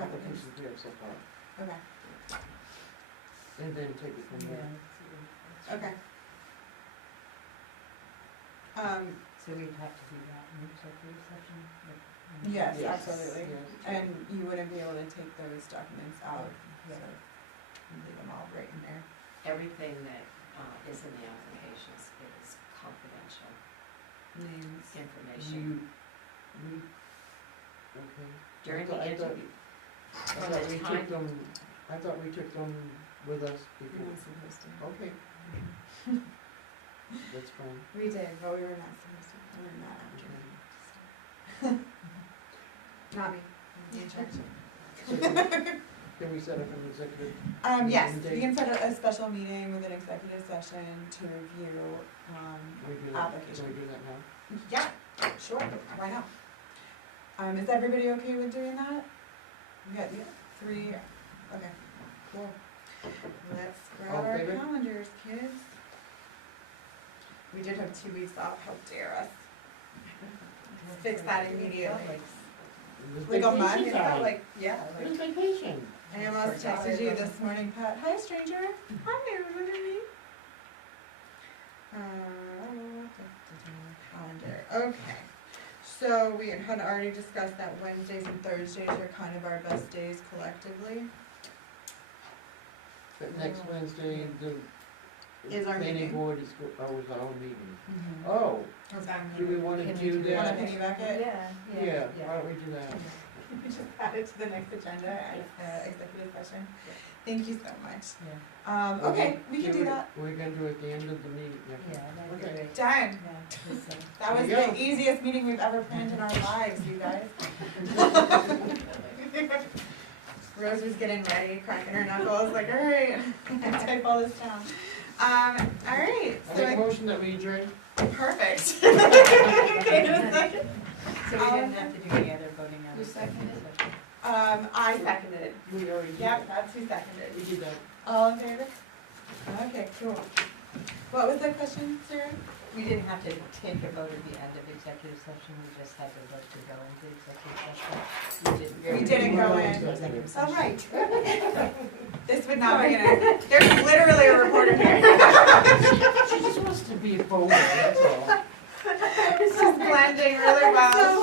applications we have so far, Okay. and then take it from there. Okay. So we'd have to do that in executive session? Yes, Yes. absolutely. Yes. And you wouldn't be able to take those documents out, so Yeah. you leave them all right in there. Everything that is in the applications is confidential Names. information. Okay. During the I thought- interview, I thought we took them, I thought we took them with us You're before. not supposed to. Okay. That's fine. We did, but we were not supposed to learn that after. Not me, I'm in charge. So, can we set up an executive? Yes, Meeting we date? can set a special meeting with an executive session to review, Can we do that? application. Can we do that now? Yeah, sure, why not? Is everybody okay with doing that? We got 3, okay, cool. Let's grab All in our favor? calendars, kids. We did have 2 weeks off, how dare us. Fix that immediately. It's Like a month, vacation it felt time. like, yeah, It's like, vacation. I almost texted you this morning, Pat, hi stranger, hi, remember me? Calendar, okay. So we had already discussed that Wednesdays and Thursdays are kind of our best days collectively. But next Wednesday, the Is our planning meeting. board is our meeting. Mm-hmm. Oh, do we wanna Can we do do Wanna that? piggyback it? Yeah, Yeah, why don't we do that? We just add it to the next agenda as executive session. Thank you so much. Yeah, Okay, we can do that. We're gonna do it at the end of the meeting. yeah, that'd be Okay. great. Done. Yeah, just, That was There you the go. easiest meeting we've ever planned in our lives, you guys. Rose was getting ready, cracking her knuckles, like, all right, type all this down. All right, I so make a motion that we adjourn. perfect. Can I get a second? so we didn't have to do any other voting on You the seconded? session? I seconded. We already did. Yep, that's who seconded. We did that. All in favor? Okay, cool. What was the question, Sarah? We didn't have to take a vote at the end of executive session, we just had to vote to go into executive session. We didn't go in. Executive Oh, session. right. This would not be in it. There's literally a reporter here. She just wants to be forward, that's all. It's just blending really well.